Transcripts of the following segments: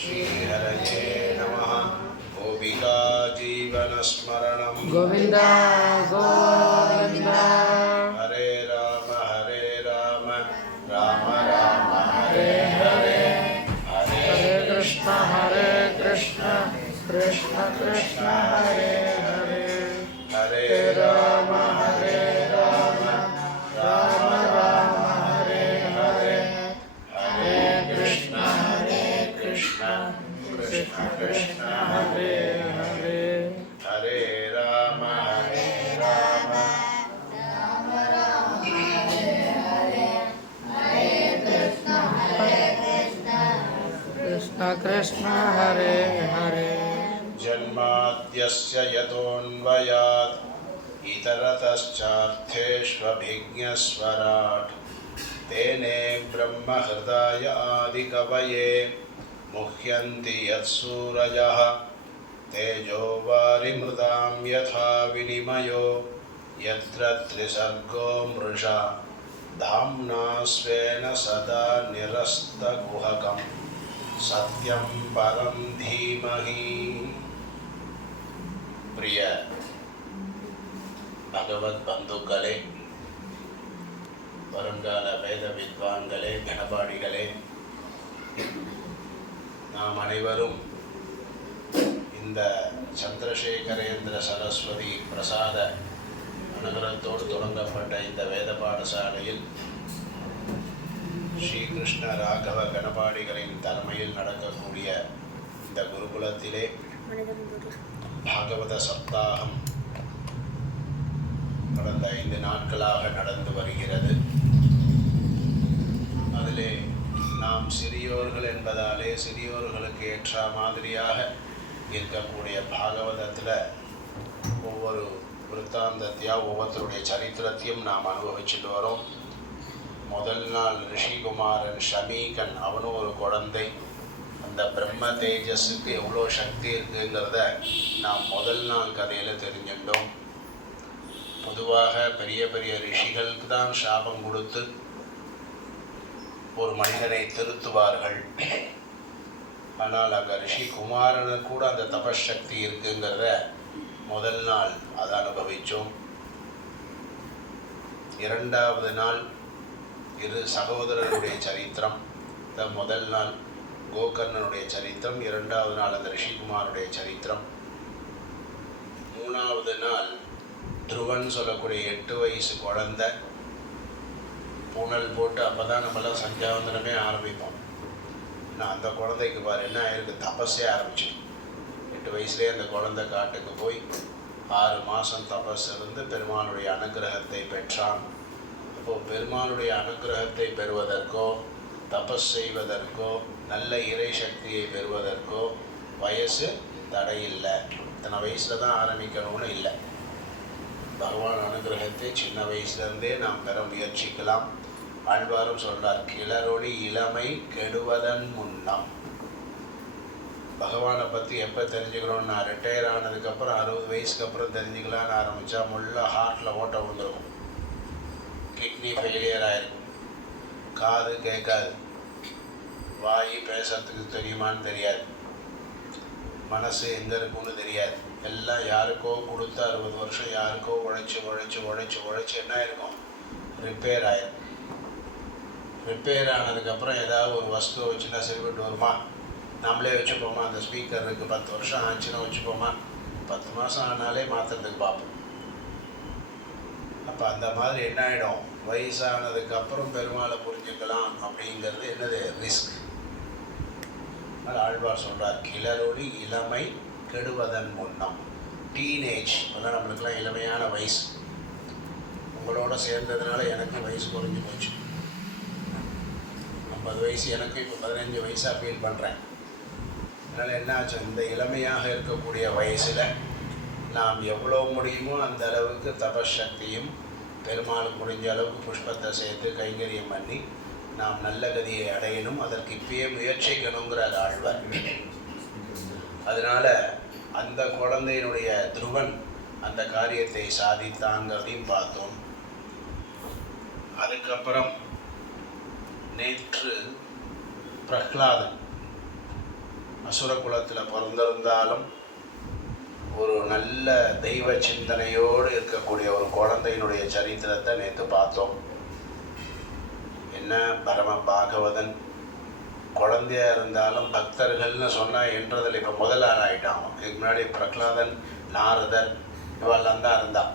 श्रीहरये नमः। गोपिका जीवनस्मरणं गोविन्दा गोविन्दा। हरे राम राम राम हरे हरे, हरे कृष्ण कृष्ण कृष्ण हरे हरे, हरे राम राम राम हरे हरे, हरे कृष्ण कृष्ण कृष्ण हरे हरे, हरे राम राम राम हरे हरे, हरे कृष्ण कृष्ण हरे हरे। जन्माद्यस्य यतोऽन्वयात् इतरतश्चार्थेष्वभिज्ञस्वराट् तेने ब्रह्महृदाय आदिकवये मुह्यन्ति यत्सूरयः तेजो वारिमृदां यथा विनिमयो यत्र त्रिसर्गो मृषा धाम्ना स्वेन सदा निरस्तकुहकं सत्यं परं धीमहि। प्रिय भगवत बंधुक्களே, வருங்கால வேத வித்வான்களே, கணபாடிகளே, நாம் அனைவரும் இந்த சந்திரசேகரேந்திர சரஸ்வதி பிரசாத அனுகிரகத்தோடு தொடங்கப்பட்ட இந்த வேத பாடசாலையில் ஸ்ரீகிருஷ்ண ராகவ கணபாடிகளின் தலைமையில் நடக்கக்கூடிய இந்த குருகுலத்திலே பாகவத சப்தாகம் கடந்த 5 நாட்களாக நடந்து வருகிறது. அதிலே நாம் சிறியோர்கள் என்பதாலே சிறியோர்களுக்கு ஏற்ற மாதிரியாக இருக்கக்கூடிய பாகவதத்தில் ஒவ்வொரு விருத்தாந்தத்தையாக ஒவ்வொருத்தருடைய சரித்திரத்தையும் நாம் அனுபவிச்சுட்டு வரோம். முதல் நாள் ரிஷிகுமாரன் ஷமீகன், அவனும் ஒரு குழந்தை. அந்த பிரம்ம தேஜஸுக்கு எவ்வளோ சக்தி இருக்குங்கிறத நாம் முதல் நாள் கதையில் தெரிஞ்சுட்டோம். பொதுவாக பெரிய பெரிய ரிஷிகளுக்கு தான் சாபம் கொடுத்து ஒரு மனிதனை திருத்துவார்கள். ஆனால் அங்கே ரிஷி குமாரனுக்கு கூட அந்த தபசக்தி இருக்குங்கிறத முதல் நாள் அதை அனுபவித்தோம். இரண்டாவது நாள் இரு சகோதரருடைய சரித்திரம். முதல் நாள் கோகர்ணனுடைய சரித்திரம், இரண்டாவது நாள் அந்த ரிஷிகுமாருடைய சரித்திரம். மூணாவது நாள் துருவன் சொல்லக்கூடிய 8 வயசு குழந்தை பூனல் போட்டு அப்போ தான் நம்மளாம் சந்தியாவந்தனமே ஆரம்பிப்போம். நான் அந்த குழந்தைக்கு பாரு என்ன ஆயிருக்கு, தபஸே ஆரம்பிச்சு. 8 வயசுலேயே அந்த குழந்தை காட்டுக்கு போய் 6 மாதம் தபஸ் இருந்து பெருமானுடைய அனுகிரகத்தை பெற்றான். அப்போது பெருமானுடைய அனுகிரகத்தை பெறுவதற்கோ தபஸ் செய்வதற்கோ நல்ல இறை சக்தியை பெறுவதற்கோ வயசு தடையில்லை. இத்தனை வயசில் தான் ஆரம்பிக்கணும்னு இல்லை. பகவான் அனுகிரகத்தை சின்ன வயசுலேருந்தே நாம் பெற முயற்சிக்கலாம். ஆழ்வாரும் சொல்றார், கிளரொளி இளமை கெடுவதன் முன்னம். பகவானை பற்றி எப்போ தெரிஞ்சுக்கிறோம்? நான் ரிட்டையர் ஆனதுக்கப்புறம் 60 வயசுக்கு அப்புறம் தெரிஞ்சுக்கலான்னு ஆரம்பித்தா முள்ள ஹார்ட்டில் ஓட்ட விழுந்துருக்கும், கிட்னி ஃபெயிலியர் ஆகிருக்கும், காது கேட்காது, வாய் பேசுறதுக்கு தெரியுமான்னு தெரியாது, மனசு எங்கே இருக்குன்னு தெரியாது. எல்லாம் யாருக்கோ கொடுத்து 60 வருஷம் யாருக்கோ உழைச்சி என்ன இருக்கும், ரிப்பேர் ஆகிடும். ரிப்பேர் ஆனதுக்கப்புறம் ஏதாவது ஒரு வஸ்துவை வச்சுன்னா சரிபட்டு வருமா? நம்மளே வச்சுப்போமா? அந்த ஸ்பீக்கர் இருக்குது, 10 வருஷம் ஆச்சுன்னா வச்சுப்போமா? 10 மாதம் ஆனாலே மாற்றுறதுக்கு பார்ப்போம். அப்போ அந்த மாதிரி என்ன ஆகிடும், வயசானதுக்கப்புறம் பெருமாளை புரிஞ்சுக்கலாம் அப்படிங்கிறது என்னது, ரிஸ்க். அதனால் ஆழ்வார் சொல்கிறார், கிளரொளி இளமை கெடுவதன் முன்னம். டீனேஜ் அதான் நம்மளுக்கெல்லாம் இளமையான வயசு. உங்களோட சேர்ந்ததுனால எனக்கு வயசு குறைஞ்சி போச்சு. 50 வயசு எனக்கு இப்போ 15 வயசாக ஃபீல் பண்ணுறேன். அதனால் என்னாச்சு, இந்த இளமையாக இருக்கக்கூடிய வயசில் நாம் எவ்வளோ முடியுமோ அந்த அளவுக்கு தபசக்தியும் பெருமாளுக்கு முடிஞ்ச அளவுக்கு புஷ்பத்தை சேர்த்து கைங்கரியம் பண்ணி நாம் நல்ல கதியை அடையணும். அதற்கு இப்பயே முயற்சிக்கணுங்கிறார் ஆழ்வார். அதனால் அந்த குழந்தையினுடைய துருவன் அந்த காரியத்தை சாதித்தாங்கிறதையும் பார்த்தோம். அதுக்கப்புறம் நேற்று பிரஹ்லாதன் அசுர குலத்தில் பிறந்திருந்தாலும் ஒரு நல்ல தெய்வ சிந்தனையோடு இருக்கக்கூடிய ஒரு குழந்தையினுடைய சரித்திரத்தை நேற்று பார்த்தோம். என்ன பரம பாகவதன் குழந்தையா இருந்தாலும் பக்தர்கள்னு சொன்னால் என்றதில் இப்போ முதல் ஆள் ஆகிட்டான். இதுக்கு முன்னாடி பிரகலாதன், நாரதர் இவெல்லாம் தான் இருந்தான்.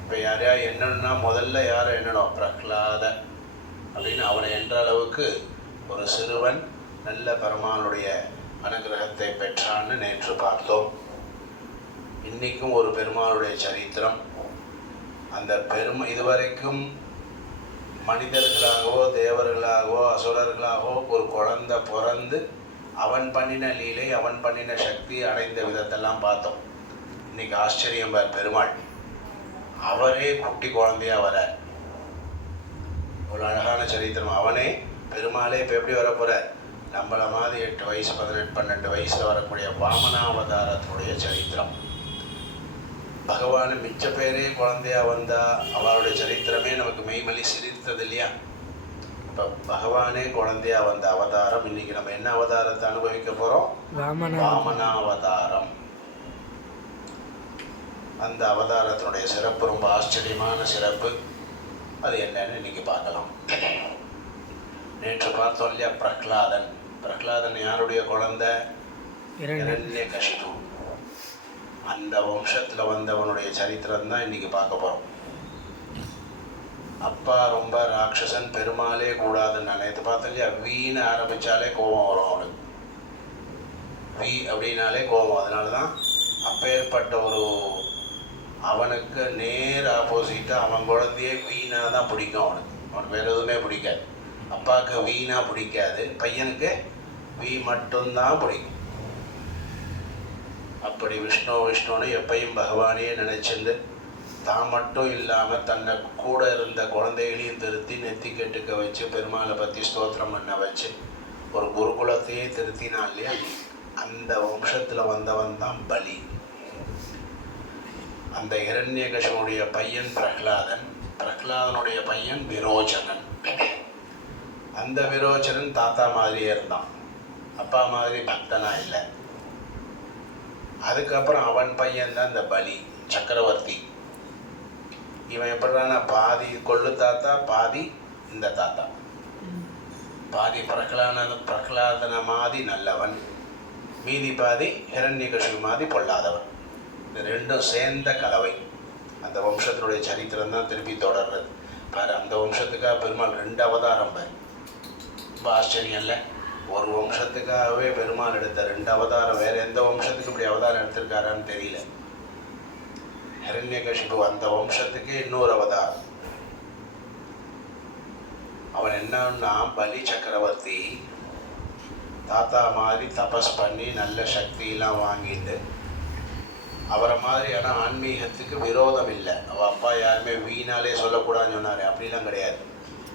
இப்போ யாரையா என்னன்னா முதல்ல யாரை எண்ணணும்? பிரகலாத அப்படின்னு அவனை என்ற அளவுக்கு ஒரு சிறுவன் நல்ல பெருமாளுடைய அனுகிரகத்தை பெற்றான்னு நேற்று பார்த்தோம். இன்றைக்கும் ஒரு பெருமாளுடைய சரித்திரம். அந்த இதுவரைக்கும் மனிதர்களாகவோ தேவர்களாகவோ அசுரர்களாகவோ ஒரு குழந்தை பிறந்து அவன் பண்ணின லீலை, அவன் பண்ணின சக்தி அடைந்த விதத்தெல்லாம் பார்த்தோம். இன்னைக்கு ஆச்சரியம் பார், பெருமாள் அவரே குட்டி குழந்தையா வரார். ஒரு அழகான சரித்திரம். அவனே பெருமாளே இப்போ எப்படி வர போகிறார்? நம்மளை மாதிரி 8 வயசு 18 12 வயசில் வரக்கூடிய வாமனாவதாரத்தினுடைய சரித்திரம். பகவான் மிச்ச பேரே குழந்தையா வந்தா அவளுடைய சரித்திரமே நமக்கு மெய்மலி சிரித்தது இல்லையா? இப்போ பகவானே குழந்தையா வந்த அவதாரம். இன்னைக்கு நம்ம என்ன அவதாரத்தை அனுபவிக்க போகிறோம்? வாமனாவதாரம். அந்த அவதாரத்தினுடைய சிறப்பு ரொம்ப ஆச்சரியமான சிறப்பு. அது என்னன்னு இன்னைக்கு பார்க்கலாம். நேற்று பார்த்தோம் இல்லையா? பிரகலாதன். பிரகலாதன் யாருடைய குழந்தை? இரண்யகசிபு. அந்த வம்சத்தில் வந்தவனுடைய சரித்திரம் தான் இன்னைக்கு பார்க்க போகிறோம். அப்பா ரொம்ப ராட்சசன், பெருமாளே கூடாதுன்னு நேற்று பார்த்தோம் இல்லையா? வீணு ஆரம்பித்தாலே கோபம் வரும் அவனுக்கு. வீ அப்படின்னாலே கோபம். அதனால தான் அப்பேற்பட்ட ஒரு அவனுக்கு நேர் ஆப்போசிட்டாக அவன் குழந்தையே வீணாக தான் பிடிக்கும். அவனுக்கு வேறு எதுவுமே பிடிக்காது. அப்பாவுக்கு வீணாக பிடிக்காது, பையனுக்கு வீ மட்டும்தான் பிடிக்கும். அப்படி விஷ்ணுன்னு எப்பையும் பகவானையே நினைச்சிருந்து தான் மட்டும் இல்லாமல் தன்னை கூட இருந்த குழந்தைகளையும் திருத்தி நெத்தி கெட்டுக்க வச்சு பெருமாளை பற்றி ஸ்தோத்திரம் பண்ண வச்சு ஒரு குருகுலத்தையே திருத்தினான் இல்லையா? அந்த வம்சத்தில் வந்தவன் தான் பலி. அந்த இரண்யகசிபுடைய பையன் பிரகலாதன், பிரகலாதனுடைய பையன் விரோச்சனன். அந்த விரோச்சனன் தாத்தா மாதிரியே இருந்தான், அப்பா மாதிரி பக்தனா இல்லை. அதுக்கப்புறம் அவன் பையன் தான் இந்த பலி சக்கரவர்த்தி. இவன் எப்படின்னா பாதி கொள்ளு தாத்தா, பாதி இந்த தாத்தா. பாதி பிரகலாதன மாதிரி நல்லவன், மீதி பாதி இரண்யகசிபு மாதிரி பொல்லாதவன். இந்த ரெண்டும் சேர்ந்த கலவை. அந்த வம்சத்தினுடைய சரித்திரம் தான் திருப்பி தொடர்றது பாரு. அந்த வம்சத்துக்காக பெருமாள் 2 அவதாரம் பாரு. ரொம்ப ஆச்சரியம் இல்லை? ஒரு வம்சத்துக்காகவே பெருமாள் எடுத்த 2 அவதாரம். வேறு எந்த வம்சத்துக்கு இப்படி அவதாரம் எடுத்திருக்காரான்னு தெரியல. இரண்யகசிபு அந்த வம்சத்துக்கு இன்னொரு அவதாரம். அவன் என்னன்னா பலி சக்கரவர்த்தி தாத்தா மாதிரி தபஸ் பண்ணி நல்ல சக்தியெல்லாம் வாங்கிட்டு அவரை மாதிரியான ஆன்மீகத்துக்கு விரோதம் இல்லை. அவள் அப்பா யாருமே வீணாலே சொல்லக்கூடாதுன்னு சொன்னார். அப்படிலாம் கிடையாது.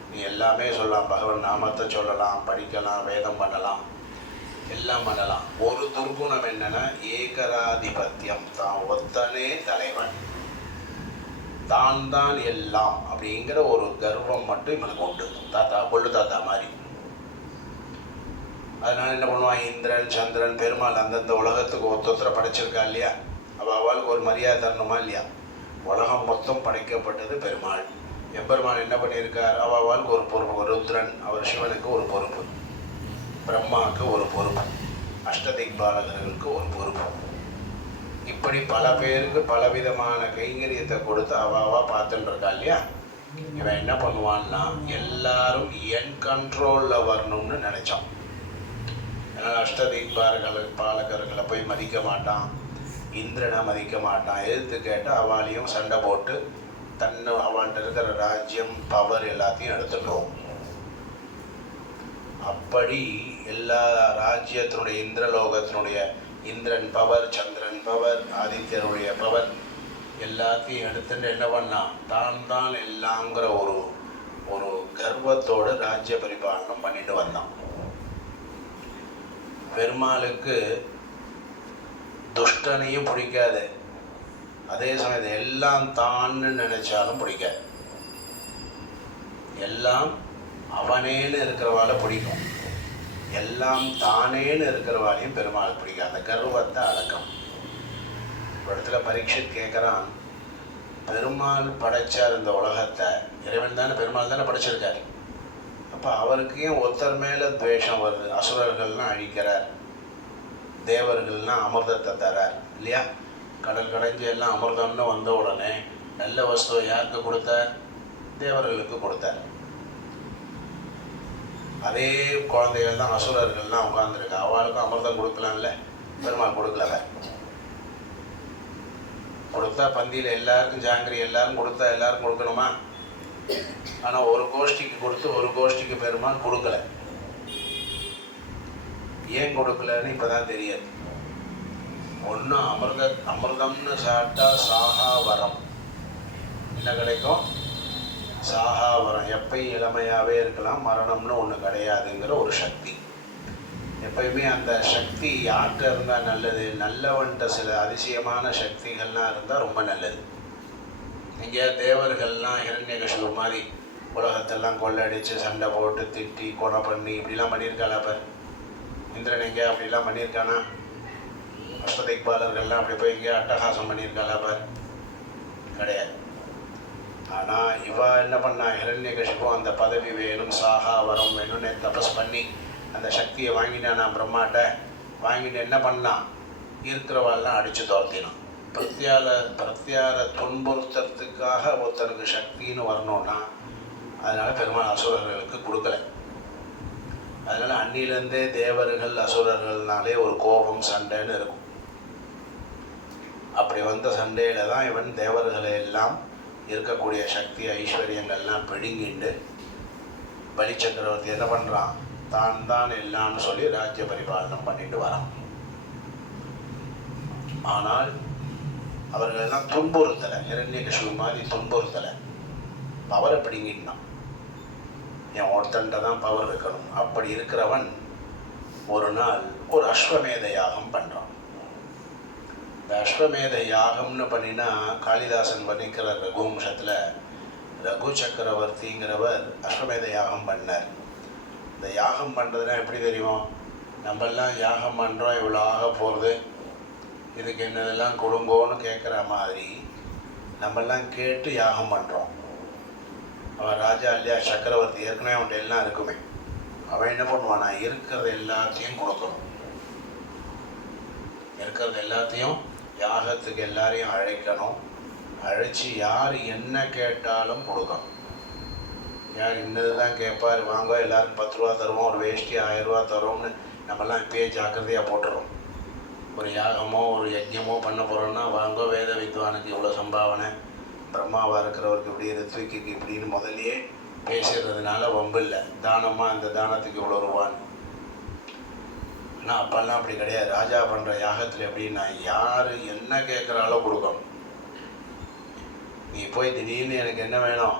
நீ எல்லாமே சொல்லலாம், பகவான் நாமத்தை சொல்லலாம், படிக்கலாம், வேதம் பண்ணலாம், எல்லாம் பண்ணலாம். ஒரு துர்குணம் என்னன்னா ஏகராதிபத்தியம். தான் ஒத்தனே தலைவன், தான் தான் எல்லாம் அப்படிங்கிற ஒரு கர்வம் மட்டும் இவனுக்கு உண்டு. தாத்தா கொள்ளு தாத்தா மாதிரி. அதனால என்ன பண்ணுவான்? இந்திரன், சந்திரன், பெருமாள் அந்தந்த உலகத்துக்கு ஒத்தொத்தரை படைச்சிருக்கா இல்லையா? அவளுக்கு ஒரு மரியாதை தரணுமா இல்லையா? உலகம் மொத்தம் படைக்கப்பட்டது பெருமாள். எம்பெருமான் என்ன பண்ணியிருக்கார்? அவளுக்கு ஒரு பொறுப்பு. ருத்ரன் அவர் சிவனுக்கு ஒரு பொறுப்பு, பிரம்மாவுக்கு ஒரு பொறுப்பு, அஷ்டதிக்பாலகர்களுக்கு ஒரு பொறுப்பு. இப்படி பல பேருக்கு பலவிதமான கைங்கரியத்தை கொடுத்து அவாவா பார்த்துட்டு இருக்கா இல்லையா? இவன் என்ன பண்ணுவான்னா எல்லாரும் என் கண்ட்ரோலில் வரணும்னு நினைச்சான். ஏன்னா பாலகர்களை போய் மதிக்க மாட்டான், இந்திரனை மதிக்க மாட்டான். எதிர்த்து கேட்டால் அவளையும் சண்டை போட்டு அவன்கிட்ட இருக்கிற ராஜ்யம் பவர் எல்லாத்தையும் எடுத்துட்டோம். அப்படி எல்லா ராஜ்யத்தினுடைய இந்திரலோகத்தினுடைய இந்திரன் பவர், சந்திரன் பவர், ஆதித்யனுடைய பவர் எல்லாத்தையும் எடுத்துட்டு என்ன பண்ணான்? தான் எல்லாங்கிற ஒரு கர்வத்தோடு ராஜ்ய பரிபாலனம் பண்ணிட்டு வந்தான். பெருமாளுக்கு துஷ்டனையும் பிடிக்காது, அதே சமயத்தில் எல்லாம் தான்னு நினைச்சாலும் பிடிக்காது. எல்லாம் அவனேன்னு இருக்கிறவால பிடிக்கும். எல்லாம் தானேன்னு இருக்கிறவாளையும் பெருமாள் பிடிக்கும். அந்த கர்வத்தை அடக்கம். ஒரு இடத்துல பரீட்சித் கேட்குறான், பெருமாள் படைச்சார் இந்த உலகத்தை, இறைவன் தானே பெருமாள் தானே படைச்சிருக்காரு, அப்போ அவருக்கு ஏன் ஒருத்தர் மேலே துவேஷம் வருது? அசுரர்கள்லாம் அழிக்கிறார், தேவர்கள்லாம் அமிர்தத்தை தரார் இல்லையா? கடல் கடைஞ்சி எல்லாம் அமிர்தம்னு வந்த உடனே நல்ல வஸ்துவை யாருக்கு கொடுத்தார்? தேவர்களுக்கு கொடுத்தார். அதே குழந்தைகள் தான் அசுரர்கள்லாம் உட்கார்ந்துருக்கு, அவளுக்கும் அமிர்தம் கொடுக்கலாம்ல, பெருமாள் கொடுக்கல. கொடுத்தா பந்தியில் எல்லாருக்கும் ஜாங்கிரி எல்லாரும் கொடுத்தா எல்லாரும் கொடுக்கணுமா? ஆனால் ஒரு கோஷ்டிக்கு கொடுத்து ஒரு கோஷ்டிக்கு பெருமாள் கொடுக்கல. ஏன் கொடுக்கலன்னு இப்போதான் தெரியாது. ஒன்று அமிர்தம்னு சாப்பிட்டா சாகாவரம் என்ன கிடைக்கும்? சாகாவரம், எப்பயும் இளமையாகவே இருக்கலாம், மரணம்னு ஒன்று கிடையாதுங்கிற ஒரு சக்தி. எப்பயுமே அந்த சக்தி யார்கிட்ட இருந்தால் நல்லது? நல்லவன்ட்ட சில அதிசயமான சக்திகள்லாம் இருந்தால் ரொம்ப நல்லது. இங்கே தேவர்கள்லாம் ஹிரண்யகசிபு மாதிரி உலகத்தெல்லாம் கொள்ளடிச்சு சண்டை போட்டு திட்டி கொலை பண்ணி இப்படிலாம் பண்ணியிருக்காளா? அப்போ இந்திரன் எங்கே அப்படிலாம் பண்ணியிருக்கானா? அஷ்டதிக்பாலர்கள்லாம் அப்படி போய் இங்கே அட்டகாசம் பண்ணியிருக்காளா? அப்போ கிடையாது. ஆனால் இவா என்ன பண்ணா? ஹிரண்யகசிபு அந்த பதவி வேணும், சாகா வரம் வேணும்னு தபஸ் பண்ணி அந்த சக்தியை வாங்கினானா பிரம்மாட்ட. வாங்கிட்டு என்ன பண்ணான்? இருக்கிறவாள்லாம் அடித்து துரத்தினான். பிரத்யார துன்புறுத்துறதுக்காக ஒருத்தருக்கு சக்தின்னு வரணும்னா அதனால் பெருமாள் அசுரர்களுக்கு கொடுக்கல. அதனால் அன்னிலேருந்தே தேவர்கள் அசுரர்கள்னாலே ஒரு கோபம் சண்டைன்னு இருக்கும். அப்படி வந்த சண்டையில் தான் இவன் தேவர்களை எல்லாம் இருக்கக்கூடிய சக்தி ஐஸ்வர்யங்கள்லாம் பிடுங்கிண்டு பலி சக்கரவர்த்தி என்ன பண்ணுறான்? தான் எல்லாம்னு சொல்லி ராஜ்ய பரிபாலனம் பண்ணிட்டு வரான். ஆனால் அவர்களெல்லாம் துன்புறுத்தலை, ஹிரண்யகசிபு மாதிரி துன்புறுத்தலை, பவரை பிடிங்கிட்டான். என் ஒருத்தன்ட்ட தான் பவர் இருக்கணும். அப்படி இருக்கிறவன் ஒரு நாள் ஒரு அஸ்வமேத யாகம் பண்ணுறான். இந்த அஸ்வமேத யாகம்னு பண்ணினா காளிதாசன் வர்ணிக்கிற ரகுவம்சத்தில் ரகு சக்கரவர்த்திங்கிறவர் அஸ்வமேத யாகம் பண்ணார். இந்த யாகம் பண்ணுறதுனா எப்படி தெரியுமோ? நம்மெல்லாம் யாகம் பண்ணுறோம், இவ்வளோ ஆக போகிறது, இதுக்கு என்னதெல்லாம் கொடுங்கோன்னு கேட்குற மாதிரி நம்மெல்லாம் கேட்டு யாகம் பண்ணுறோம். அவன் ராஜா இல்லையா, சக்கரவர்த்தி, ஏற்கனவே அவன்கிட்ட எல்லாம் இருக்குமே. அவன் என்ன பண்ணுவான்? நான் இருக்கிறது எல்லாத்தையும் கொடுக்கணும். இருக்கிறது எல்லாத்தையும் யாகத்துக்கு எல்லாரையும் அழைக்கணும். அழைச்சி யார் என்ன கேட்டாலும் கொடுக்கணும். யார் இன்னது தான் கேட்பார், வாங்க எல்லாரும் 10 ரூபா தருவோம், ஒரு வேஷ்டி 1000 ரூபா தருவோம்னு நம்மெல்லாம் இப்பயே ஜாக்கிரதையாக போட்டுறோம். ஒரு யாகமோ ஒரு யஜ்யமோ பண்ண போகிறோன்னா, வாங்க வேத வித்வானுக்கு இவ்வளோ சம்பாவனை, பிரம்மாவாக இருக்கிறவருக்கு இப்படி, ரித்விக்கு இப்படின்னு முதல்லையே பேசுகிறதுனால வம்பு இல்லை. தானமாக அந்த தானத்துக்கு இவ்வளோ ரூபான்னு. ஆனால் அப்போல்லாம் அப்படி கிடையாது. ராஜா பண்ணுற யாகத்தில் எப்படின்னா யார் என்ன கேட்குறாலோ கொடுக்கணும். நீ போய் திடீர்னு எனக்கு என்ன வேணும்,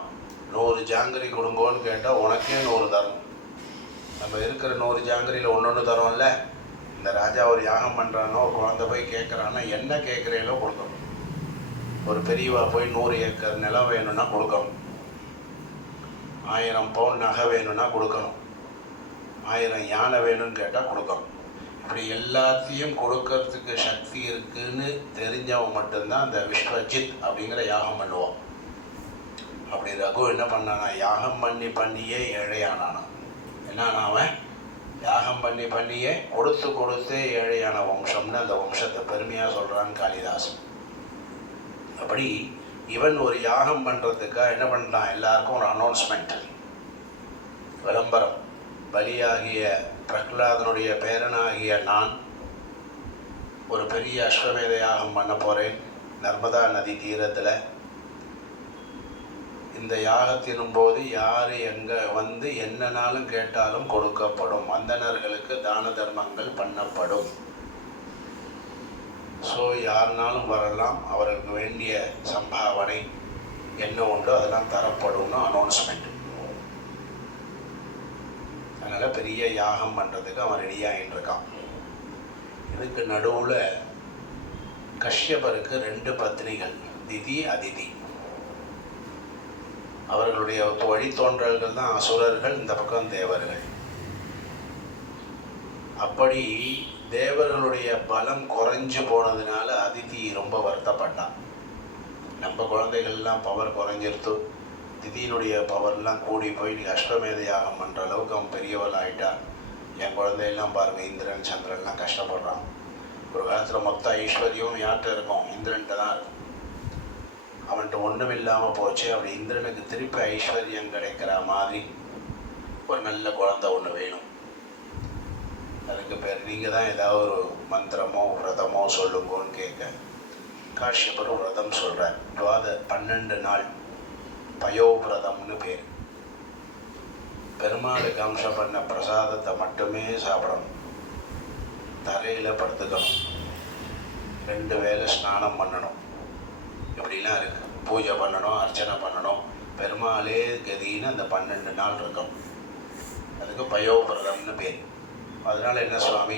100 ஜாங்கிரி கொடுங்கோன்னு கேட்டால் உனக்கே 100 தரணும். நம்ம இருக்கிற 100 ஜாங்கிரியில் ஒன்று தரோம்ல. இந்த ராஜா ஒரு யாகம் பண்ணுறானோ, ஒரு குழந்தை போய் கேட்குறான்னா என்ன கேட்குறீங்களோ கொடுக்கணும். ஒரு பெரியவா போய் 100 ஏக்கர் நிலம் வேணும்னா கொடுக்கணும். 1000 பவுன் நகை வேணும்னா கொடுக்கணும். 1000 யானை வேணும்னு கேட்டால் கொடுக்கணும். இப்படி எல்லாத்தையும் கொடுக்கறதுக்கு சக்தி இருக்குதுன்னு தெரிஞ்சவன் மட்டும்தான் அந்த விஸ்வஜித் அப்படிங்கிற யாகம் பண்ணுவான். அப்படி ரகு என்ன பண்ணானா? யாகம் பண்ணியே ஏழையானானா. என்னன்னா அவன் யாகம் பண்ணியே கொடுத்தே ஏழையான வம்சம்னு அந்த வம்சத்தை பெருமையாக சொல்கிறான் காளிதாசன். அப்படி இவன் ஒரு யாகம் பண்ணுறதுக்காக என்ன பண்ணுறான்? எல்லாருக்கும் ஒரு அனௌன்ஸ்மெண்ட், விளம்பரம். பலியாகிய பிரகலாதனுடைய பேரனாகிய நான் ஒரு பெரிய அஸ்வமேத யாகம் பண்ண போகிறேன் நர்மதா நதி தீரத்தில். இந்த யாகத்தினும் போது யார் எங்கே வந்து என்னன்னாலும் கேட்டாலும் கொடுக்கப்படும். அந்தணர்களுக்கு தான தர்மங்கள் பண்ணப்படும். ஸோ யாருனாலும் வரலாம், அவருக்கு வேண்டிய சம்பாவனை என்ன உண்டோ அதெல்லாம் தரப்படும்னு அனௌன்ஸ்மெண்ட். அதனால் பெரிய யாகம் பண்ணுறதுக்கு அவன் ரெடியாகிட்டு இருக்கான். இதுக்கு நடுவில் கஷ்யபருக்கு 2 பத்னிகள், திதி அதிதி. அவர்களுடைய வழித்தோன்றல்கள் தான் அசுரர்கள், இந்த பக்கம் தேவர்கள். அப்படி தேவர்களுடைய பலம் குறைஞ்சு போனதுனால அதித்தி ரொம்ப வருத்தப்பட்டான். நம்ம குழந்தைகள்லாம் பவர் குறைஞ்சிருத்து, திதியினுடைய பவர்லாம் கூடி போய் நீ அஸ்வமேத யாகம் பண்ணுற அளவுக்கு அவன் பெரியவள் ஆகிட்டான். என் குழந்தையெல்லாம் பாருங்கள், இந்திரன் சந்திரன்லாம் கஷ்டப்படுறான். ஒரு காலத்தில் மொத்த ஐஸ்வர்யம் யார்கிட்ட இருக்கும்? இந்திரன்ட்ட தான் இருக்கும். அவன்கிட்ட ஒன்றும் இல்லாமல் போச்சு. அப்படி இந்திரனுக்கு திருப்பி ஐஸ்வர்யம் கிடைக்கிற மாதிரி ஒரு நல்ல குழந்தை ஒன்று வேணும். அதுக்கு பேர் நீங்கள் தான் ஏதாவது ஒரு மந்திரமோ விரதமோ சொல்லுங்கன்னு கேட்க காஷ்யபர் விரதம் சொல்கிறார். 12 நாள் பயோவிரதம்னு பேர். பெருமாளுக்கு அம்சம் பண்ண பிரசாதத்தை மட்டுமே சாப்பிடணும், தரையில் படுத்துக்கணும், 2 வேளை ஸ்நானம் பண்ணணும், இப்படிலாம் இருக்குது. பூஜை பண்ணணும், அர்ச்சனை பண்ணணும், பெருமாளே கதின்னு அந்த 12 நாள் இருக்கும். அதுக்கு பயோவிரதம்னு பேர். அதனால் என்ன சுவாமி,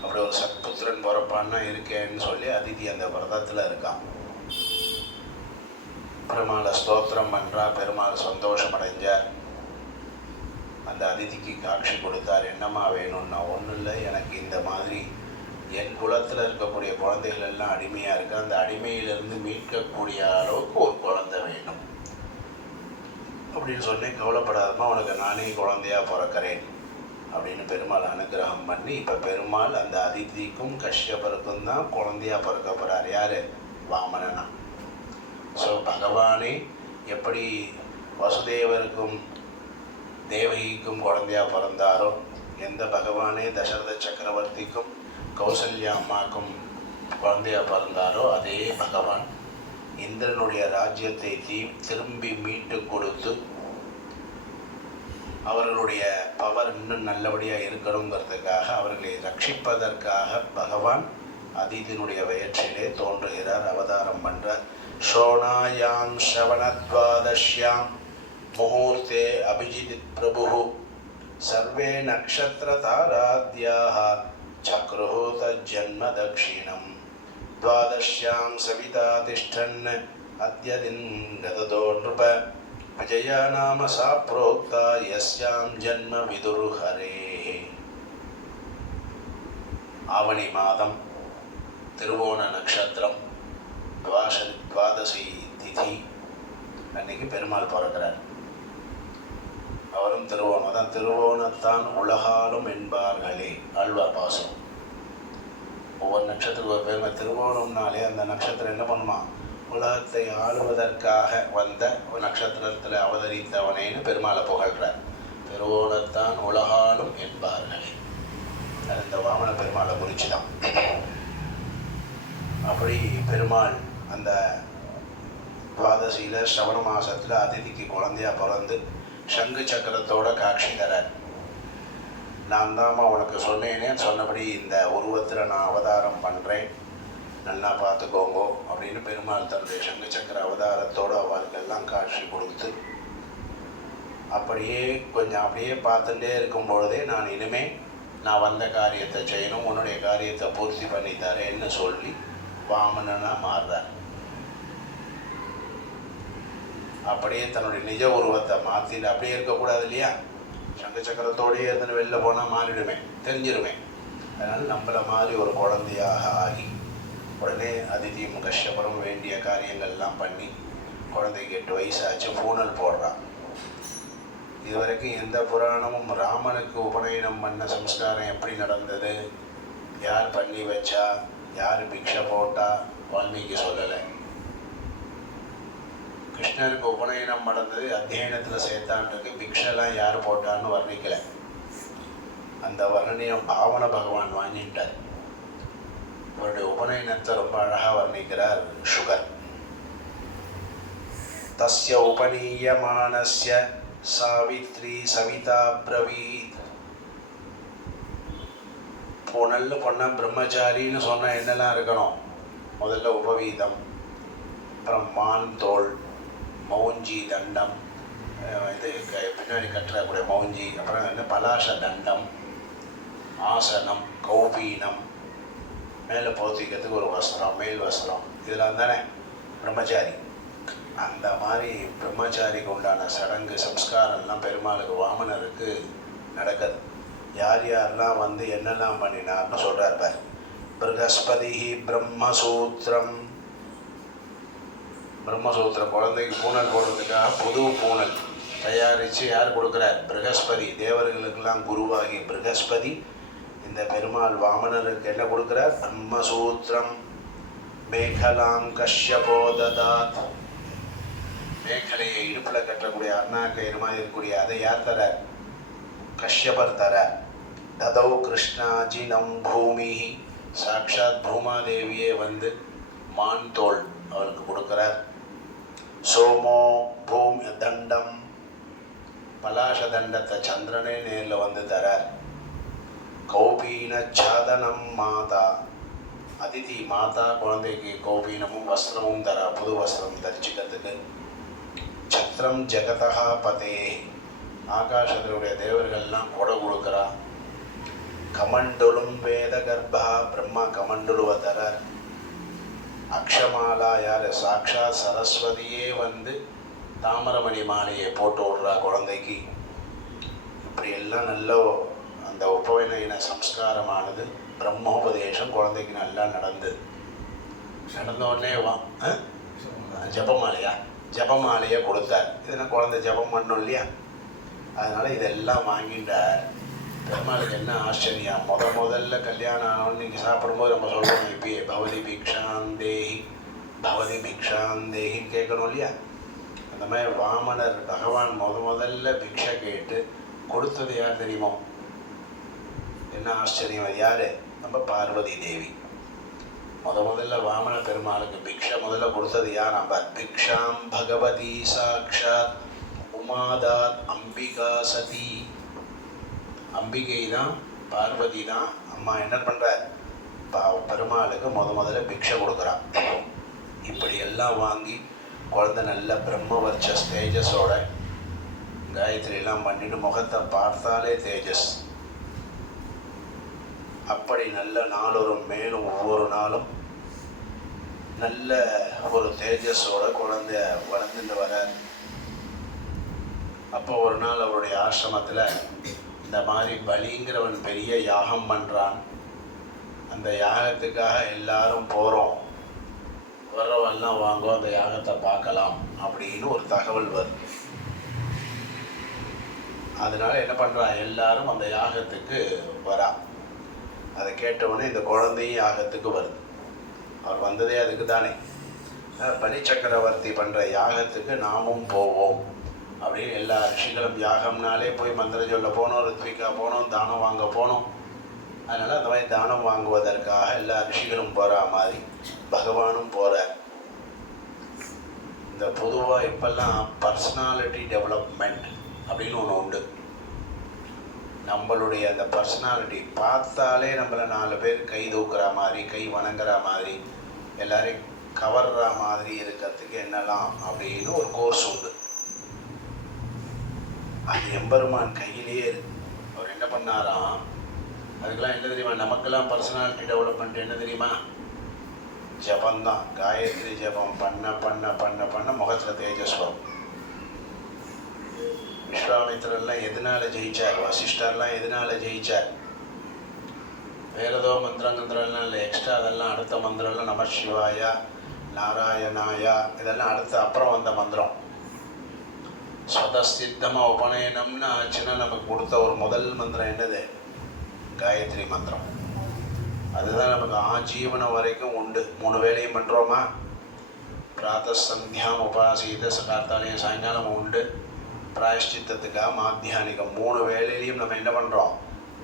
அப்படி ஒரு சத்புத்திரன் பிறப்பான்னா இருக்கேன்னு சொல்லி அதித்தி அந்த விரதத்தில் இருக்கான். பெருமாளை ஸ்தோத்திரம் பண்ணுறா. பெருமாள் சந்தோஷம் அடைஞ்சார். அந்த அதிதிக்கு காட்சி கொடுத்தார். என்னம்மா வேணும்னா, ஒன்றும் இல்லை, எனக்கு இந்த மாதிரி என் குலத்தில் இருக்கக்கூடிய குழந்தைகள் எல்லாம் அடிமையாக இருக்கு, அந்த அடிமையிலிருந்து மீட்கக்கூடிய அளவுக்கு ஒரு குழந்தை வேணும் அப்படின்னு சொன்னேன். கவலைப்படாதமா, உனக்கு நானே குழந்தையாக பிறக்கிறேன் அப்படின்னு பெருமாள் அனுகிரகம் பண்ணி, இப்போ பெருமாள் அந்த அதிதிக்கும் கஷ்யபருக்கும் தான் குழந்தையாக பிறக்க போகிறார். யார்? வாமனனா. ஸோ பகவானே எப்படி வசுதேவருக்கும் தேவகிக்கும் குழந்தையாக பிறந்தாரோ, எந்த பகவானே தசரத சக்கரவர்த்திக்கும் கௌசல்யா அம்மாக்கும் குழந்தையாக பிறந்தாரோ, அதே பகவான் இந்திரனுடைய ராஜ்யத்தை திரும்பி மீட்டு கொடுத்து அவர்களுடைய பவர் இன்னும் நல்லபடியாக இருக்கணுங்கிறதுக்காக, அவர்களை ரட்சிப்பதற்காக பகவான் அதிதியினுடைய வயிற்றிலே தோன்றுகிறார், அவதாரம் பண்ணுறார். ஷோணாயாம் ஸ்ரவணத்வாதஷ்யாம் முகூர்த்தே அபிஜித் பிரபு சர்வே நக்ஷத்திர தாராத்யாக சக்ருஹு தஜ்ஜன்ம தக்ஷிணம் துவாதஷ்யாம் சவிதா திஷ்டன் அத்யதின் கததோ நிருப விஜயா நாம சா புரோக்தா யஸ்யாம் ஜன்ம விதுரு ஹரேஹே. ஆவணி மாதம் திருவோண நட்சத்திரம் துவாதசி திதி அன்னைக்கு பெருமாள் பிறக்கிறார். அவரும் திருவோணம் தான். திருவோணத்தான் உலகாலும் என்பார்களே ஆழ்வார் பாசம். ஒவ்வொரு நட்சத்திரம் ஒரு பெருமை. திருவோணம்னாலே அந்த நட்சத்திரம் என்ன பண்ணுமா, உலகத்தை ஆளுவதற்காக வந்த ஒரு நட்சத்திரத்தில் அவதரித்தவனேன்னு பெருமாளை புகழ்கிறார். திருவோணத்தான் உலகாலும் என்பார்களே, அது இந்த வாமன பெருமாளை குறித்து தான். அப்படி பெருமாள் அந்த துவாதசியில் ஸ்ரவண மாதத்தில் அதிதிக்கு குழந்தையாக பிறந்து சங்கு சக்கரத்தோட காட்சி தரார். நான் தாம்மா உனக்கு சொன்னேனே, சொன்னபடி இந்த உருவத்தில் நான் அவதாரம் பண்ணுறேன், நல்லா பார்த்துக்கோங்கோ அப்படின்னு பெருமாள் தன்னுடைய சங்கு சக்கர அவதாரத்தோடு அவர்களுக்கெல்லாம் காட்சி கொடுத்து, அப்படியே கொஞ்சம் அப்படியே பார்த்துட்டே இருக்கும் பொழுதே, நான் இனிமேல் நான் வந்த காரியத்தை செய்யணும், உன்னுடைய காரியத்தை பூர்த்தி பண்ணி தரேன்னு சொல்லி வாமனனாக மாறுறார். அப்படியே தன்னுடைய நிஜ உருவத்தை மாற்றிட்டு அப்படியே இருக்கக்கூடாது இல்லையா, சங்க சக்கரத்தோடையே இருந்துட்டு வெளில போனால் மாறிடுமே, தெரிஞ்சிருவேன். அதனால் நம்மளை மாதிரி ஒரு குழந்தையாக ஆகி உடனே அதிதியும் கஷ்யபரும் வேண்டிய காரியங்கள்லாம் பண்ணி குழந்தைக்கு 8 வயசாச்சு, பூனல் போடுறான். இதுவரைக்கும் எந்த புராணமும் ராமனுக்கு உபநயனம் பண்ண சம்ஸ்காரம் எப்படி நடந்தது, யார் பண்ணி வச்சா, யார் பிக்ஷை போட்டா, வால்மீகி சொல்லலை. கிருஷ்ணருக்கு உபநயனம் நடந்தது அத்தியனத்தில் சேர்த்தான்ருக்கு, பிக்ஷெல்லாம் யார் போட்டான்னு வர்ணிக்கலை. அந்த வர்ணனையும் பாவன பகவான் வாங்கிட்டார். அவருடைய உபநயனத்தை ரொம்ப அழகாக வர்ணிக்கிறார் சுகர். தஸ்ய உபநீயமானஸ்ய சாவித்ரி சவிதா பிரவீத். பொண்ணு பொண்ண பிரம்மச்சாரின்னு சொன்னால் என்னெல்லாம் இருக்கணும்? முதல்ல உபவீதம், அப்புறம் மான் தோல், மௌஞ்சி தண்டம், இது பின்னாடி கட்டுறக்கூடிய மௌஞ்சி, அப்புறம் என்ன பலாச தண்டம், ஆசனம், கௌபீனம், மேலே போத்திக்கிறதுக்கு ஒரு வஸ்திரம், மேல் வஸ்திரம், இதெல்லாம் தானே பிரம்மச்சாரி. அந்த மாதிரி பிரம்மச்சாரிக்கு உண்டான சடங்கு சம்ஸ்காரம்லாம் பெருமாளுக்கு வாமனருக்கு நடக்குது. யார் யாரெல்லாம் வந்து என்னெல்லாம் பண்ணினார்னு சொல்கிறார் பார். ப்ரகஸ்பதி பிரம்மசூத்திரம், பிரம்மசூத்திரம் குழந்தைக்கு பூனல் போடுறதுக்காக புது பூனல் தயாரித்து யார் கொடுக்குறார்? ப்ரகஸ்பதி. தேவர்களுக்கெல்லாம் குருவாகி ப்ரகஸ்பதி இந்த பெருமாள் வாமனருக்கு என்ன கொடுக்குறார்? பிரம்மசூத்திரம். மேகலாம் கஷ்யபோ ததாத், மேகலையை இடுப்பில் கட்டக்கூடிய அருணாக்கயிறு மாதிரி இருக்கக்கூடிய அதை யார் தர? கஷ்யபர் தர. ததௌ கிருஷ்ணாஜினம் பூமி, சாட்சாத் பூமாதேவியே வந்து மான் தோல் அவருக்கு கொடுக்குறார். சோமோ பூமி தண்டம், பலாச தண்டத்தை சந்திரனே நேரில் வந்து தரார். கௌபீன சாதனம் மாதா, அதிதி மாதா குழந்தைக்கு கௌபீனமும் வஸ்திரமும் தரா, புது வஸ்திரம் தரிச்சிக்கிறதுக்கு. சத்திரம் ஜெகதா பதே, ஆகாசத்தினுடைய தேவர்கள்லாம் கொடை கொடுக்குறா. கமண்டலும் வேத கர்ப்பா, பிரம்மா கமண்டலுவை தரார். அக்ஷமாலா யார்? சாக்ஷாத் சரஸ்வதியே வந்து தாமரமணி மாலையை போட்டு விடுறா குழந்தைக்கு. இப்படி எல்லாம் நல்ல அந்த உபநயன சம்ஸ்காரமானது பிரம்மோபதேசம் குழந்தைக்கு நல்லா நடந்தது. நடந்தோடனே ஜபமாலையா, ஜபமாலையை கொடுத்தார். இதுனா குழந்தை ஜபம் பண்ணும் இல்லையா, அதனால் இதெல்லாம் வாங்கிட்டார். பெருமாளுக்கு என்ன ஆச்சரியம், முதல்ல கல்யாணம் ஆனவன்னு நீங்கள் சாப்பிடும்போது நம்ம சொல்கிறோம், இப்பயே பவதி பிக்ஷாந்தேஹி பவதி பிக்ஷாந்தேஹின்னு கேட்கணும் இல்லையா. அந்த மாதிரி வாமனர் பகவான் முதல்ல பிக்ஷை கேட்டு கொடுத்தது யார் தெரியுமோ? என்ன ஆச்சரியம், யார்? நம்ம பார்வதி தேவி. முதல்ல வாமன பெருமாளுக்கு பிக்ஷை முதல்ல கொடுத்தது யார்? நம்ம பிக்ஷாம் பகவதி சாக்ஷாத் உமாதாத் அம்பிகா சதி. அம்பிகை தான், பார்வதி தான். அம்மா என்ன பண்ணுறார்? பெருமாளுக்கு முதல்ல பிக்ஷை கொடுக்குறான். இப்படி எல்லாம் வாங்கி குழந்தை நல்ல பிரம்மவர்ச்ச தேஜஸோட காயத்ரியெல்லாம் பண்ணிட்டு முகத்தை பார்த்தாலே தேஜஸ். அப்படி நல்ல நாளொரு மேலும் ஒவ்வொரு நாளும் நல்ல ஒரு தேஜஸோட குழந்தை வளர்ந்துட்டு வரார். அப்போ ஒரு நாள் அவருடைய ஆசிரமத்தில் இந்த மாதிரி பலிங்கிறவன் பெரிய யாகம் பண்ணுறான். அந்த யாகத்துக்காக எல்லாரும் போகிறோம், வர்றவெல்லாம் வாங்கோ அந்த யாகத்தை பார்க்கலாம் அப்படின்னு ஒரு தகவல் வருது. அதனால என்ன பண்ணுறான், எல்லாரும் அந்த யாகத்துக்கு வரா. அதை கேட்டவுடனே இந்த குழந்தையும் யாகத்துக்கு வருது. அவர் வந்ததே அதுக்கு தானே, பலி சக்கரவர்த்தி பண்ணுற யாகத்துக்கு நாமும் போவோம் அப்படின்னு எல்லா ரிஷிகளும். யாகம்னாலே போய் மந்திரம் சொல்ல போனோம், ரித்விகா போனோம், தானம் வாங்க போனோம். அதனால் அந்த மாதிரி தானம் வாங்குவதற்காக எல்லா ரிஷிகளும் போகிற மாதிரி பகவானும் போகிறார். இந்த பொதுவாக இப்போல்லாம் பர்சனாலிட்டி டெவலப்மெண்ட் அப்படின்னு ஒன்று உண்டு. நம்மளுடைய அந்த பர்சனாலிட்டி பார்த்தாலே நம்மளை 4 பேர் கை தூக்குற மாதிரி, கை வணங்குற மாதிரி, எல்லாரையும் கவர்ற மாதிரி இருக்கிறதுக்கு என்னெல்லாம் அப்படின்னு ஒரு கோர்ஸ் உண்டு. அது எம்பெருமான் கையிலேயே இருக்கு. அவர் என்ன பண்ணாராம், அதுக்கெல்லாம் என்ன தெரியுமா? நமக்கெல்லாம் பர்சனாலிட்டி டெவலப்மெண்ட் என்ன தெரியுமா? ஜபந்தான். காயத்ரி ஜபம் பண்ண பண்ண பண்ண பண்ண முகத்தில் தேஜஸ் வரும். விஸ்வாமித்திரர்லாம் எதனால ஜெயிச்சார்? வசிஷ்டர்லாம் எதனால ஜெயிச்சார்? வேற ஏதோ மந்திரங்கந்திரம்லாம் இல்லை, எக்ஸ்ட்ரா அதெல்லாம் அடுத்த மந்திரம்லாம் நம சிவாயா நாராயணாயா இதெல்லாம் அடுத்த அப்புறம் வந்த மந்திரம். ஸ்வதசித்தமாக உபநயனம்னு ஆச்சுன்னா நமக்கு கொடுத்த ஒரு முதல் மந்திரம் என்னது? காயத்ரி மந்திரம். அதுதான் நமக்கு ஆஜீவனம் வரைக்கும் உண்டு. 3 வேளையும் பண்ணுறோமா? பிராத்த சந்தியாம் உபாசீத கார்த்தாலயம் சாயங்காலம் உண்டு. பிராயஷ்சித்தத்துக்காக மாத்தியானிகம் 3 வேளையிலையும் நம்ம என்ன பண்ணுறோம்?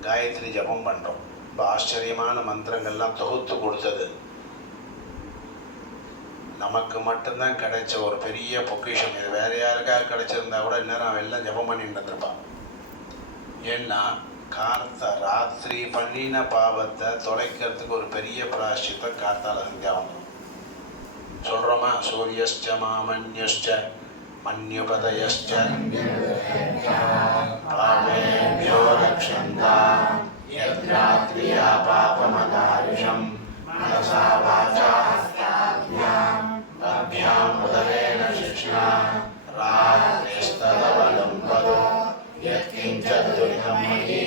காயத்ரி ஜபம் பண்ணுறோம். இப்போ ஆச்சரியமான மந்திரங்கள்லாம் தொகுத்து கொடுத்தது நமக்கு மட்டும்தான் கிடைச்ச ஒரு பெரிய பொக்கிஷம். இது வேறு யாருக்காக கிடைச்சிருந்தா கூட இன்னும் அவன் எல்லாம் ஜபம் பண்ணிட்டு இருந்திருப்பான். ஏன்னா ராத்திரி பண்ணின பாவத்தை தொலைக்கிறதுக்கு ஒரு பெரிய பிராயஷ்சித்தம் கார்த்தால சந்தியா வந்துடும். சொல்கிறோமா? சூரியஸ்ச மாமன்யஸ்ச மன்யுபதயஸ்ச பாவேभ्यो ரக்ஷந்தாம் யத்ராத்ரியா பாபமகாரிஷம் மனசா வாசா அப்யாம் உதரேன சிக்ஷ்ணா ராத்ரிஸ்ததவலம் பதோ யத்கிஞ்சத் துரிதம் மயி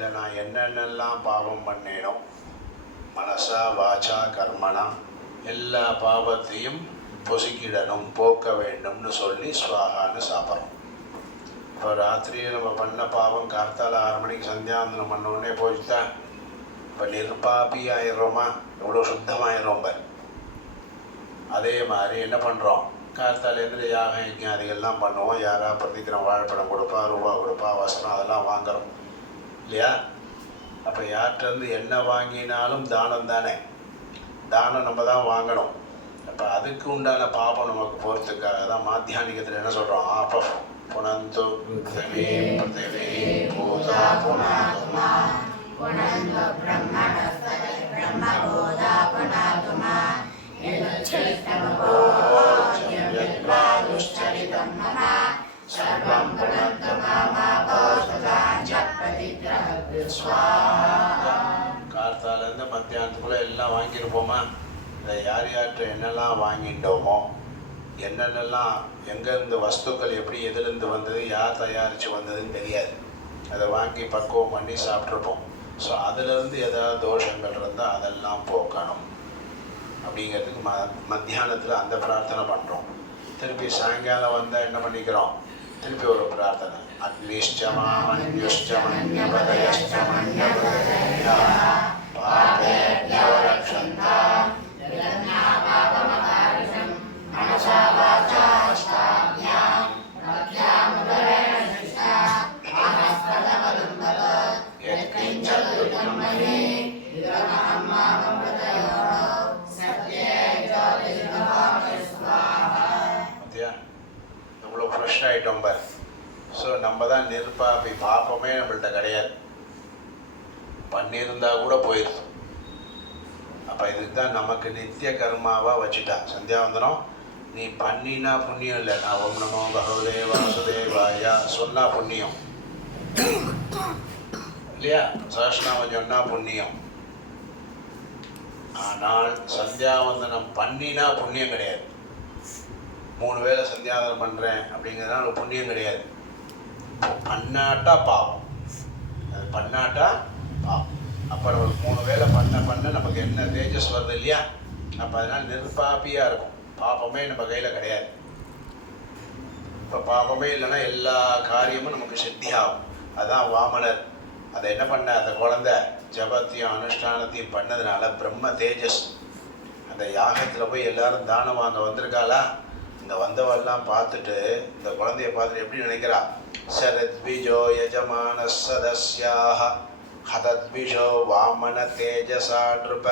வாழ்க்கையில் நான் என்னென்னலாம் பாவம் பண்ணேனோ மனசா வாச்சா கர்மனா எல்லா பாவத்தையும் பொசுக்கிடணும், போக்க வேண்டும்னு சொல்லி ஸ்வாகான்னு சாப்பிட்றோம். இப்போ ராத்திரி நம்ம பண்ண பாவம் கார்த்தால 6 மணிக்கு சந்தியாவந்தனம் பண்ணோடனே போச்சுதான் இப்போ நிர்பாபி ஆயிடுறோமா, எவ்வளோ சுத்தமாயிடும் பார். அதே மாதிரி என்ன பண்ணுறோம், கார்த்தாலேருந்து யாக யஜ்ஞாதிகள்லாம் பண்ணுவோம். யாராக பிரதிக்கிறோம், வாழைப்பழம் கொடுப்பா, ரூபா கொடுப்பா, வஸ்திரம் அதெல்லாம் வாங்குறோம் இல்லையா? அப்போ யார்கிட்டருந்து என்ன வாங்கினாலும் தானம் தானே, தானம் நம்ம தான் வாங்கணும். அப்போ அதுக்கு உண்டான பாபம் நமக்கு போகிறதுக்காக தான் மாத்தியானிகத்தில் என்ன சொல்கிறோம், ஆப புனந்து பிருத்திவி பிருத்திவி பூதா புனாதுமா புனந்து பிரம்மணஸ்தே பிரம்மபோதா புனாதுமா யத்வாதுஷ்சரிதம் மம சர்வம் புனந்து மாமாபோ சதாஞ்சப்பதிக்ரஹ ஸ்வாஹா. கார்த்தாலேருந்து மத்தியானத்துக்குள்ளே எல்லாம் வாங்கியிருப்போமா? இதை யார் யார்கிட்ட என்னெல்லாம் வாங்கிட்டோமோ, என்னென்னலாம் எங்கேருந்து வஸ்துக்கள் எப்படி எதுலேருந்து வந்தது, யார் தயாரித்து வந்ததுன்னு தெரியாது. அதை வாங்கி பக்குவம் பண்ணி சாப்பிட்ருப்போம். ஸோ அதிலேருந்து ஏதாவது தோஷங்கள் இருந்தால் அதெல்லாம் போக்கணும் அப்படிங்கிறதுக்கு மத்தியானத்தில் அந்த பிரார்த்தனை பண்ணுறோம். திருப்பி சாயங்காலம் வந்தால் என்ன பண்ணிக்கிறோம், திருப்பி ஒரு பிரார்த்தனை, அக்னிஷ்டமாமன்யுஷ்டமன்யபதயஷ்டமன்யபதயா பாபேப்யோ ரக்ஷந்தா மனசா வாசா அஷ்டாம்யாம் மத்யாமுதரேண சிஷ்டா அஹஸ்பதமதும்பத யத்கிஞ்சதுரிதம் மஹி இதமஹம் மாமம் பிரதயோனோ சத்யே ஜோதிர்பவாமி ஸ்வாஹா. பார்த்தியா எவ்வளோ ஃப்ரெஷ் ஆகிட்டோம் பார். ஸோ நம்ம தான் நிர்பாபி, பாப்பமே நம்மள்கிட்ட கிடையாது, பண்ணியிருந்தால் கூட போயிடுது. அப்போ இதுக்கு தான் நமக்கு நித்திய கர்மாவாக வச்சுட்டா. சந்தியாவந்தனம் நீ பண்ணினா புண்ணியம் இல்லை, நான் ஓம் நமோ பகவதே வாசுதேவாயா சொன்னா புண்ணியம் இல்லையா, சஹஸ்ரநாமம் சொன்னா புண்ணியம். ஆனால் சந்தியாவந்தனம் பண்ணினா புண்ணியம் கிடையாது. 3 வேளை சந்தியாவந்தனம் பண்ணுறேன் அப்படிங்கிறதுனால புண்ணியம் கிடையாது. பண்ணாட்டா பாவம், அது பண்ணாட்டா பாவம். அப்போ நமக்கு 3 வேளை பண்ண நமக்கு என்ன தேஜஸ் வருது இல்லையா? அப்போ அதனால் நிர்பாபியாக இருக்கும், பாபமே நம்ம கையில் கிடையாது. இப்போ பாபமே இல்லைன்னா எல்லா காரியமும் நமக்கு சித்தியாகும். அதுதான் வாமனர் அதை என்ன பண்ண, அந்த குழந்தை ஜபத்தையும் அனுஷ்டானத்தையும் பண்ணதுனால பிரம்ம தேஜஸ் அந்த யாகத்தில் போய் எல்லாரும் தானம் வாங்க வந்திருக்காளா, இந்த வந்தவெல்லாம் பார்த்துட்டு இந்த குழந்தைய பார்த்துட்டு எப்படி நினைக்கிறா, சரத்விஜோ யஜமான சதஸ்யாக ஹதத்விஷோ வாமன தேஜசா நிருப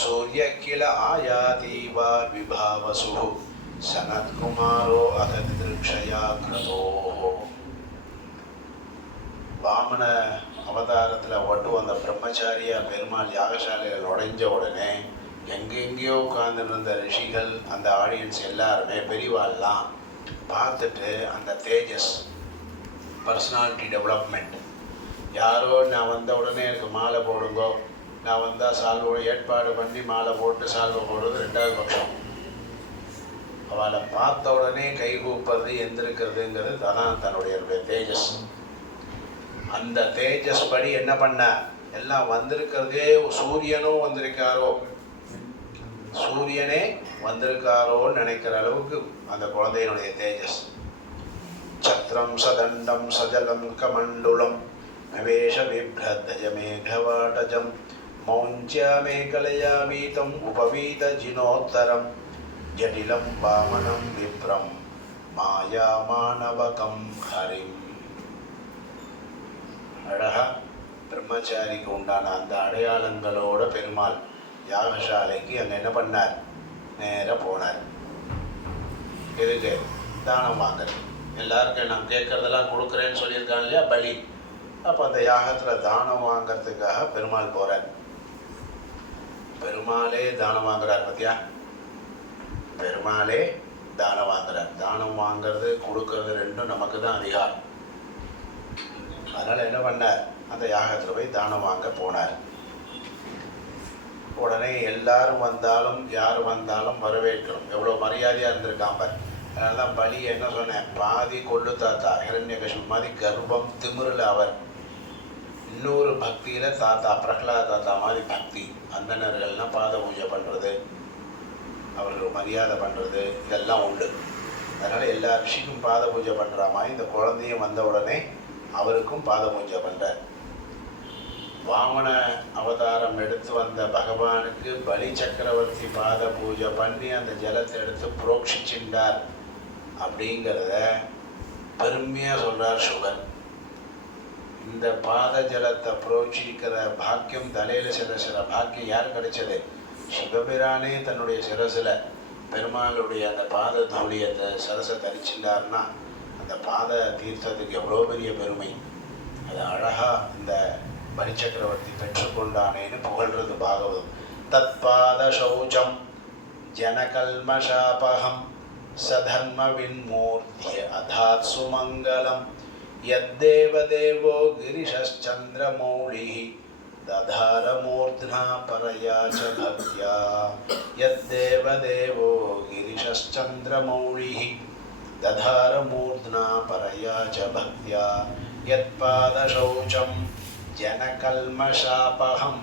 சூரிய கில ஆயாதீவா விபாவசு சனத்குமாரோ அகதிருக்ஷயா கிருதோ. வாமன அவதாரத்தில் ஒட்டு அந்த பிரம்மச்சாரியா பெருமாள் யாகசாலையில் நுழைஞ்ச உடனே எங்கெங்கேயோ உட்கார்ந்துருந்த ரிஷிகள், அந்த ஆடியன்ஸ் எல்லாருமே பெரியவாள்லாம் பார்த்துட்டு அந்த தேஜஸ் பர்சனாலிட்டி டெவலப்மெண்ட், யாரோ நான் வந்த உடனே எனக்கு மாலை போடுங்கோ, நான் வந்தால் சால்வோட ஏற்பாடு பண்ணி மாலை போட்டு சால்வை போடுறது 2வது பட்சம். அவளை பார்த்த உடனே கைகூப்பது எந்திருக்கிறதுங்கிறது அதான் தன்னுடைய தேஜஸ். அந்த தேஜஸ் படி என்ன பண்ண, எல்லாம் வந்திருக்கிறதே சூரியனும் வந்திருக்காரோ, சூரியனே வந்திருக்காரோன்னு நினைக்கிற அளவுக்கு அந்த குழந்தையினுடைய தேஜஸ். சத்ரம் சதண்டம் சஜலம் கமண்டுலம் நிவேஷ விப்ரத்தய மேகவாடஜம் மௌஞ்சியா மேகலயா வீதம் உபவீத ஜினோத்தரம் ஜடிலம் வாமனம் விப்ரம் மாயா மாணவகம் ஹரிம். அழகா பிரம்மச்சாரிக்கு உண்டான அந்த அடையாளங்களோட பெருமாள் யாகசாலைக்கு அங்கே என்ன பண்ணார், நேராக போனார். எதுக்கு, தானம் வாங்குறது. எல்லாருக்கும் நான் கேட்குறதெல்லாம் கொடுக்குறேன்னு சொல்லியிருக்காங்க இல்லையா, பலி. அப்போ அந்த யாகத்தில் தானம் வாங்கிறதுக்காக பெருமாள் போகிறார். பெருமாளே தானம் வாங்குறார். பார்த்தியா, பெருமாளே தானம் வாங்குறார். தானம் வாங்கிறது கொடுக்கறது ரெண்டும் நமக்கு தான் அதிகாரம். அதனால் என்ன பண்ணார், அந்த யாகத்தில் போய் தானம் வாங்க போனார். உடனே எல்லாரும் வந்தாலும் யார் வந்தாலும் வரவேற்கணும். எவ்வளோ மரியாதையாக இருந்திருக்கான் பார். அதனால தான் பலி என்ன சொன்னேன், பாதி கொள்ளு தாத்தா ஹிரண்யகசிபு மாதிரி கர்ப்பம் திமிரில் அவர் இன்னொரு பக்தியில் தாத்தா பிரகலாத தாத்தா மாதிரி பக்தி, அந்தணர்கள்லாம் பாத பூஜை பண்ணுறது, அவர்கள் மரியாதை பண்ணுறது, இதெல்லாம் உண்டு. அதனால் எல்லா ரிஷிக்கும் பாத பூஜை பண்ணுற மாதிரி இந்த குழந்தையும் வந்த உடனே அவருக்கும் பாத பூஜை பண்ணுறார். வாமன அவதாரம் எடுத்து வந்த பகவானுக்கு பலி சக்கரவர்த்தி பாத பூஜை பண்ணி அந்த ஜலத்தை எடுத்து புரோக்ஷிச்சுட்டார் அப்படிங்கிறத பெருமையாக சொல்கிறார் சுகர். இந்த பாத ஜலத்தை புரோட்சிக்கிற பாக்கியம் தலையில் சில பாக்கியம் யார் கிடைச்சது? சிவபிரானே தன்னுடைய சிரசில் பெருமாளுடைய அந்த பாத தௌலியத்தை சரசை தரிச்சிட்டார்னா அந்த பாத தீர்த்தத்துக்கு எவ்வளோ பெரிய பெருமை. அது அழகாக இந்த பலிச்சக்கரவர்த்தி பெற்றுக்கொண்டானேன்னு புகழ்றது பாகவதம். தத் பாத சௌச்சம் ஜனகல்மஷாபகம் சதர்ம வின்மூர்த்திய அதாத் சுமங்கலம் யத்தேவதேவோ கிரிஷச்சந்திரமௌளிः ததாரமூர்த்னா பரயா ச பக்த்யா. யத்தேவதேவோ கிரிஷச்சந்திரமௌளிः ததாரமூர்த்னா பரயா ச பக்த்யா. யத்பாதசௌச்சம் ஜனகல்மஷாபகம்.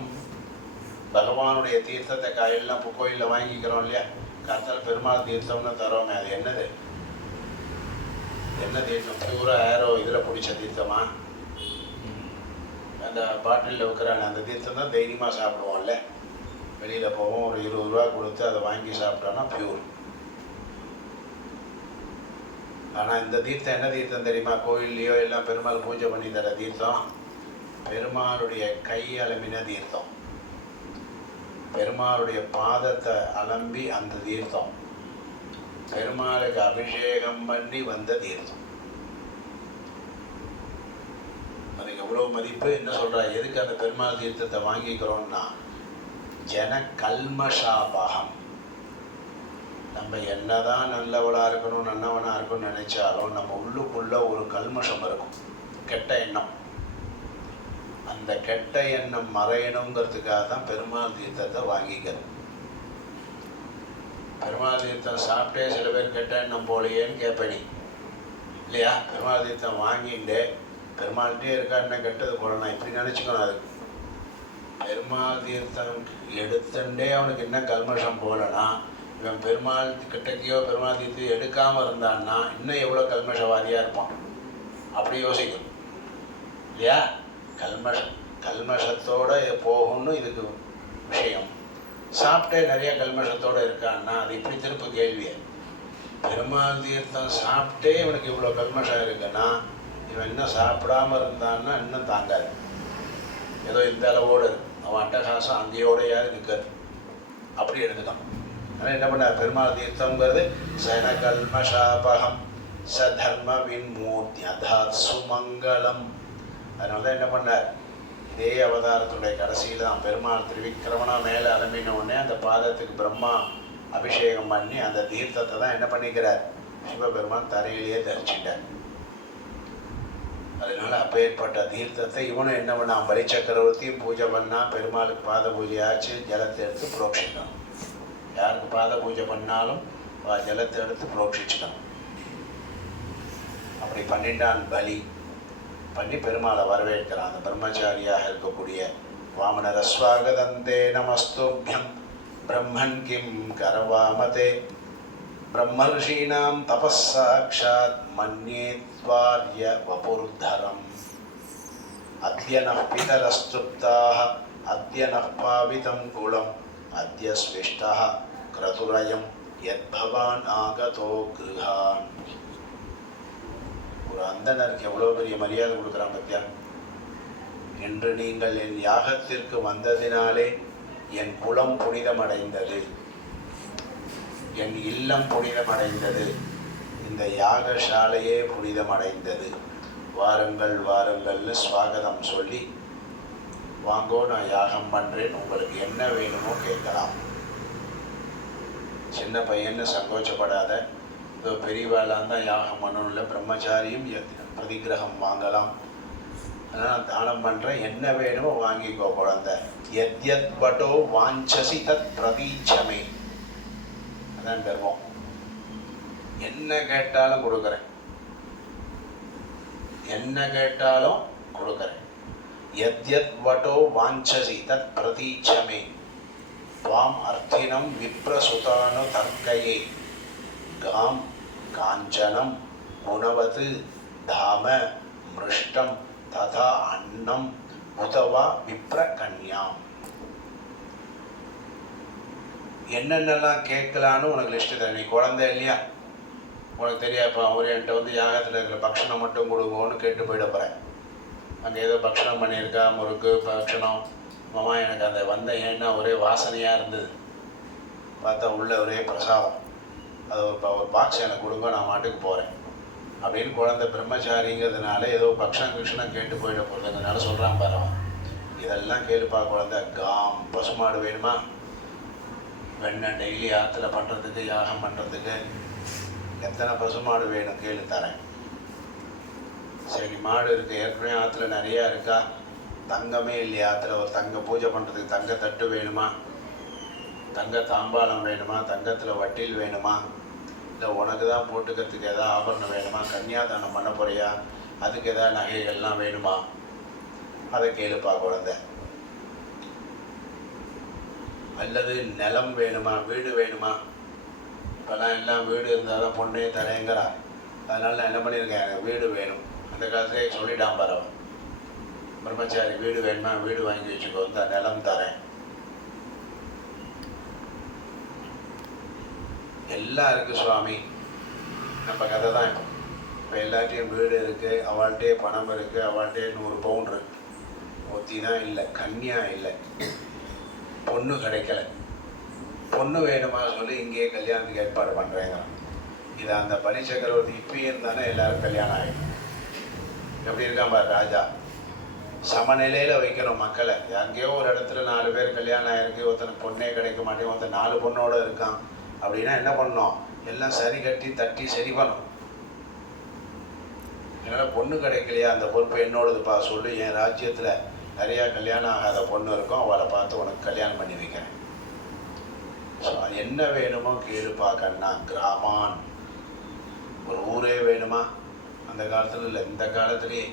பகவானுடைய தீர்த்தத்தை காயெல்லாம் கோயிலில் வாங்கிக்கிறோம் இல்லையா? காத்தால் பெருமாள் தீர்த்தம்னு தரோமே, அது என்னது? என்ன தீர்த்தம்? பியூராக ஏரோ இதில் பிடிச்ச தீர்த்தமா? அந்த பாட்டிலில் வைக்கிறாங்க அந்த தீர்த்தம் தான் தைரியமாக சாப்பிடுவோம்ல. வெளியில் போவோம், ஒரு 20 ரூபா கொடுத்து அதை வாங்கி சாப்பிட்டோன்னா பியூர். ஆனால் இந்த தீர்த்தம் என்ன தீர்த்தம் தெரியுமா? கோயில்லையோ எல்லாம் பெருமாள் பூஜை பண்ணி தர தீர்த்தம் பெருமாளுடைய கை அலம்பின தீர்த்தம், பெருமாளுடைய பாதத்தை அலம்பி அந்த தீர்த்தம், பெருமாளுக்கு அபிஷேகம் பண்ணி வந்த தீர்த்தம். அதுக்கு எவ்வளோ மதிப்பு. என்ன சொல்கிறா? எதுக்கு அந்த பெருமாள் தீர்த்தத்தை வாங்கிக்கிறோம்னா ஜன கல்மஷாபகம். நம்ம என்னதான் நல்லவளாக இருக்கணும் நல்லவனாக இருக்கணும்னு நினைச்சாலும் நம்ம உள்ளுக்குள்ளே ஒரு கல்மஷம் இருக்கும், கெட்ட எண்ணம். அந்த கெட்ட எண்ணம் மறையணுங்கிறதுக்காக தான் பெருமாள் தீர்த்தத்தை வாங்கிக்கிறது. பெருமாள் தீர்த்தம் சாப்பிட்டே சில பேர் கெட்ட எண்ணம் போலையேன்னு கேட்பேனி இல்லையா? பெருமாள் தீர்த்தம் வாங்கிட்டு பெருமாள்கிட்டே இருக்காருன்னா கெட்டது போடணும் இப்படி நினச்சிக்கணும். அது பெருமாள் தீர்த்தம் எடுத்துட்டே அவனுக்கு என்ன கல்மஷம் போலனா, இவன் பெருமாள் கிட்டக்கையோ பெருமாள் தீர்த்தம் எடுக்காமல் இருந்தான்னா இன்னும் எவ்வளோ கல்மஷவாதியாக இருப்பான். அப்படி யோசிக்கணும் இல்லையா? கல்மஷத்தோடு போகணும்னு இதுக்கு விஷயம். சாப்பிட்டே நிறைய கல்மஷத்தோடு இருக்கான்னா அது இப்படி திருப்பு கேள்வியை. பெருமாள் தீர்த்தம் சாப்பிட்டே இவனுக்கு இவ்வளோ கல்மஷம் இருக்குன்னா இவன் இன்னும் சாப்பிடாமல் இருந்தான்னா இன்னும் தாங்காது. ஏதோ இந்த அளவோடு இருக்கு, அவன் அட்டகாசம் அங்கேயோடையாவது நிற்காது. அப்படி எடுத்துக்கான். அதனால் என்ன பண்ணார்? பெருமாள் தீர்த்தங்கிறது சனகல்மஷாபகம் சதர்ம வின்மூர்த்தி அதாத் சுமங்கலம். அதனால தான் என்ன பண்ணார்? இதே அவதாரத்துடைய கடைசியில் தான் பெருமாள் திருவிக்கிரமணா மேலே அலம்பின உடனே அந்த பாதத்துக்கு பிரம்மா அபிஷேகம் பண்ணி அந்த தீர்த்தத்தை தான் என்ன பண்ணிக்கிறார்? சிவபெருமான் தரையிலேயே தரிச்சிட்டார். அதனால அப்பேற்பட்ட தீர்த்தத்தை இவனும் என்ன பண்ணான்? பலி சக்கரவர்த்தியும் பூஜை பண்ணால் பெருமாளுக்கு பாத பூஜையாச்சு, ஜலத்தை எடுத்து புரோக்ஷிக்கணும். யாருக்கு பாத பூஜை பண்ணாலும் ஜலத்தை எடுத்து புரோக்ஷிச்சுக்கணும். அப்படி பண்ணிட்டான் பலி. பண்ணி பெருமாளை வரவேற்கிறான். அந்த பிரம்மச்சாரியாக இருக்கக்கூடிய வாமனர ஸ்வாகதந்தே நமஸ்துப்யம் பிரம்மன் கிம் கரவாமதே பிரம்மர்ஷீனாம் தபஸ்ஸாக்ஷாத் மன்யே த்வார்ய வபுர்தரம் அத்ய நः பிதரஸ்துப்தாः அத்ய நः பாவிதம் குலம் அத்ய ஸ்விஷ்டः க்ரதுரயம் யத்பவான் ஆகதோ கிருஹான். ஒரு அந்தனருக்கு எவ்வளோ பெரிய மரியாதை கொடுக்குறான் பத்தியா? இன்று நீங்கள் என் யாகத்திற்கு வந்ததினாலே என் குலம் புனிதமடைந்தது, என் இல்லம் புனிதமடைந்தது, இந்த யாகசாலையே புனிதமடைந்தது. வாருங்கள் வாருங்கள்னு ஸ்வாகதம் சொல்லி, வாங்கோ நான் யாகம் பண்ணுறேன், உங்களுக்கு என்ன வேணுமோ கேட்கலாம். சின்ன பையன்னு சங்கோச்சப்படாத. இதோ பெரியவாளான் தான் யாகம் பண்ணணும் இல்லை, பிரம்மச்சாரியும் பிரதிகிரகம் வாங்கலாம். அதனால் நான் தானம் பண்ணுறேன், என்ன வேணுமோ வாங்கிக்கோ குழந்தை. யத்யத் வட்டோ வாஞ்சசி தத் பிரதீட்சமே. அதான் கர்வம். என்ன கேட்டாலும் கொடுக்குறேன், என்ன கேட்டாலும் கொடுக்குறேன். யத்யத் வடோ வாஞ்சசி தத் பிரதீட்சமே துவாம் அர்த்தினம் விப்ரசுதானு தர்க்கயே காம் காஞ்சனம் குணவது தாம மிருஷ்டம் ததா அன்னம் உதவா விப்ரகன்யாம். என்னென்னலாம் கேட்கலான்னு உனக்கு லிஸ்ட்டு தரேன். நீ குழந்தை இல்லையா, உனக்கு தெரியாப்பா அவர் என்கிட்ட வந்து யாகத்தில் இருக்கிற பக்ஷணம் மட்டும் கொடுங்கன்னு கேட்டு போயிட போகிறேன். அங்கே ஏதோ பக்ஷணம் பண்ணியிருக்கா, முறுக்கு பக்ஷணம். மாமா எனக்கு அந்த வந்த ஏன்னா ஒரே வாசனையாக இருந்தது, பார்த்தா உள்ள ஒரே பிரசாதம், அது ஒரு பாக்ஸ் எனக்கு கொடுங்க, நான் மாட்டுக்கு போகிறேன் அப்படின்னு குழந்தை பிரம்மச்சாரிங்கிறதுனால ஏதோ பக்ஷணம் கேட்டு போயிட போகிறதுங்கிறதுனால சொல்கிறான் பாருவன். இதெல்லாம் கேளுப்பா குழந்தை. காம் பசுமாடு வேணுமா, வெண்ணெய் டெய்லி ஆற்றுல பண்ணுறதுக்கு யாகம் பண்ணுறதுக்கு எத்தனை பசுமாடு வேணும் கேளு தரேன். சரி மாடு இருக்குது, ஏற்கனவே ஆற்றுல நிறையா இருக்கா, தங்கமே இல்லையா ஆற்றுல, ஒரு தங்க பூஜை பண்ணுறதுக்கு தங்க தட்டு வேணுமா, தங்க தாம்பாளம் வேணுமா, தங்கத்தில் வட்டில் வேணுமா, இல்லை உனக்கு தான் போட்டுக்கிறதுக்கு எதாவது ஆபரணம் வேணுமா, கன்னியாதானம் பண்ண போறியா, அதுக்கு எதாவது நகைகள்லாம் வேணுமா, அதை கேளுப்பா குழந்தை. அல்லது நிலம் வேணுமா, வீடு வேணுமா, இப்போல்லாம் எல்லாம் வீடு இருந்தால் தான் பொண்ணே தரேங்கிறா. அதனால் நான் என்ன பண்ணியிருக்கேன், எனக்கு வீடு வேணும். அந்த காலத்திலே சொல்லிட்டான் பரவன், பிரம்மச்சாரி வீடு வேணுமா, வீடு வாங்கி வச்சுக்கோ, இந்த நிலம் தரேன். எல்லாம் இருக்குது சுவாமி, நம்ம கதை தான். இப்போ எல்லாத்தையும் வீடு இருக்குது, அவள்கிட்டே பணம் இருக்குது, அவள்கிட்டே 100 பவுன் இருக்குது, ஒத்தி தான் இல்லை, கன்னியா இல்லை, பொண்ணு கிடைக்கல. பொண்ணு வேணுமா சொல்லி இங்கேயே கல்யாணத்துக்கு ஏற்பாடு பண்ணுறேங்க. இது அந்த பலி சக்கரவர்த்தி இப்பயே இருந்தானே எல்லாரும் கல்யாணம் ஆகிடும். எப்படி இருக்கான் பாரு ராஜா, சமநிலையில் வைக்கணும் மக்களை. எங்கேயோ ஒரு இடத்துல 4 பேர் கல்யாணம் ஆகிருக்கு, ஒருத்தனுக்கு பொண்ணே கிடைக்க மாட்டேன், ஒருத்தன் 4 பொண்ணோடு இருக்கான் அப்படின்னா என்ன பண்ணணும், எல்லாம் சரி கட்டி தட்டி சரி பண்ணணும். என்னால் பொண்ணு கிடைக்கலையா, அந்த பொறுப்பு என்னோடதுப்பா சொல்லி, என் ராஜ்யத்தில் நிறையா கல்யாணம் ஆகாத பொண்ணு இருக்கும், அவளை பார்த்து உனக்கு கல்யாணம் பண்ணி வைக்கிறேன். ஸோ என்ன வேணுமோ கேளுப்பா கண்ணா. கிராமான், ஒரு ஊரே வேணுமா, அந்த காலத்தில் இல்லை இந்த காலத்துலேயே.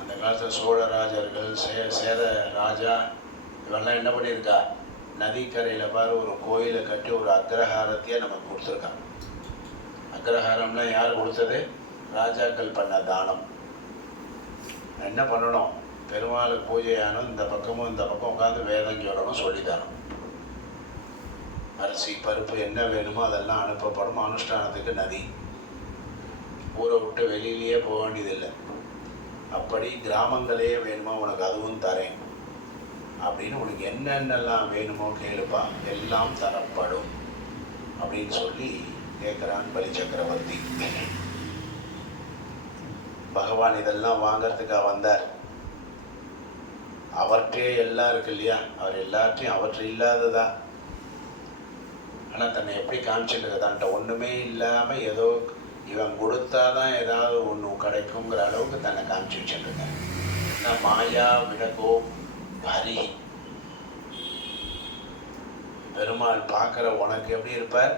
அந்த காலத்தில் சோழராஜர்கள் சேர ராஜா இவெல்லாம் என்ன பண்ணியிருக்கா, நதிக்கரையில் பாரு ஒரு கோயிலை கட்டி ஒரு அக்ரஹாரத்தையே நமக்கு கொடுத்துருக்காங்க. அக்ரஹாரம்லாம் யார் கொடுத்தது, ராஜாக்கள் பண்ண தானம். என்ன பண்ணணும், பெருமாளுக்கு பூஜையானும் இந்த பக்கமும் இந்த பக்கம் உட்காந்து வேதம் சொல்லணும், சொல்லித்தரணும். அரிசி பருப்பு என்ன வேணுமோ அதெல்லாம் அனுப்பப்படும். அனுஷ்டானத்துக்கு நதி, ஊரை விட்டு வெளியிலேயே போக வேண்டியதில்லை. அப்படி கிராமங்களே வேணுமோ உனக்கு அதுவும் தரேன் அப்படின்னு, உனக்கு என்னென்னலாம் வேணுமோ கேளுப்பா, எல்லாம் தரப்படும் அப்படின்னு சொல்லி கேட்குறான் பலி சக்கரவர்த்தி. பகவான் இதெல்லாம் வாங்கிறதுக்காக வந்தார். அவர்கிட்டே எல்லாம் இருக்கு இல்லையா, அவர் எல்லாத்தையும் அவற்றை இல்லாததா. ஆனால் தன்னை எப்படி காமிச்சுட்டு தன்ட்ட ஒன்றுமே இல்லாமல் ஏதோ இவன் கொடுத்தாதான் ஏதாவது ஒன்று கிடைக்குங்கிற அளவுக்கு தன்னை காமிச்சு வச்சுருக்கேன். நான் மாயா விடகோ ஹரி, பெருமாள் பார்க்குற உனக்கு எப்படி இருப்பார்,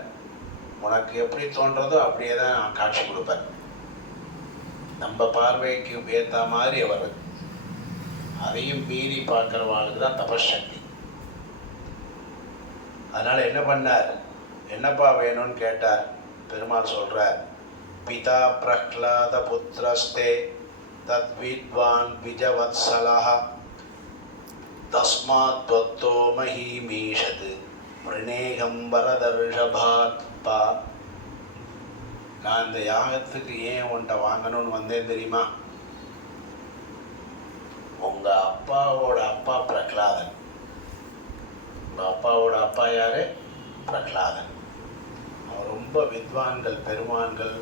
உனக்கு எப்படி தோன்றதோ அப்படியே தான் காட்சி கொடுப்பார். நம்ம பார்வைக்கு ஏற்ற மாதிரி அவர், அதையும் மீறி பார்க்குறவாளுக்கு தான் தபசக்தி. அதனால் என்ன பண்ணார், என்னப்பா வேணும்னு கேட்டார். பெருமாள் சொல்கிறார், பிதா பிரஹ்லாத புத்திரஸ்தே தத்வித்வான் விஜவத்சலஹ தஸ்மாத் त्वत्तो மஹீமீஷத் மிருணேகம் வரதர்ஷபாத்பா. நான் இந்த யாகத்துக்கு ஏன் உன்ட்ட வாங்கணும்னு வந்தேன் தெரியுமா, உங்கள் அப்பாவோட அப்பா பிரகலாதன். உங்கள் அப்பாவோட அப்பா யார், பிரகலாதன். அவன் ரொம்ப வித்வான்கள், பெருமான்கள்,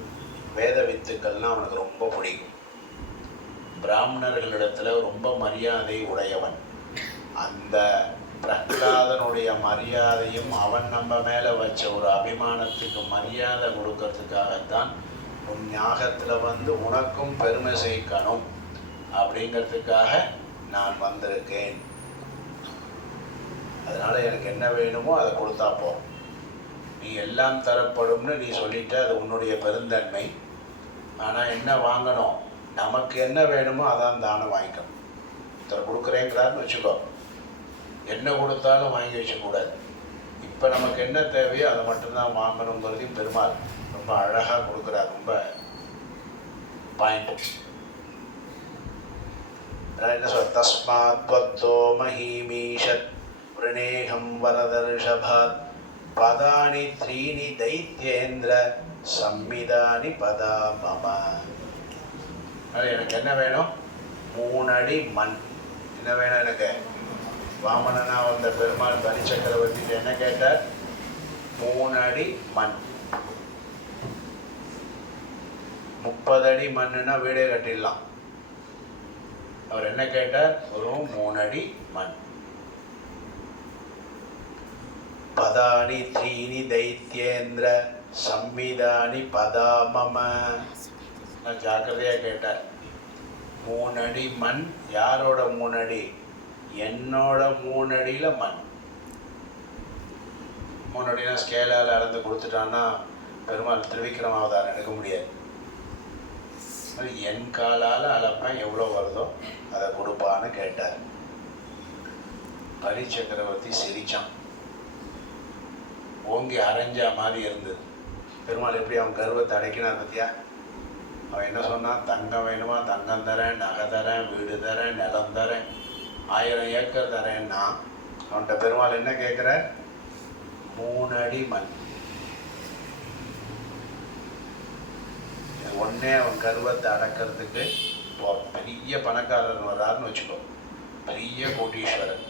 வேத வித்துக்கள்லாம் அவனுக்கு ரொம்ப பிடிக்கும். பிராமணர்களிடத்துல ரொம்ப மரியாதை உடையவன். அந்த பிரகலாதனுடைய மரியாதையும் அவன் நம்ம மேலே வச்ச ஒரு அபிமானத்துக்கு மரியாதை கொடுக்கறதுக்காகத்தான் உன் ஞாகத்தில் வந்து உனக்கும் பெருமை சேர்க்கணும் அப்படிங்கிறதுக்காக நான் வந்திருக்கேன். அதனால் எனக்கு என்ன வேணுமோ அதை கொடுத்தா போதும். நீ எல்லாம் தரப்படும்னு நீ சொல்லிட்ட, அது உன்னுடைய பெருந்தன்மை. ஆனால் என்ன வாங்கணும், நமக்கு என்ன வேணுமோ அதான் தானே வாங்கிக்கணும். ஒருத்தர் கொடுக்குறேங்கிறாருன்னு வச்சுக்கோ, என்ன கொடுத்தாலும் வாங்கி வச்சக்கூடாது. இப்போ நமக்கு என்ன தேவையோ அதை மட்டும்தான் வாங்கணுங்கிறதையும் பெருமாள் ரொம்ப அழகாக கொடுக்குறார். ரொம்ப பாயிண்ட் என்ன சொல், தஸ்மாத் வத்தோ மஹீமீஷத் விரணேகம் வரதர்ஷபாத் பதானி த்ரீணி தைத்யேந்திர சம்மிதானி பதா மம. அது எனக்கு என்ன வேணும்? 3 அடி மண். என்ன வேணும் எனக்கு? வாமனனா வந்த பெருமாள் பலி சக்கரவர்த்தி என்ன கேட்டார்? 3 அடி மண். 30 அடி மண்ணுன்னா வீடே கட்டிடலாம். அவர் என்ன கேட்டார்? ஒரு 3 அடி மண். பதானி த்ரீணி தைத்யேந்திர சம்மிதானி பதா மம. நான் ஜாக்கிரதையாக கேட்டார். 3 அடி மண். யாரோட 3 அடி? என்னோட 3 அடியில் மண். 3 அடினா ஸ்கேலால் அளந்து கொடுத்துட்டான்னா பெருமாள் திருவிக்கிரம அவதாரம் எடுக்க முடியாது. என் காலால் அளப்பேன், எவ்வளோ வருதோ அதை கொடுப்பான்னு கேட்டார். பலி சக்கரவர்த்தி சிரிச்சான். ஓங்கி அரைஞ்சா மாதிரி இருந்தது. பெருமாள் எப்படி அவன் கர்வத்தை அடைக்கினார் பத்தியா? அவன் என்ன சொன்னான்? தங்கம் வேணுமா? தங்கம் தரேன், நகை தரேன், வீடு தரேன், நிலம் தரேன், 1000 ஏக்கர் தரேன்னா அவன்கிட்ட பெருமாள் என்ன கேட்குற? 3 அடி மண். ஒன்னே அவன் கர்வத்தை அடக்கிறதுக்கு பெரிய பணக்காரர் வர்றாருன்னு வச்சுக்கோ, பெரிய கோட்டீஸ்வரர்.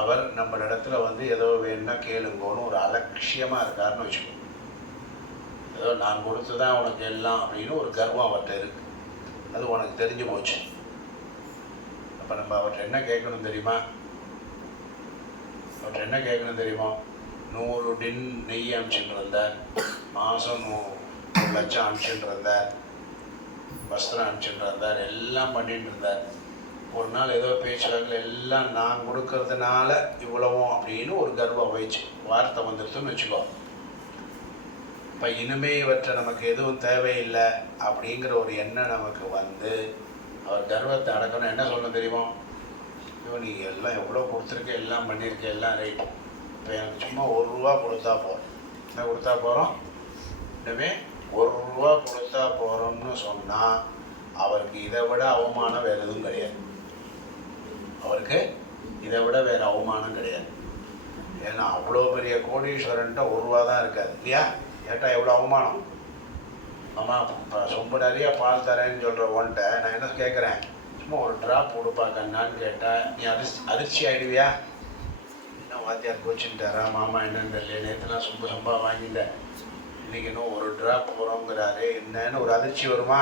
அவர் நம்ம இடத்துல வந்து ஏதோ வேணும்னா கேளுங்கோன்னு ஒரு அலட்சியமாக இருக்காருன்னு வச்சுக்கோ. ஏதோ நான் கொடுத்து தான் உனக்கு எல்லாம் அப்படின்னு ஒரு கர்வம் அவர்கிட்ட இருக்கு. அது உனக்கு தெரிஞ்சு போச்சு. அப்போ நம்ம அவர்கிட்ட என்ன கேட்கணும் தெரியுமா? அவர்கிட்ட என்ன கேட்கணும் தெரியுமா? 100 டின் நெய் அனுப்பிச்சுட்டு இருந்தார், மாதம் 1 லட்சம் அனுப்பிச்சுட்டு இருந்தார், வஸ்திரம் அனுப்பிச்சுட்டு இருந்தார், எல்லாம் பண்ணிட்டு இருந்தார். ஒரு நாள் ஏதோ பேச்சுவாக்கில் எல்லாம் நான் கொடுக்கறதுனால இவ்வளவும் அப்படின்னு ஒரு கர்வம் வச்சு வார்த்தை வந்துடுதுன்னு வச்சுக்கோ. இப்போ இனிமே இவற்றை நமக்கு எதுவும் தேவையில்லை அப்படிங்கிற ஒரு எண்ணம் நமக்கு வந்து அவர் கர்வத்தை அடக்கணும். என்ன சொல்லணும் தெரியுமா? ஐயோ நீ எல்லாம் எவ்வளோ கொடுத்துருக்க, எல்லாம் பண்ணியிருக்க, எல்லாம் ரைட். இப்போ எனக்கு சும்மா 1 ரூபா கொடுத்தா போகிறோம். என்ன கொடுத்தா போகிறோம்? இனிமே 1 ரூபா கொடுத்தா போகிறோம்னு சொன்னால் அவருக்கு இதை விட அவமானம் வேறு எதுவும் கிடையாது. அவருக்கு இதை விட வேறு அவமானம் கிடையாது. ஏன்னா அவ்வளோ பெரிய கோடீஸ்வரன்ட்ட 1 ரூபா தான் இருக்காது இல்லையா? கேட்டால் எவ்வளோ அவமானம். ஆமாம், இப்போ சொம்பு நிறையா பால் தரேன்னு சொல்கிற ஒன்ட்ட நான் என்ன கேட்குறேன்? சும்மா ஒரு ட்ராப் கொடுப்பா கண்ணான்னு கேட்டால் நீ அதிர்ச்சி ஆகிடுவியா? என்ன வாத்தியார் கோச்சின்ட்டாரா? மாமா என்னன்னு தெரியல, நேற்றுலாம் சொம்பா வாங்கிட்டேன், இன்றைக்கி இன்னும் ஒரு ட்ராப் போகிறோங்கிறாரு, என்னன்னு ஒரு அதிர்ச்சி வருமா?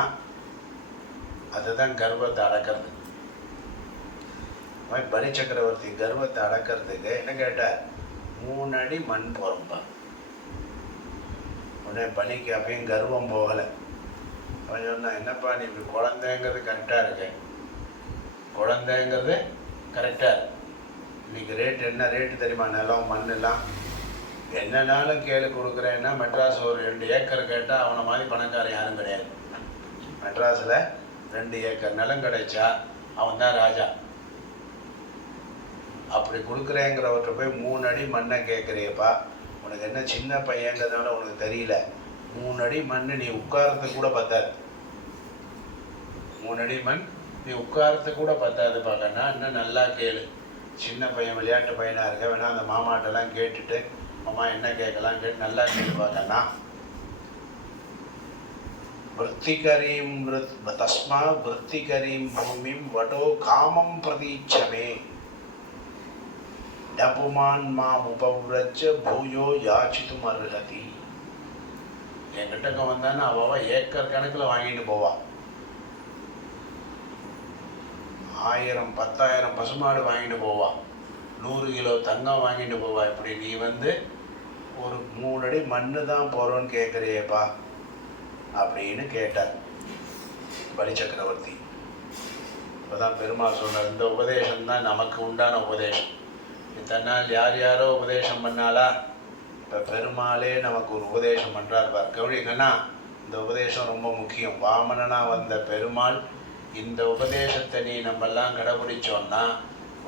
அதுதான் கர்வத்தை அடக்கிறது. பலி சக்கரவர்த்தி கர்வத்தை அடக்கிறதுக்கு என்ன கேட்டார்? 3 அடி மண் போகிறோம்ப்பா. உடனே பலிக்கு அப்பயும் கர்வம் போகலை. அவன் சொன்னான், என்னப்பா நீ இப்படி குழந்தைங்கிறது கரெக்டாக இருக்கு, குழந்தைங்கிறது கரெக்டாக இருக்கு. இன்றைக்கி ரேட்டு என்ன ரேட்டு தெரியுமா? நிலம் மண்ணெல்லாம் என்னன்னாலும் கேளு கொடுக்குறேன்னா மெட்ராஸ் ஒரு 2 ஏக்கர் கேட்டால் அவனை மாதிரி பணக்காரன் யாரும் கிடையாது. மெட்ராஸில் 2 ஏக்கர் நிலம் கிடைச்சா அவன் தான் ராஜா. அப்படி கொடுக்குறேங்கிறவற்றை போய் 3 அடி மண்ணை கேட்குறியப்பா, உனக்கு என்ன சின்ன பையங்கிறதுனால உனக்கு தெரியல. 3 அடி மண் நீ உட்காரத்துக்கு கூட பத்தாது. 3 அடி மண் நீ உட்காரத்துக்கு கூட பத்தாது பார்க்கண்ணா. இன்னும் நல்லா கேளு. சின்ன பையன் விளையாட்டு பையனாக இருக்க வேணா, அந்த மாமாட்டெல்லாம் கேட்டுட்டு மாமா என்ன கேட்கலாம் கேட்டு நல்லா கேட்டு பார்க்கண்ணா. விருத்திகரீம் தஸ்மா விருத்திகரீம் பூமிம் வடோ காமம் பிரதீட்சமே டபுமான் மாம் உபவ்ரஜ பூயோ யாச்சித்தும் அருகதி. என்கிட்டக்க வந்தான்னு அவ ஏக்கர் கணக்கில் வாங்கிட்டு போவா. 1000 10,000 பசுமாடு வாங்கிட்டு போவா, 100 கிலோ தங்கம் வாங்கிட்டு போவா. இப்படி நீ வந்து ஒரு 3 அடி மண்ணு தான் போகிறோன்னு கேட்குறியேப்பா அப்படின்னு கேட்டார் பலி சக்கரவர்த்தி. இப்போதான் பெருமாள் சொன்னார், இந்த உபதேசம்தான் நமக்கு உண்டான உபதேசம். இத்தனை நாள் யார் யாரோ உபதேசம் பண்ணாலா? இப்போ பெருமாளே நமக்கு ஒரு உபதேசம் பண்ணுறார் பார். கவனிங்கன்னா இந்த உபதேசம் ரொம்ப முக்கியம். வாமனனா வந்த பெருமாள் இந்த உபதேசத்தை நீ நம்மெல்லாம் கடைபிடிச்சோன்னா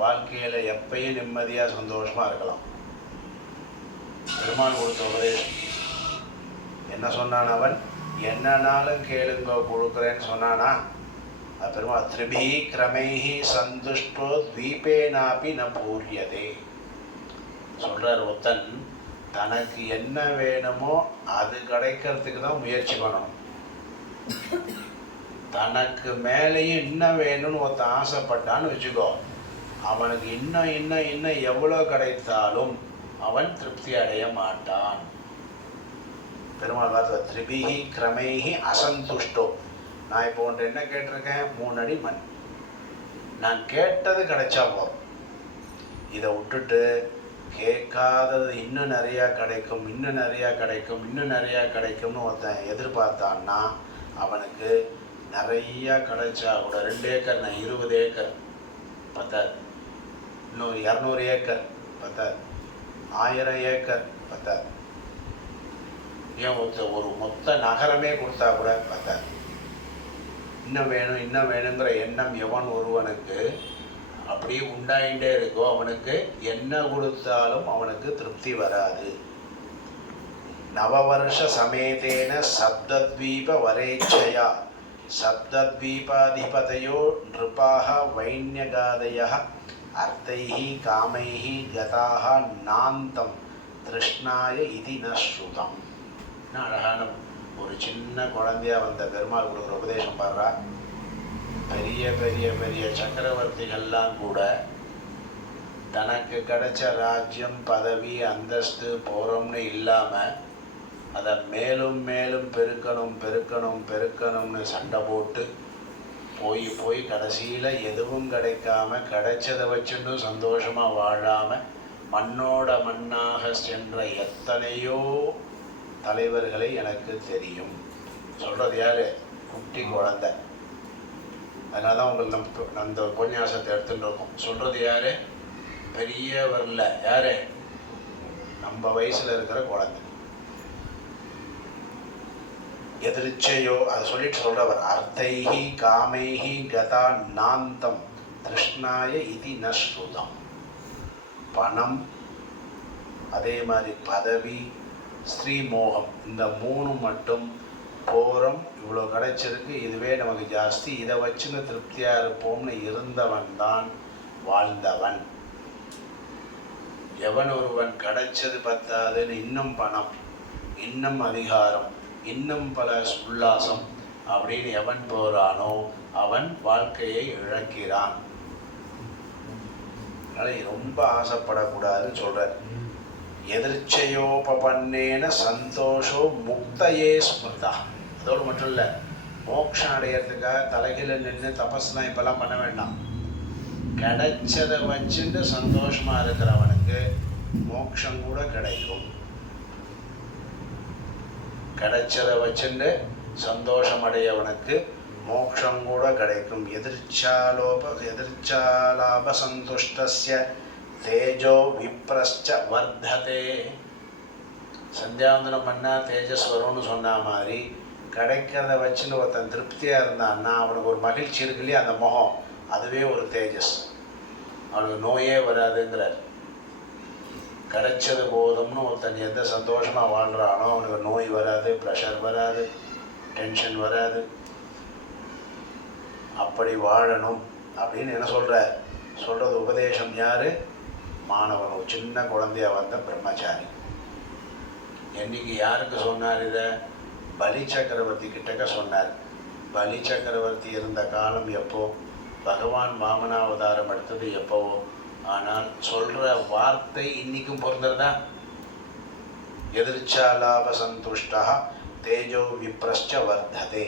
வாழ்க்கையில் எப்பயும் நிம்மதியாக சந்தோஷமாக இருக்கலாம். பெருமாள் கொடுத்த உபதேசம் என்ன சொன்னான்? அவன் என்னன்னாலும் கேளுங்க கொடுக்குறேன்னு சொன்னானா? பெருமாள் திரிபி கிரமைஹி சந்துஷ்டோ த்வீபேனாபி ந பூரியதே சொல்கிறார். ஒருத்தன் தனக்கு என்ன வேணுமோ அது கிடைக்கிறதுக்கு தான் முயற்சி பண்ணணும். தனக்கு மேலேயும் இன்னும் வேணும்னு ஒருத்தன் ஆசைப்பட்டான்னு வச்சுக்கோ, அவனுக்கு இன்னும் இன்னும் இன்னும் எவ்வளோ கிடைத்தாலும் அவன் திருப்தி அடைய மாட்டான். பெருமாள் வார்த்தை திரிபிஹி கிரமைஹி அசந்துஷ்டோ. நான் இப்போ ஒன்று என்ன கேட்டிருக்கேன்? 3 அடி மண். நான் கேட்டது கிடைச்சா போதும். இதை விட்டுட்டு கேட்காதது இன்னும் நிறையா கிடைக்கும், இன்னும் நிறையா கிடைக்கும், இன்னும் நிறையா கிடைக்கும்னு ஒருத்தன் எதிர்பார்த்தான்னா அவனுக்கு நிறையா கிடைச்சா கூட 2 ஏக்கர், நான் 20 ஏக்கர் பத்தாது, இன்னொரு 200 ஏக்கர் பத்தாது, 1000 ஏக்கர் பத்தாது, ஏன் ஒரு மொத்த நகரமே கொடுத்தா கூட பத்தாது. இன்னும் வேணும் இன்னும் வேணுங்கிற எண்ணம் எவன் ஒருவனுக்கு அப்படியே உண்டாயிட்டே இருக்கோ அவனுக்கு என்ன கொடுத்தாலும் அவனுக்கு திருப்தி வராது. நவவர்ஷ சமேதேன சப்தத்வீப வரேச்சயா சப்தத்வீபாதிபதையோ நிருபாக வைன்யகாதய அர்த்தைஹி காமைஹி கதாக நாந்தம் திருஷ்ணாய இதி ந ஸ்ருதம். அழகான ஒரு சின்ன குழந்தையா வந்த பெருமாள் கொடுக்குற உபதேசம் பாடுறா. பெரிய பெரிய பெரிய சக்கரவர்த்திகள்லாம் கூட தனக்கு கிடைச்ச ராஜ்யம் பதவி அந்தஸ்து போகிறோம்னு இல்லாமல் அதை மேலும் மேலும் பெருக்கணும் பெருக்கணும் பெருக்கணும்னு சண்டை போட்டு போய் போய் கடைசியில் எதுவும் கிடைக்காம கிடைச்சதை வச்சுன்னு சந்தோஷமாக வாழாமல் மண்ணோட மண்ணாக சென்ற எத்தனையோ தலைவர்களை எனக்கு தெரியும். சொல்கிறது யார்? குட்டி குழந்தை. அதனால தான் உங்களுக்கு அந்த உபன்யாசத்தை எடுத்துகிட்டு இருக்கோம். சொல்கிறது யார்? பெரியவர்ல யார்? நம்ம வயசில் இருக்கிற குழந்தை. எதிர்ச்சையோ அதை சொல்லிட்டு சொல்கிறவர் அர்த்தைஹி காமைஹி கதா நாந்தம் திருஷ்ணாய இதி ந ஸ்ருதம். பணம், அதே மாதிரி பதவி, ஸ்ரீ மோகம், இந்த 3 மட்டும் போகிறோம். இவ்வளோ கிடைச்சிருக்கு, இதுவே நமக்கு ஜாஸ்தி, இதை வச்சுன்னு திருப்தியாக இருப்போம்னு இருந்தவன் தான் வாழ்ந்தவன். எவன் ஒருவன் கிடைச்சது பத்தாதுன்னு இன்னும் பணம், இன்னும் அதிகாரம், இன்னும் பல உல்லாசம் அப்படின்னு எவன் போகிறானோ அவன் வாழ்க்கையை இழக்கிறான். அதனால் ரொம்ப ஆசைப்படக்கூடாதுன்னு சொல்கிறார். எதிர்ச்சையோபன்னேன சந்தோஷோ முக்தையே ஸ்மிருதா. அதோடு மட்டும் இல்லை, மோட்சம் அடையிறதுக்காக தலைகீழ நின்று தபஸ்லாம் இப்போல்லாம் பண்ண வேண்டாம். கிடைச்சதை வச்சுட்டு சந்தோஷமாக இருக்கிறவனுக்கு மோட்சம் கூட கிடைக்கும். கிடைச்சதை வச்சுட்டு சந்தோஷம் அடையவனுக்கு மோட்சம் கூட கிடைக்கும். எதிர்ச்சாலாப சந்துஷ்டஸ்ய தேஜோ விப்ரஸ்ச வர்ததே. சந்தியாவந்தனம் பண்ணால் தேஜஸ் வரும்னு சொன்ன மாதிரி கிடைக்கிறத வச்சுன்னு ஒருத்தன் திருப்தியாக இருந்தான்னா அவனுக்கு ஒரு மகிழ்ச்சி இருக்கு இல்லையா, அந்த முகம், அதுவே ஒரு தேஜஸ். அவனுக்கு நோயே வராதுங்கிறார். கிடைச்சது போதும்னு ஒருத்தன் எந்த சந்தோஷமாக வாழ்கிறானோ அவனுக்கு நோய் வராது, ப்ரெஷர் வராது, டென்ஷன் வராது. அப்படி வாழணும் அப்படின்னு என்ன சொல்கிறது உபதேசம் யார்? மாணவன், ஒரு சின்ன குழந்தையா வந்த பிரம்மச்சாரி. என்னைக்கு யாருக்கு சொன்னார் இதை? பலி சக்கரவர்த்தி கிட்டக்க சொன்னார். பலி சக்கரவர்த்தி இருந்த காலம் எப்போ? பகவான் வாமனாவதாரம் எடுத்தது எப்போவோ. ஆனால் சொல்கிற வார்த்தை இன்றைக்கும் பொருந்துறதா? எதிர்ச்சாலாப சந்துஷ்டா தேஜோ விப்ரஸ்ச வர்ததே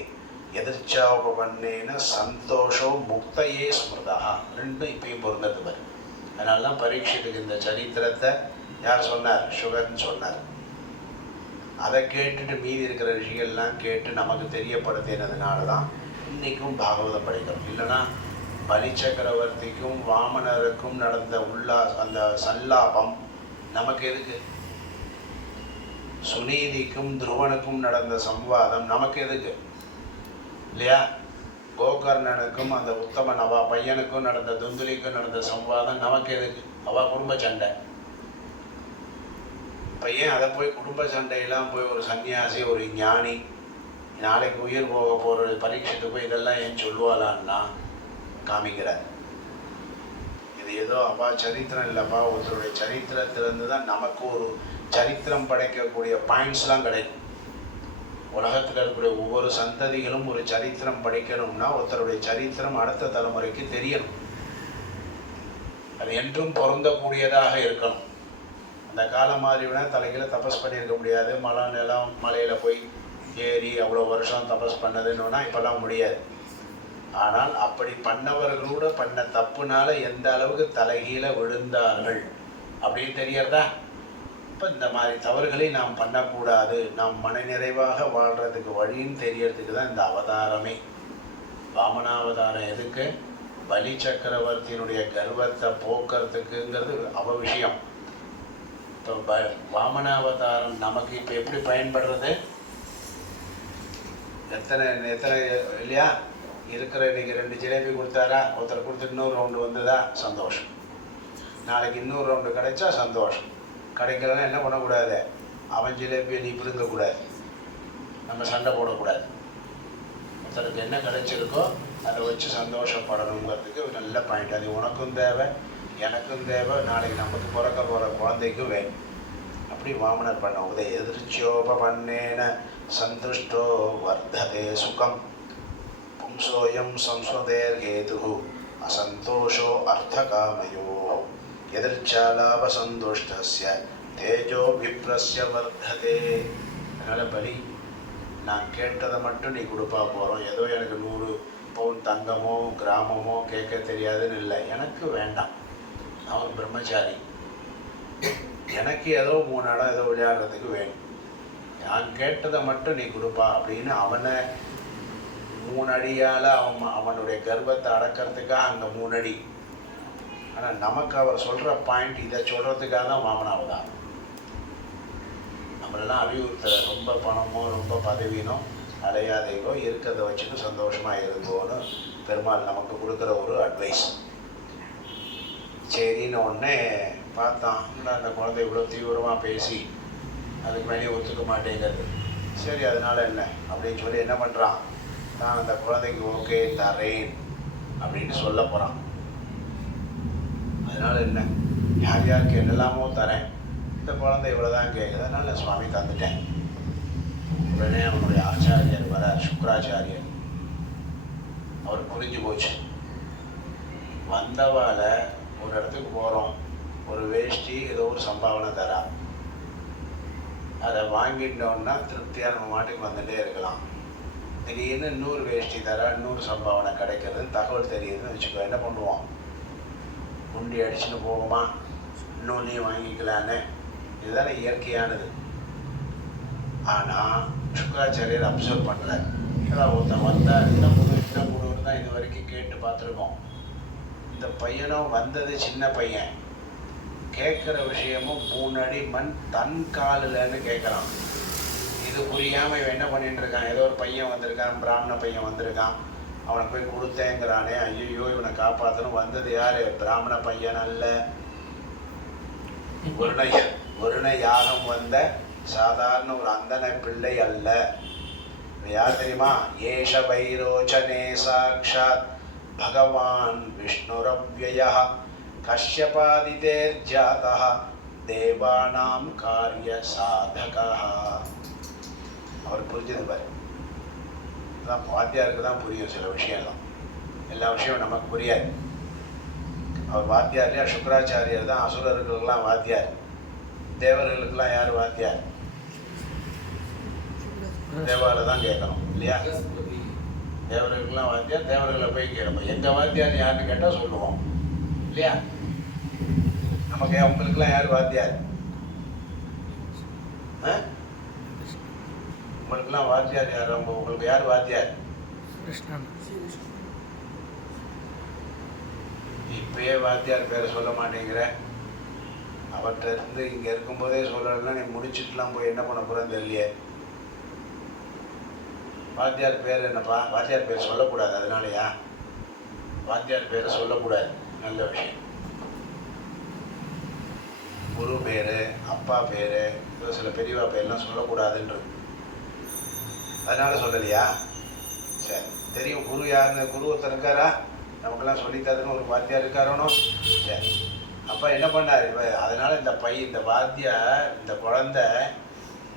எதிர்ச்சாபன்னேன சந்தோஷோ முக்தையே ஸ்மிருதா. ரெண்டும் இப்பயும் பொருந்தது பாரு. அதனால தான் பரீட்சித்துக்கு இந்த சரித்திரத்தை யார் சொன்னார்? சுகர்ன்னு சொன்னார். அதை கேட்டுட்டு மீதி இருக்கிற ரிஷிகள்லாம் கேட்டு நமக்கு தெரியப்படுத்தினதுனால தான் இன்றைக்கும் பாகவதம் படிக்கிறோம். இல்லைன்னா பலி சக்கரவர்த்திக்கும் வாமனருக்கும் நடந்த அந்த சல்லாபம் நமக்கு எதுக்கு? சுனீதிக்கும் துருவனுக்கும் நடந்த சம்வாதம் நமக்கு எதுக்கு? இல்லையா? கோகர்ணனுக்கும் அந்த உத்தமன் அவா பையனுக்கும் நடந்த துந்துலிக்கும் நடந்த சம்வாதம் நமக்கு எதுக்கு? அவா குடும்ப சண்டை. இப்போ ஏன் அதை போய் குடும்ப சண்டையெல்லாம் போய் ஒரு சன்னியாசி ஒரு ஞானி நாளைக்கு உயிர் போக போகிற பரீட்சைக்கு போய் இதெல்லாம் ஏன் சொல்லுவாளான்னா காமிக்கிறார். இது ஏதோ அவா சரித்திரம் இல்லைப்பா, ஒருத்தருடைய சரித்திரத்திலிருந்து தான் நமக்கு ஒரு சரித்திரம் படைக்கக்கூடிய பாயிண்ட்ஸ்லாம் கிடைக்கும். உலகத்தில் இருக்கக்கூடிய ஒவ்வொரு சந்ததிகளும் ஒரு சரித்திரம் படிக்கணும்னா ஒருத்தருடைய சரித்திரம் அடுத்த தலைமுறைக்கு தெரியணும். அது என்றும் பொருந்தக்கூடியதாக இருக்கணும். அந்த காலம் மாதிரி வேணால் தலைகளை தபஸ் பண்ணியிருக்க முடியாது. மலை நிலம் மலையில் போய் ஏறி அவ்வளோ வருஷம் தபஸ் பண்ணதுன்னா இப்போல்லாம் முடியாது. ஆனால் அப்படி பண்ணவர்களோட பண்ண தப்புனால எந்த அளவுக்கு தலைகீழ விழுந்தார்கள் அப்படின்னு தெரியறதா? இப்போ இந்த மாதிரி தவறுகளை நாம் பண்ணக்கூடாது, நாம் மனநிறைவாக வாழ்கிறதுக்கு வழின்னு தெரியறதுக்கு தான் இந்த அவதாரமே. வாமனாவதாரம் எதுக்கு? பலி சக்கரவர்த்தியினுடைய கர்வத்தை போக்குறதுக்குங்கிறது அவ விஷயம். இப்போ வாமனாவதாரம் நமக்கு இப்போ எப்படி பயன்படுறது? எத்தனை இல்லையா இருக்கிற இன்னைக்கு 2 ஜிலேபி கொடுத்தாரா, ஒருத்தர் கொடுத்து இன்னொரு ரவுண்டு வந்ததா சந்தோஷம், நாளைக்கு இன்னொரு ரவுண்டு கிடைச்சா சந்தோஷம். கிடைக்கலன்னா என்ன பண்ணக்கூடாது? அவன் ஜிலேபியை நீ பிடுங்கக்கூடாது, நம்ம சண்டை போடக்கூடாது. ஒருத்தருக்கு என்ன கிடைச்சிருக்கோ அதை வச்சு சந்தோஷப்படணுங்கிறதுக்கு ஒரு நல்ல பாயிண்ட். அது உனக்கும் தேவை, எனக்கும் தேவை, நாளைக்கு நமக்கு பிறக்க போகிற குழந்தைக்கும் வேணும். அப்படி வாமனர் பண்ண உதய எதிர்ச்சியோபன்னேன சந்துஷ்டோ வர்த்ததே சுகம் பும்சோயம் சம்ஸ்வதேர் ஹேது அசந்தோஷோ அர்த்தகாமயோ எதிர்ச்சாலாபசந்துஷ்டஸ்ய தேஜோ விப்ரஸ்ய வர்த்ததே. அதனால் பலி, நான் கேட்டதை மட்டும் நீ கொடுப்பா போகிறோம். ஏதோ எனக்கு 100 பவுன் தங்கமோ கிராமமோ கேட்க தெரியாதுன்னு இல்லை, எனக்கு வேண்டாம். அவன் பிரம்மச்சாரி, எனக்கு ஏதோ 3 இடம் ஏதோ விளையாடுறதுக்கு வேணும். நான் கேட்டதை மட்டும் நீ கொடுப்பா அப்படின்னு அவனை 3 அடியால் அவனுடைய கர்வத்தை அடக்கிறதுக்காக அங்கே 3 அடி. ஆனால் நமக்கு அவர் சொல்கிற பாயிண்ட் இதை சொல்கிறதுக்காக தான் வாமனாவதாரம். நம்மளெல்லாம் அறிவுறுத்தலை ரொம்ப பணமோ ரொம்ப பதவினோ அலையாதைகளோ இருக்கிறத வச்சுட்டு சந்தோஷமாக இருந்தோன்னு பெருமாள் நமக்கு கொடுக்குற ஒரு அட்வைஸ். சரின்னு உடனே பார்த்தான், அந்த குழந்தை இவ்வளோ தீவிரமாக பேசி அதுக்கு மேலே ஒத்துக்க மாட்டேங்கிறது. சரி அதனால் என்ன அப்படின்னு சொல்லி என்ன பண்ணுறான், நான் அந்த குழந்தைக்கு ஓகே தரேன் அப்படின்னு சொல்ல போகிறான். அதனால் என்ன, யார் யாருக்கு என்னெல்லாமோ தரேன், இந்த குழந்தை இவ்வளோதான் கேட்குது, அதனால் நான் சுவாமி தந்துட்டேன். உடனே அவனுடைய ஆச்சாரியர் வரார், சுக்கராச்சாரியர். அவர் புரிஞ்சு போச்சு. வந்தவால ஒரு இடத்துக்கு போகிறோம், ஒரு வேஷ்டி ஏதோ ஒரு சம்பாவனை தரா, அதை வாங்கிட்டோன்னா திருப்தியாக நம்ம மாட்டுக்கு வந்துகிட்டே இருக்கலாம். திடீர்னு 100 வேஷ்டி தரா, 100 சம்பாவனை கிடைக்கிறதுன்னு தகவல் தெரியுதுன்னு வச்சுக்கோ, என்ன பண்ணுவோம்? குண்டி அடிச்சுன்னு போகுமா, இன்னும் நீ வாங்கிக்கலான்னு. இதுதானே இயற்கையானது. ஆனால் சுக்கராச்சாரியர் அப்சர்வ் பண்ணல. அதான் ஒருத்தன் வந்தால் இன்னும் முழு தான் இது வரைக்கும் கேட்டு பார்த்துருக்கோம். இந்த பையனும் வந்தது சின்ன பையன், கேட்குற விஷயமும் 3 அடி மண் தன் காலில்னு கேட்குறான். இது புரியாமல் இவன் என்ன பண்ணிட்டு இருக்கான், ஏதோ ஒரு பையன் வந்திருக்கான், பிராமண பையன் வந்திருக்கான், அவனை போய் கொடுத்தேங்கிறானே, ஐயோ இவனை காப்பாற்றணும். வந்தது யார்? பிராமண பையன் அல்ல, வருண யாகம் வந்த சாதாரண ஒரு அந்தன பிள்ளை அல்ல. யார் தெரியுமா? ஏஷ வைரோச்சனே சாக்ஷாத் பகவான் விஷ்ணுரவ்யய கஷ்யபாதிதேர் ஜாதः தேவானாம் காரிய சாதகः. அவர் புரிஞ்சது பாரு. அதான் வாத்தியாருக்கு தான் புரியும் சில விஷயம்லாம், எல்லா விஷயமும் நமக்கு புரியாது. அவர் வாத்தியார் இல்லையா? சுக்கராச்சாரியர் தான் அசுரர்களுக்கெல்லாம் வாத்தியார். தேவர்களுக்கெல்லாம் யார் வாத்தியார்? தேவால தான் கேட்கணும் இல்லையா? தேவர்களுக்கெல்லாம் வாத்தியார், தேவர்களை போய் கேட்கணும். எங்கள் வாத்தியார் யாருன்னு கேட்டால் சொல்லுவோம் இல்லையா? நமக்கு உங்களுக்கெல்லாம் யார் வாத்தியார்? உங்களுக்கெல்லாம் வாத்தியார் யார்? உங்களுக்கு யார் வாத்தியார்? இப்பயே வாத்தியார் பேரை சொல்ல மாட்டேங்கிற. அவர்கிட்ட இருந்து இங்கே இருக்கும்போதே சொல்லலைன்னா நீ முடிச்சுட்டுலாம் போய் என்ன பண்ண போகிறேன்னு தெரியலையே. வாத்தியார் பேர் என்னப்பா? வாத்தியார் பேர் சொல்லக்கூடாது, அதனாலயா? வாத்தியார் பேரை சொல்லக்கூடாது, நல்ல விஷயம். குரு பேர், அப்பா பேர், சில பெரியவா பேர்லாம் சொல்லக்கூடாதுன்றது, அதனால சொல்லலையா? சரி, தெரியும் குரு யாருன்னு. குரு ஒருத்தர் இருக்காரா? நமக்கெல்லாம் சொல்லித்தரதுன்னு ஒரு வாத்தியார் இருக்காரோனோ? சரி, அப்போ என்ன பண்ணார்? இப்போ அதனால் இந்த வாத்தியார், இந்த குழந்தை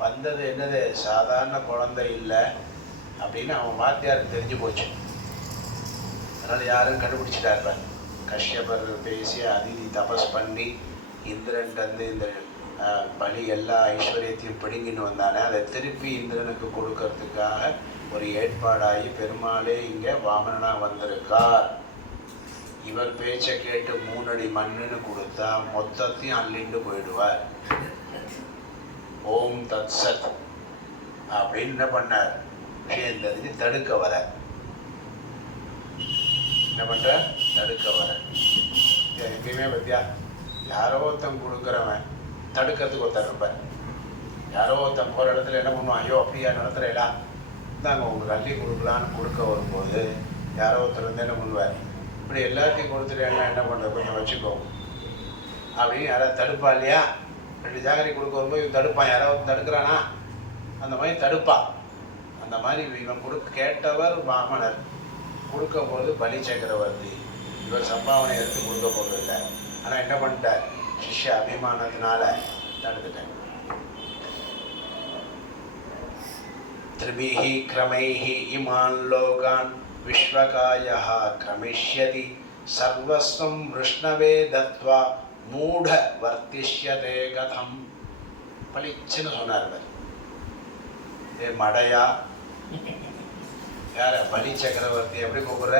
வந்தது என்னது சாதாரண குழந்தை இல்லை அப்படின்னு அவன் வாத்தியாருக்கு தெரிஞ்சு போச்சு. அதனால் யாரும் கண்டுபிடிச்சிட்டாருப்ப. கஷ்யபர் பேசி அதிதி தபஸ் பண்ணி இந்திரன்ட்டு இந்த பலி எல்லா ஐஸ்வர்யத்தையும் பிடுங்கின்னு வந்தானே, அதை திருப்பி இந்திரனுக்கு கொடுக்கறதுக்காக ஒரு ஏற்பாடாகி பெருமாளே இங்கே வாமனனாக வந்திருக்கார். இவர் பேச்சை கேட்டு 3 அடி மண்ணுன்னு கொடுத்தா மொத்தத்தையும் அள்ளிண்டு போயிடுவார். ஓம் தத் சத் அப்படின்னு என்ன பண்ணார்? விஷயம் தெரிஞ்சு தடுக்க வர என்ன பண்ற? தடுக்க வர. எப்பயுமே பத்தியா, யாரோ ஒருத்தன் கொடுக்குறவன் தடுக்கிறதுக்கு ஒருத்தர் இருப்பார். யாரோ ஒருத்தன் போகிற இடத்துல என்ன பண்ணுவான்? ஐயோ அப்படியா நடத்துகிறேலா, தாங்க உங்களுக்கு அள்ளி கொடுக்கலான்னு கொடுக்க வரும்போது யாரோ ஒருத்தர் வந்து என்ன பண்ணுவார்? இப்படி எல்லாத்தையும் கொடுத்துட்டேன்னா என்ன பண்ணுறது, கொஞ்சம் வச்சுக்கோ அப்படின்னு யாராவது தடுப்பா இல்லையா? 2 ஜாகரி கொடுக்க வரும்போது இவன் தடுப்பான். யாராவது தடுக்கிறானா? அந்த மாதிரி தடுப்பான். அந்த மாதிரி இவன் கேட்டவர் வாமனர், கொடுக்க போது பலி சக்கரவர்த்தி. இவர் சம்பாவனை எடுத்து கொடுக்க போவதில்லை. ஆனால் என்ன பண்ணிட்டார்? சிஷ்ய அபிமானத்தினால தடுத்துட்டேன். திரிபிஹி கிரமைஹி இமான் லோகான் விஸ்வகாயஹ கிரமிஷ்யதி சர்வஸ்வம் விஷ்ணவே தத்வா மூட வர்த்திஷ்யதே கதம். பளிச்சுன்னு சொன்னார். ஏ மடையா, யார? பலி சக்கரவர்த்தி எப்படி கூப்பிடுற?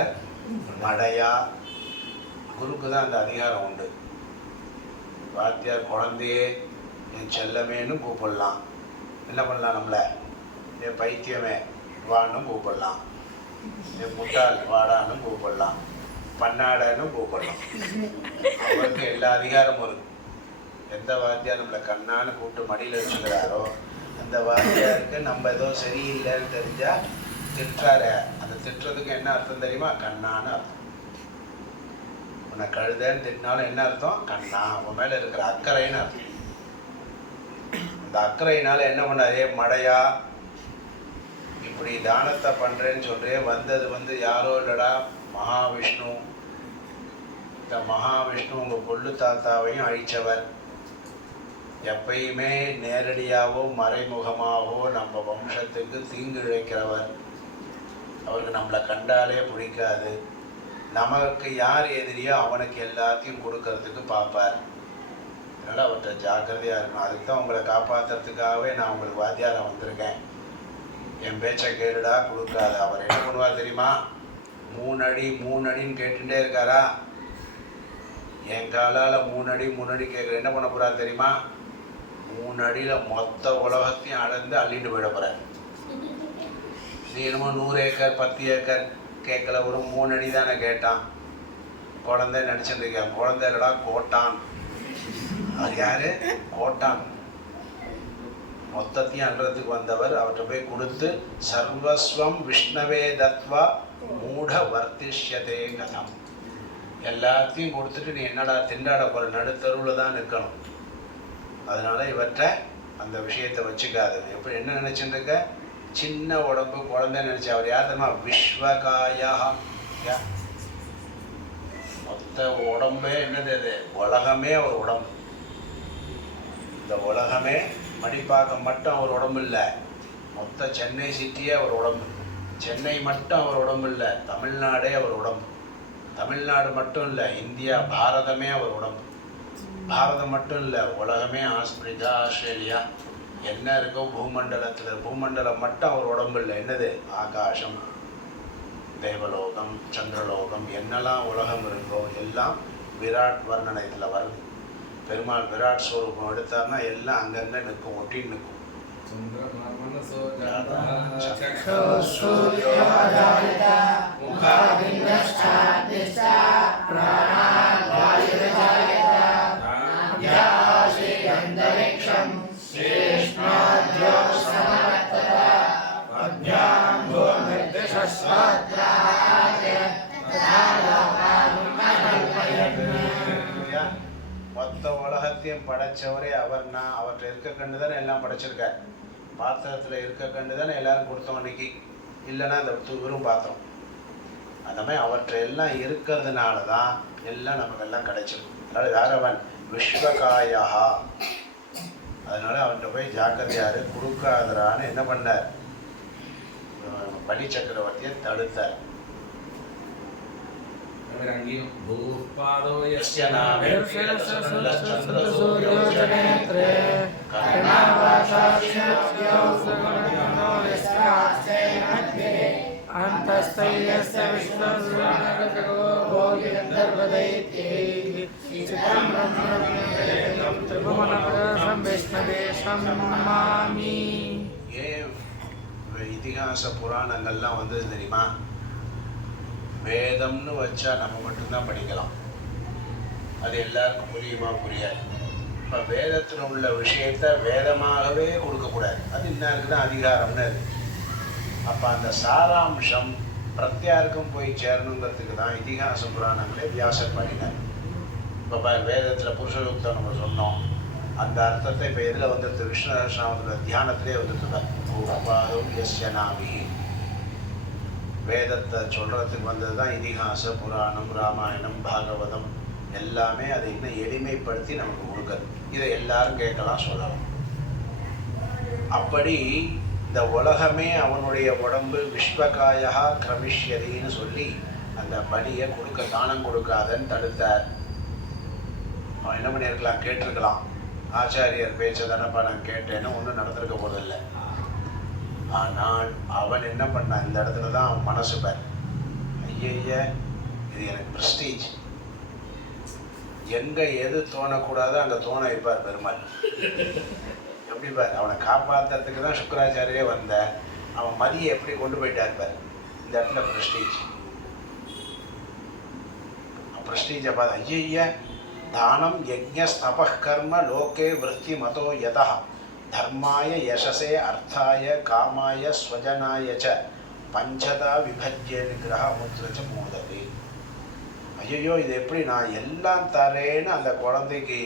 மடையா. குருக்கு தான் அந்த அதிகாரம் உண்டு. வாத்தியார் குழந்தையே என் செல்லமேன்னு கூப்பிடலாம். என்ன பண்ணலாம்? நம்மளை என் பைத்தியமே வான்னு கூப்பிடலாம், என் முட்டாள் வாடான்னு கூப்பிடலாம், பண்ணாடன்னு கூப்பிடலாம். அவருக்கு எல்லா அதிகாரமும் இருக்கு. எந்த வாத்தியார் நம்மளை கண்ணான்னு கூப்பிட்டு மடியில் வச்சுக்கிறாரோ அந்த வாத்தியாருக்கு நம்ம ஏதோ சரியில்லைன்னு தெரிஞ்சா திட்டுறாரு. அந்த திட்டுறதுக்கு என்ன அர்த்தம் தெரியுமா? கண்ணான்னு அர்த்தம். உன்னை கழுதன்னு திட்டினாலும் என்ன அர்த்தம்? கண்ணா. உன் மேலே இருக்கிற அக்கறைன்னு அர்த்தம். அந்த அக்கறையினால என்ன பண்ணாதே மடையா, இப்படி தானத்தை பண்ணுறேன்னு சொல்கிறேன். வந்தது யாரோ இல்லைடா, மகாவிஷ்ணு. இந்த மகாவிஷ்ணு உங்கள் கொள்ளு தாத்தாவையும் அழித்தவர். எப்பயுமே நேரடியாகவோ மறைமுகமாகவோ நம்ம வம்சத்துக்கு தீங்கு இழைக்கிறவர். அவருக்கு நம்மளை கண்டாலே பிடிக்காது. நமக்கு யார் எதிரியோ அவனுக்கு எல்லாத்தையும் கொடுக்கறதுக்கு பார்ப்பார். அதனால் அவர்கிட்ட ஜாக்கிரதையாக இருக்கணும். அதுக்கு தான் உங்களை காப்பாற்றுறதுக்காகவே நான் உங்களுக்கு வாத்தியாரை வந்திருக்கேன். என் பேச்சை கேளுடா, கொடுக்காது. அவர் என்ன பண்ணுவார் தெரியுமா? 3 அடி 3 அடின்னு கேட்டுட்டே இருக்காரா? என் காலால் 3 அடி 3 அடி கேட்குற என்ன பண்ண போகிறார் தெரியுமா? 3 அடியில் மொத்த உலகத்தையும் அளந்து அள்ளிட்டு போயிட போகிறார். நீ என்னமோ 100 ஏக்கர் 10 ஏக்கர் கேட்கல, ஒரு 3 அடி தானே கேட்டான். குழந்தை நினச்சிட்டு இருக்கேன். குழந்தை இல்லடா, கோட்டான். அது யாரு? கோட்டான். மொத்தத்தையும் அன்றதுக்கு வந்தவர். அவர்கிட்ட போய் கொடுத்து சர்வஸ்வம் விஷ்ணவே தத்வா மூட வர்த்திஷ்யதே கதம். எல்லாத்தையும் கொடுத்துட்டு நீ என்னடா திண்டாட போகிற? நடுத்தருவில் தான் நிற்கணும். அதனால இவற்றை அந்த விஷயத்தை வச்சுக்காது. எப்படி என்ன நினச்சிட்டு இருக்க? சின்ன உடம்பு குழந்தை நினச்சி. அவர் யார் தெரியுமா? விஸ்வகாயா. மொத்த உடம்பே என்னது? அது உலகமே அவர் உடம்பு. இந்த உலகமே மடிப்பாக்கம் மட்டும் அவர் உடம்பு இல்லை, மொத்த சென்னை சிட்டியே அவர் உடம்பு. சென்னை மட்டும் அவர் உடம்பு இல்லை, தமிழ்நாடே அவர் உடம்பு. தமிழ்நாடு மட்டும் இல்லை, இந்தியா பாரதமே அவர் உடம்பு. பாரதம் மட்டும் இல்லை, உலகமே ஆஸ்திரிக்கா ஆஸ்திரேலியா என்ன இருக்கோ பூமண்டலத்தில், பூமண்டலம் மட்டும் அவர் உடம்பு இல்லை. என்னது? ஆகாசம், தேவலோகம், சந்திரலோகம், என்னெல்லாம் உலகம் இருக்கோ எல்லாம் விராட் வர்ணனை இதில் வருது. பெருமாள் விராட் ஸ்வரூபம் எடுத்தார்னா எல்லாம் அங்கங்கே நிற்கும், ஒட்டி நிற்கும். श्रेष्ठा மொத்த உலகத்தையும் படைச்சவரே அவர்னா அவர்கிட்ட இருக்க கண்டு தானே எல்லாம் படைச்சிருக்கார். பாத்திரத்தில் இருக்க கண்டு தானே எல்லாரும் கொடுத்தோம் அன்னைக்கு, இல்லைன்னா அந்த வெறும் பாத்திரம். அந்த மாதிரி அவற்றை எல்லாம் இருக்கிறதுனால தான் எல்லாம் நமக்கு எல்லாம் கிடைச்சிடும். அதனால் யாரவன் விஸ்வகாயா, அதனால அவன்கிட்ட போய் ஜாக்கிரதையாரு கொடுக்காதரான்னு என்ன பண்ணார், பலி சக்கரவர்த்தியை தடுத்தார். இதிகாச புராணங்கள்லாம் வந்தது தெரியுமா? வேதம்னு வச்சா நம்ம மட்டும்தான் படிக்கலாம், அது எல்லாருக்கும் புரியுமா புரியாது. இப்போ வேதத்தில் உள்ள விஷயத்தை வேதமாகவே கொடுக்கக்கூடாது, அது இன்னாருக்கு தான் அதிகாரம்னு அது. அப்போ அந்த சாராம்சம் பிரத்யாருக்கும் போய் சேரணுங்கிறதுக்கு தான் இதிகாச புராணங்களே வியாசர் பண்ணினார். இப்போ வேதத்தில் புருஷயுக்தம் நம்ம சொன்னோம், அந்த அர்த்தத்தை இப்போ எதில் வந்துடுது, விஷ்ணு சஹஸ்ரநாமத்தில் தியானத்திலே வந்துட்டு பூர்வாதும் யஸ்யநாமி. வேதத்தை சொல்கிறதுக்கு வந்தது தான் இதிகாச புராணம், ராமாயணம், பாகவதம் எல்லாமே அதை இன்னும் எளிமைப்படுத்தி நமக்கு கொடுக்குறது. இதை எல்லாரும் கேட்கலாம், சொல்லலாம். அப்படி இந்த உலகமே அவனுடைய உடம்பு விஸ்வகாயா கிரமிஷ்யதின்னு சொல்லி அந்த பலியை கொடுக்க, தானம் கொடுக்காதன்னு தடுத்தார். அவன் என்ன பண்ணியிருக்கலாம், கேட்டிருக்கலாம், ஆச்சாரியர் பேச்ச தானப்பா நான் கேட்டேன்னு ஒன்றும் நடந்திருக்க போதில்லை. ஆனால் அவன் என்ன பண்ணான், இந்த இடத்துல தான் அவன் மனசு பார், ஐய இது எனக்கு ப்ரெஸ்டீஜ், எங்கே எது தோணக்கூடாதோ அங்கே தோண வைப்பார் பெருமாள். எப்படி பார், அவனை காப்பாற்றுறதுக்கு தான் சுக்கராச்சாரியே வந்த, அவன் மதியை எப்படி கொண்டு போயிட்டார் பார். இந்த இடத்துல ப்ரெஸ்டீஜை பார்த்து ஐய தானம் யஜ்ஞ தபः கர்ம லோகே விருத்தி மதோ யதா தர்மாய யசசே அர்த்தாய காமாய ஸ்வஜனாய ச பஞ்சதா விபஜ்ய நிகிரஹ முத்ரச்ச மோதவே. ஐயோ இது எப்படி நான் எல்லாம் தரேன்னு அந்த குழந்தைக்கு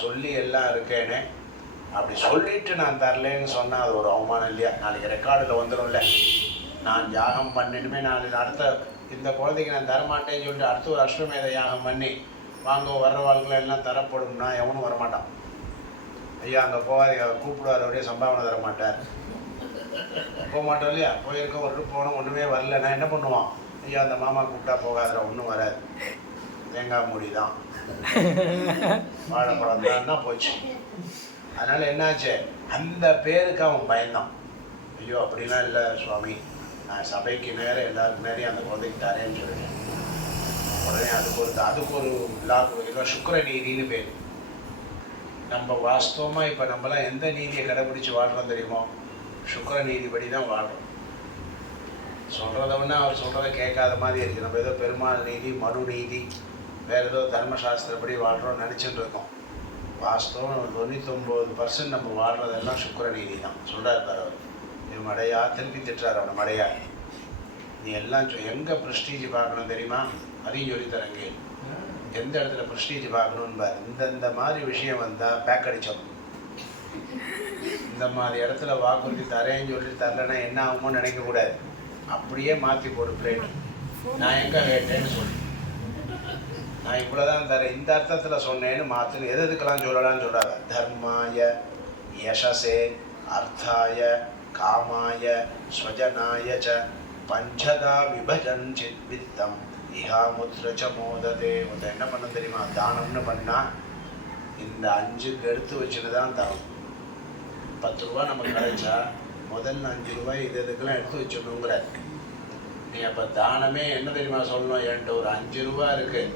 சொல்லி எல்லாம் இருக்கேனே, அப்படி சொல்லிட்டு நான் தரலேன்னு சொன்னால் அது ஒரு அவமானம் இல்லையா? நாளைக்கு ரெக்கார்டில் வந்துடும்ல, நான் யாகம் பண்ணினுமே நாளைக்கு அடுத்த இந்த குழந்தைக்கு நான் தரமாட்டேன்னு சொல்லிட்டு அடுத்த ஒரு அஸ்வமேத யாகம் பண்ணி வாங்க வர்ற வாழ்க்கையில் எல்லாம் தரப்படும்னா எவனும் வரமாட்டான். ஐயா அங்கே போகாதீங்க, கூப்பிடுவார், அப்படியே சம்பாவனை தர மாட்டார், போக மாட்டோம் இல்லையா? போயிருக்க ஒரு போனோம் ஒன்றுமே வரலன்னா என்ன பண்ணுவான், ஐயா அந்த மாமா கூப்பிட்டா போகாத, ஒன்றும் வராது, தேங்காய் மூடி தான் வாழைப்பழம் தான் போச்சு. அதனால் என்னாச்சு, அந்த பேருக்கு அவன் பயந்தான். ஐயோ அப்படிலாம் இல்லை சுவாமி, நான் சபைக்கு நேரம் எல்லாருக்கும் நேரம் அந்த குழந்தைக்கு தரேன்னு சொல்லிட்டேன். உடனே அதுக்கு ஒரு லாக்கு சுக்கர நீதினு பேர். நம்ம வாஸ்தவமாக இப்போ நம்மளாம் எந்த நீதியை கடைபிடிச்சி வாழ்கிறோம் தெரியுமோ? சுக்கர நீதிபடி தான் வாழ்கிறோம். சொல்கிறத ஒன்று அவர் சொல்கிறத கேட்காத மாதிரி இருக்குது. நம்ம ஏதோ பெருமாள் நீதி, மனு நீதி, வேறு ஏதோ தர்மசாஸ்திரப்படி வாழ்கிறோம்னு நினச்சிட்டு இருக்கோம். வாஸ்தவம் 99% நம்ம வாழ்கிறதெல்லாம் சுக்கர நீதி தான். சொல்கிறார் பார் அவர், இது மடையா திருப்பி திட்டுறார் அவனை, மடையா நீ எல்லாம் எங்கே ப்ரெஸ்டீஜ் பார்க்கணும் தெரியுமா? அதையும் சொல்லித்தரங்க, எந்த இடத்துல ப்ரெஸ்டீஜ் பார்க்கணுன்னு பாரு. இந்த மாதிரி விஷயம் வந்தால் பேக் அடித்தோம். இந்த மாதிரி இடத்துல வாக்குறுதி தரேன்னு சொல்லிட்டு தரலைன்னா என்ன ஆகுமோன்னு நினைக்கக்கூடாது. அப்படியே மாற்றி போடு பிளேட், நான் எங்கே கேட்டேன்னு சொல்லி, நான் இவ்வளோதான் தரேன் இந்த அர்த்தத்தில் சொன்னேன்னு மாற்றுன்னு எதுக்கெல்லாம் சொல்லலான்னு சொல்கிறாங்க. தர்மாய யசசே அர்த்தாய காமாய ஸ்வஜனாய ச பஞ்சதா விபஜன் சித்வித்தம் இஹா முத்ரச்ச மோததே. ஒருத்தர் என்ன பண்ண தெரியுமா, தானம்னு பண்ணால் இந்த 5க்கு எடுத்து வச்சுட்டு தான் தரும். 10 ரூபா நமக்கு கிடைச்சா முதல்ல 5 ரூபாய் இதுக்கெல்லாம் எடுத்து வச்சிடணுங்கிறார். நீ அப்போ தானமே என்ன தெரியுமா சொல்லணும், என்கிட்ட ஒரு 5 ரூபா இருக்குது,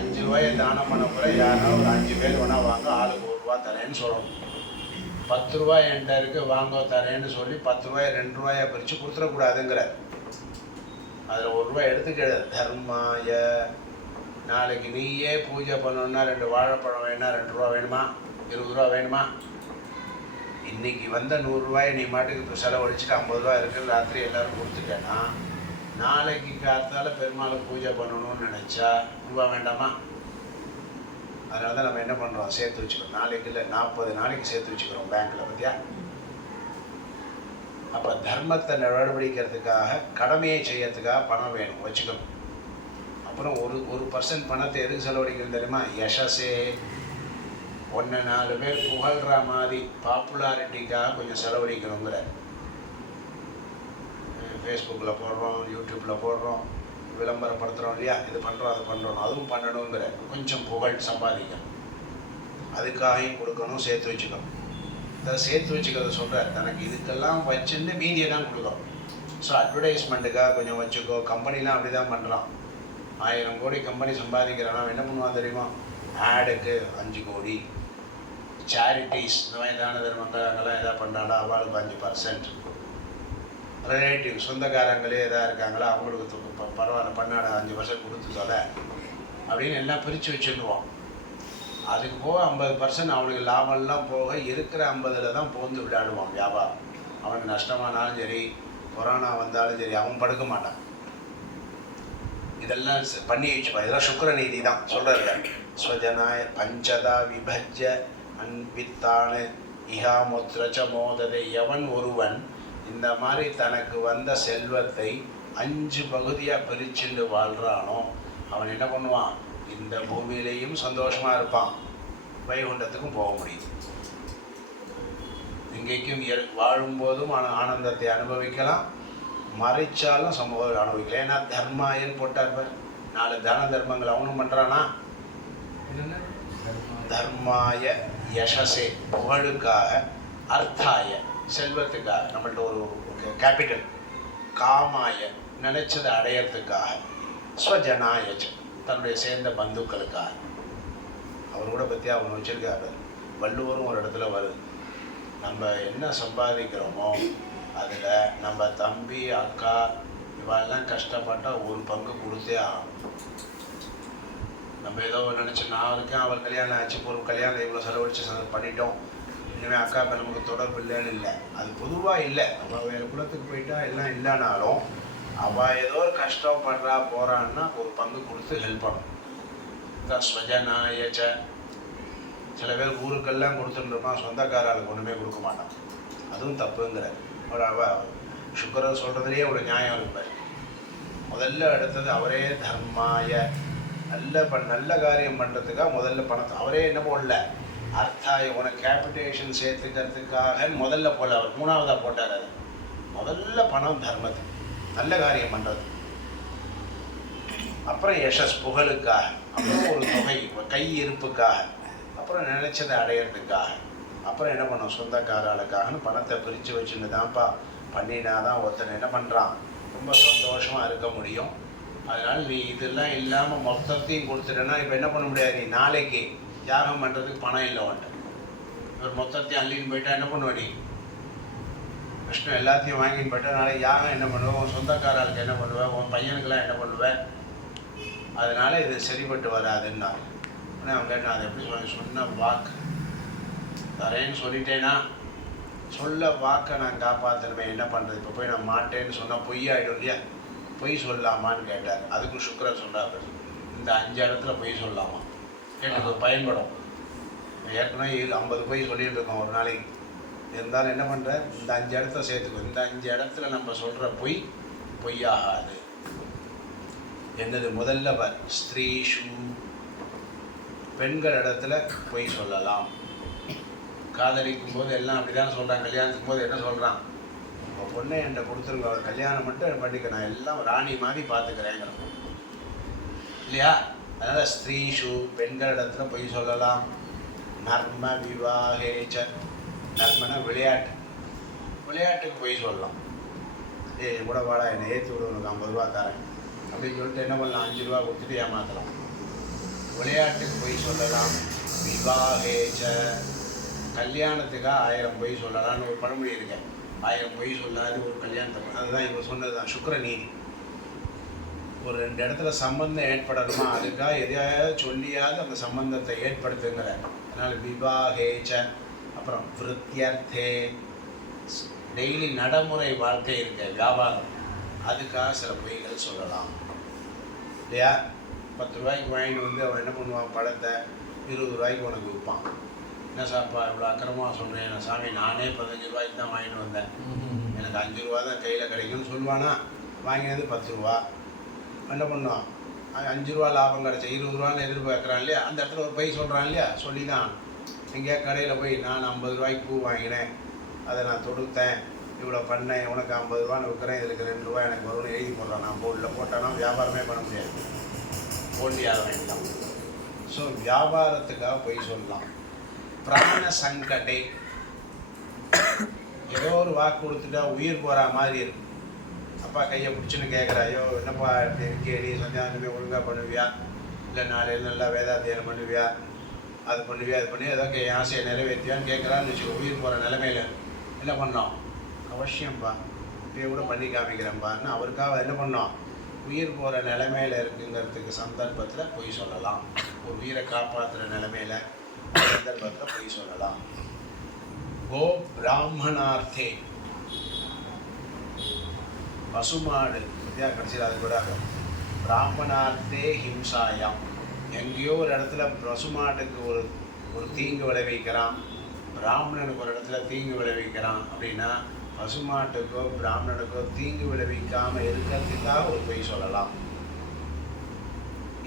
5 ரூபாயை தானம் பண்ண போகிற யாரோ ஒரு 5 பேர் வேணால் வாங்க, ஆளுக்கு 1 ரூபா தரேன்னு சொல்லணும். 10 ரூபாய் என்கிட்ட இருக்குது வாங்க தரேன்னு சொல்லி 10 ரூபாயை 2 ரூபாயை பிரித்து கொடுத்துடக்கூடாதுங்கிறார். அதில் 1 ரூபாய் எடுத்துக்கிடு. தர்மாய, நாளைக்கு நீயே பூஜை பண்ணணுன்னா 2 வாழைப்பழம் வேணும்னா 2 ரூபா வேணுமா, 20 ரூபா வேணுமா? இன்றைக்கி வந்த 100 ரூபாயை நீ மாட்டுக்கு இப்போ செலவழிச்சுட்டு 50 ரூபா இருக்குது ராத்திரி எல்லோரும் கொடுத்துட்டேன்னா நாளைக்கு காத்தால பெருமாளுக்கு பூஜை பண்ணணும்னு நினச்சா ரூபா வேண்டாமா? அதனால தான் நம்ம என்ன பண்ணுறோம், சேர்த்து வச்சுக்கிறோம். நாளைக்கு இல்லை 40 நாளைக்கு சேர்த்து வச்சுக்கிறோம் பேங்க்கில். பற்றியா? அப்போ தர்மத்தை நடவடிக்கிறதுக்காக, கடமையை செய்யறதுக்காக பணம் வேணும், வச்சுக்கணும். அப்புறம் ஒரு பர்சன்ட் பணத்தை எதுக்கு செலவழிக்கிறது தெரியுமா? யசஸே, ஒன்று 4 பேர் புகழ்கிற மாதிரி பாப்புலாரிட்டிக்காக கொஞ்சம் செலவழிக்கணுங்கிற. ஃபேஸ்புக்கில் போடுறோம், யூடியூப்பில் போடுறோம், விளம்பரப்படுத்துகிறோம் இல்லையா, இது பண்ணுறோம் அது பண்ணுறோம், அதுவும் பண்ணணுங்கிற. கொஞ்சம் புகழ் சம்பாதிக்கணும், அதுக்காகவும் கொடுக்கணும், சேர்த்து வச்சுக்கணும். அதை சேர்த்து வச்சுக்கிறத சொல்கிறார். தனக்கு இதுக்கெல்லாம் வச்சுன்னு மீதியை தான் கொடுக்குறோம். ஸோ அட்வர்டைஸ்மெண்ட்டுக்காக கொஞ்சம் வச்சுக்கோ. கம்பெனிலாம் அப்படி தான் பண்ணுறான். 1000 கோடி கம்பெனி சம்பாதிக்கிறான், அவன் என்ன பண்ணுவான் தெரியுமா? ஆடுக்கு 5 கோடி, சேரிட்டிஸ், இந்த மாதிரி தான தர்மங்கள் அங்கெல்லாம் எதாவது பண்ணாலும் அவளுக்கு 5%, ரிலேட்டிவ் சொந்தக்காரங்களே எதாவது இருக்காங்களா அவங்களுக்கு பரவாயில்ல பண்ணாட 5% கொடுத்து தொலை அப்படின்னு எல்லாம் பிரித்து வச்சுருவான். அதுக்கு போக 50% அவனுக்கு லாபம்லாம் போக இருக்கிற 50ல் தான் போந்து விளையாடுவான் வியாபாரம். அவனுக்கு நஷ்டமானாலும் சரி, கொரோனா வந்தாலும் சரி, அவன் படுக்க மாட்டான். இதெல்லாம் பண்ணி வச்சுப்பான். இதெல்லாம் சுக்கிர நீதி தான் சொல்கிறாரு. ஸ்வஜனாய பஞ்சதா விபஜ்ய அன்பித்தான இஹாமுத்ரச்ச மோததை. எவன் ஒருவன் இந்த மாதிரி தனக்கு வந்த செல்வத்தை 5 பகுதியாக பிரிச்சுட்டு வாழ்கிறானோ அவன் என்ன பண்ணுவான்? இந்த பூமியிலையும் சந்தோஷமாக இருப்பான், வைகுண்டத்துக்கும் போக முடியும். இங்கேக்கும் வாழும்போதும் ஆனந்தத்தை அனுபவிக்கலாம், மறைச்சாலும் சமூகம் அனுபவிக்கலாம். ஏன்னா தர்மாயன்னு போட்டார் பார். 4 தான தர்மங்கள் அவனும் பண்ணுறானா? தர்மாய யசஸே, புகழுக்காக, அர்த்தாய செல்வத்துக்காக, நம்மள்ட்ட ஒரு கேபிட்டல், காமாய நினைச்சதை அடையிறதுக்காக, ஸ்வஜனாயச்ச தன்னுடைய சேர்ந்த பந்துக்களுக்காக. அவர் கூட பற்றி அவன் வச்சிருக்காரு. வள்ளுவரும் ஒரு இடத்துல வருது, நம்ம என்ன சம்பாதிக்கிறோமோ அதில் நம்ம தம்பி அக்கா இவெல்லாம் கஷ்டப்பட்டால் ஒரு பங்கு கொடுத்தே ஆகும். நம்ம ஏதோ நினச்சி நான் இருக்கேன், அவர் கல்யாணம் ஆச்சு, ஒரு கல்யாணம் இவ்வளோ செலவழித்து பண்ணிட்டோம், இனிமேல் அக்கா இப்போ நமக்கு தொடர்பு இல்லைன்னு இல்லை. அது பொதுவாக இல்லை. அவள் வேறு குலத்துக்கு போயிட்டா எல்லாம் இல்லைனாலும் அவள் ஏதோ ஒரு கஷ்டப்படுறா போகிறான்னா ஒரு பங்கு கொடுத்து ஹெல்ப் பண்ணணும். ஸ்வஜனாயச்ச. சில பேர் ஊருக்கெல்லாம் கொடுத்துட்டுருப்பான், சொந்தக்காராளுக்கு ஒன்றுமே கொடுக்க மாட்டான். அதுவும் தப்புங்கிறார். சுக்கரர் சொல்கிறதுலேயே ஒரு நியாயம் இருப்பார். முதல்ல அடுத்தது அவரே தர்மாய, நல்ல காரியம் பண்ணுறதுக்காக முதல்ல பணத்தை அவரே என்ன போடல, அர்த்தாய உனக்கு கேபிட்டேஷன் சேர்த்துக்கிறதுக்காக முதல்ல போடல, அவர் 3ஆவதாக போட்டார். அது முதல்ல பணம் தர்மத்துக்கு, நல்ல காரியம் பண்ணுறது. அப்புறம் யசஸ் புகழுக்காக, அப்புறம் ஒரு தொகை கை இருப்புக்காக, அப்புறம் நினைச்சதை அடையிறதுக்காக, அப்புறம் என்ன பண்ணோம் சொந்தக்காராளுக்காகனு பணத்தை பிரித்து வச்சுன்னு தான்ப்பா பண்ணினாதான் ஒருத்தன் என்ன பண்ணுறான் ரொம்ப சந்தோஷமாக இருக்க முடியும். அதனால் நீ இதெல்லாம் இல்லாமல் மொத்தத்தையும் கொடுத்துட்டேன்னா இப்போ என்ன பண்ண முடியாது, நீ நாளைக்கு தியாகம் பண்ணுறதுக்கு பணம் இல்லை வந்துட்டு இவர் மொத்தத்தையும் அள்ளின்னு போயிட்டா என்ன பண்ணுவ நீ? விஷ்ணு எல்லாத்தையும் வாங்கின்னு போயிட்டா நாளைக்கு யாகம் என்ன பண்ணுவேன், உன் சொந்தக்காராளுக்கு என்ன பண்ணுவேன், உன் பையனுக்கெல்லாம் என்ன பண்ணுவேன்? அதனால் இது சரிப்பட்டு வராதுன்னா அவங்க கேட்டால் அதை எப்படி சொன்ன வாக்கு தரேன்னு சொல்லிட்டேன்னா சொல்ல வாக்கை நான் காப்பாற்றுவேன், என்ன பண்ணுறது? இப்போ போய் நான் மாட்டேன்னு சொன்னால் பொய்யாயிடும் இல்லையா? பொய் சொல்லலாமான்னு கேட்டார். அதுக்கும் சுக்கிரர் சொன்னார், இந்த 5 இடத்துல பொய் சொல்லலாமா, எனக்கு பயன்படும். ஏற்கனவே 50 பொய் சொல்லிட்டு இருக்கோம் ஒரு நாளைக்கு. இருந்தாலும் என்ன பண்ணுற, இந்த 5 இடத்த சேர்த்துக்கோ. இந்த 5 இடத்துல நம்ம சொல்கிற பொய்யாகாது. என்னது? முதல்ல ஸ்திரீஷு, பெண்கள் இடத்துல பொய் சொல்லலாம். காதலிக்கும் போது எல்லாம் அப்படி தான் சொல்கிறான். கல்யாணத்துக்கும் போது என்ன சொல்கிறான், உங்கள் பொண்ணை என்கிட்ட கொடுத்துருங்க, அவர் கல்யாணம் மட்டும் பண்ணிக்க, நான் எல்லாம் ராணி மாதிரி பார்த்துக்கிறேங்கிற இல்லையா? அதனால் ஸ்திரீஷு, பெண்கள் இடத்துல பொய் சொல்லலாம். நர்ம விவாகேச்ச, நர்மனா விளையாட்டு, விளையாட்டுக்கு பொய் சொல்லலாம். கூட வாடா என்னை ஏற்றி விட, உனக்கு 50 ரூபா தரேன் அப்படின்னு சொல்லிட்டு என்ன பண்ணலாம், 5 ரூபா கொடுத்துட்டு ஏமாற்றலாம். விளையாட்டுக்கு பொய் சொல்லலாம். விவாகேச்ச, கல்யாணத்துக்காக 1000 பொய் சொல்லலாம்னு ஒரு பழமொழி இருக்கேன். 1000 பொய் சொல்லாது ஒரு கல்யாணத்தை, அதுதான் இவங்க சொன்னது தான் சுக்கிர நீதி. ஒரு 2 இடத்துல சம்பந்தம் ஏற்படணுமா, அதுக்காக எதையாவது சொல்லியாவது அந்த சம்பந்தத்தை ஏற்படுத்துங்கிற. அதனால் விவாகேச்ச. அப்புறம் விருத்தியர்த்தே, டெய்லி நடைமுறை வாழ்க்கை இருக்க, வியாபாரம், அதுக்காக சில பொய்கள் சொல்லலாம் இல்லையா? 10 ரூபாய்க்கு வாங்கிட்டு வந்து அவன் என்ன பண்ணுவான், பழத்தை 20 ரூபாய்க்கு உனக்கு விற்பான். என்ன சாப்பா இவ்வளோ அக்கிரமாக சொல்கிறேன், நான் சாமி நானே 15 ரூபாய்க்கு தான் வாங்கிட்டு வந்தேன், எனக்கு 5 ரூபா தான் கையில் கிடைக்கும்னு சொல்லுவானா? வாங்கினது 10 ரூபா. என்ன பண்ணுவான், 5 ரூபா லாபம் கிடச்ச 20 ரூபான்னு எதிர்பார்க்குறான் இல்லையா? அந்த இடத்துல ஒரு பை சொல்கிறான் இல்லையா? சொல்லி தான் எங்கேயா கடையில் போய் நான் 50 ரூபாய்க்கு பூ வாங்கினேன், அதை நான் தொடுத்தேன், இவ்வளோ பண்ணேன், உனக்கு 50 ரூபான்னு விற்கிறேன், இதுக்கு 2 ரூபா எனக்கு வரும்னு எழுதி போடுறான். நான் போர்டில் போட்டானா வியாபாரமே பண்ண முடியாது, போட்டியாக வேண்டாம். ஸோ வியாபாரத்துக்காக போய் சொல்லலாம். பிராண சங்கடே, ஏதோ ஒரு வாக்கு கொடுத்துட்டா உயிர் போகிற மாதிரி இருக்கும். அப்பா கையை பிடிச்சின்னு கேட்குறாயோ, என்னப்பா இப்படி இருக்கே, நீ சந்தியானமே ஒழுங்காக பண்ணுவியா, இல்லை நாளையில் நல்லா வேதாத்தியானம் பண்ணுவியா, அது பண்ணுவியா, அது பண்ணி ஏதோ ஆசையை நிறைவேற்றியான்னு கேட்குறான்னு வச்சுக்கோ. உயிர் போகிற நிலைமையில் என்ன பண்ணோம், அவசியம்ப்பா இப்போயே கூட பண்ணி காமிக்கிறேன்ப்பான்னு அவருக்காக என்ன பண்ணோம், உயிர் போகிற நிலைமையில் இருக்குங்கிறதுக்கு சந்தர்ப்பத்தில் பொய் சொல்லலாம். ஒரு உயிரை காப்பாற்றுற நிலைமையில் சந்தர்ப்பத்தில் பொய் சொல்லலாம். கோ பிராமணார்த்தே, பசுமாடு வித்யா கடைசியில் அது கூட பிராமணார்த்தே ஹிம்சாயாம், எங்கேயோ ஒரு இடத்துல பசுமாட்டுக்கு ஒரு தீங்கு விளைவிக்கிறான், பிராமணனுக்கு ஒரு இடத்துல தீங்கு விளைவிக்கிறான் அப்படின்னா பசுமாட்டுக்கோ பிராமணனுக்கோ தீங்கு விளைவிக்காமல் இருக்கிறதுக்காக ஒரு பொய் சொல்லலாம்.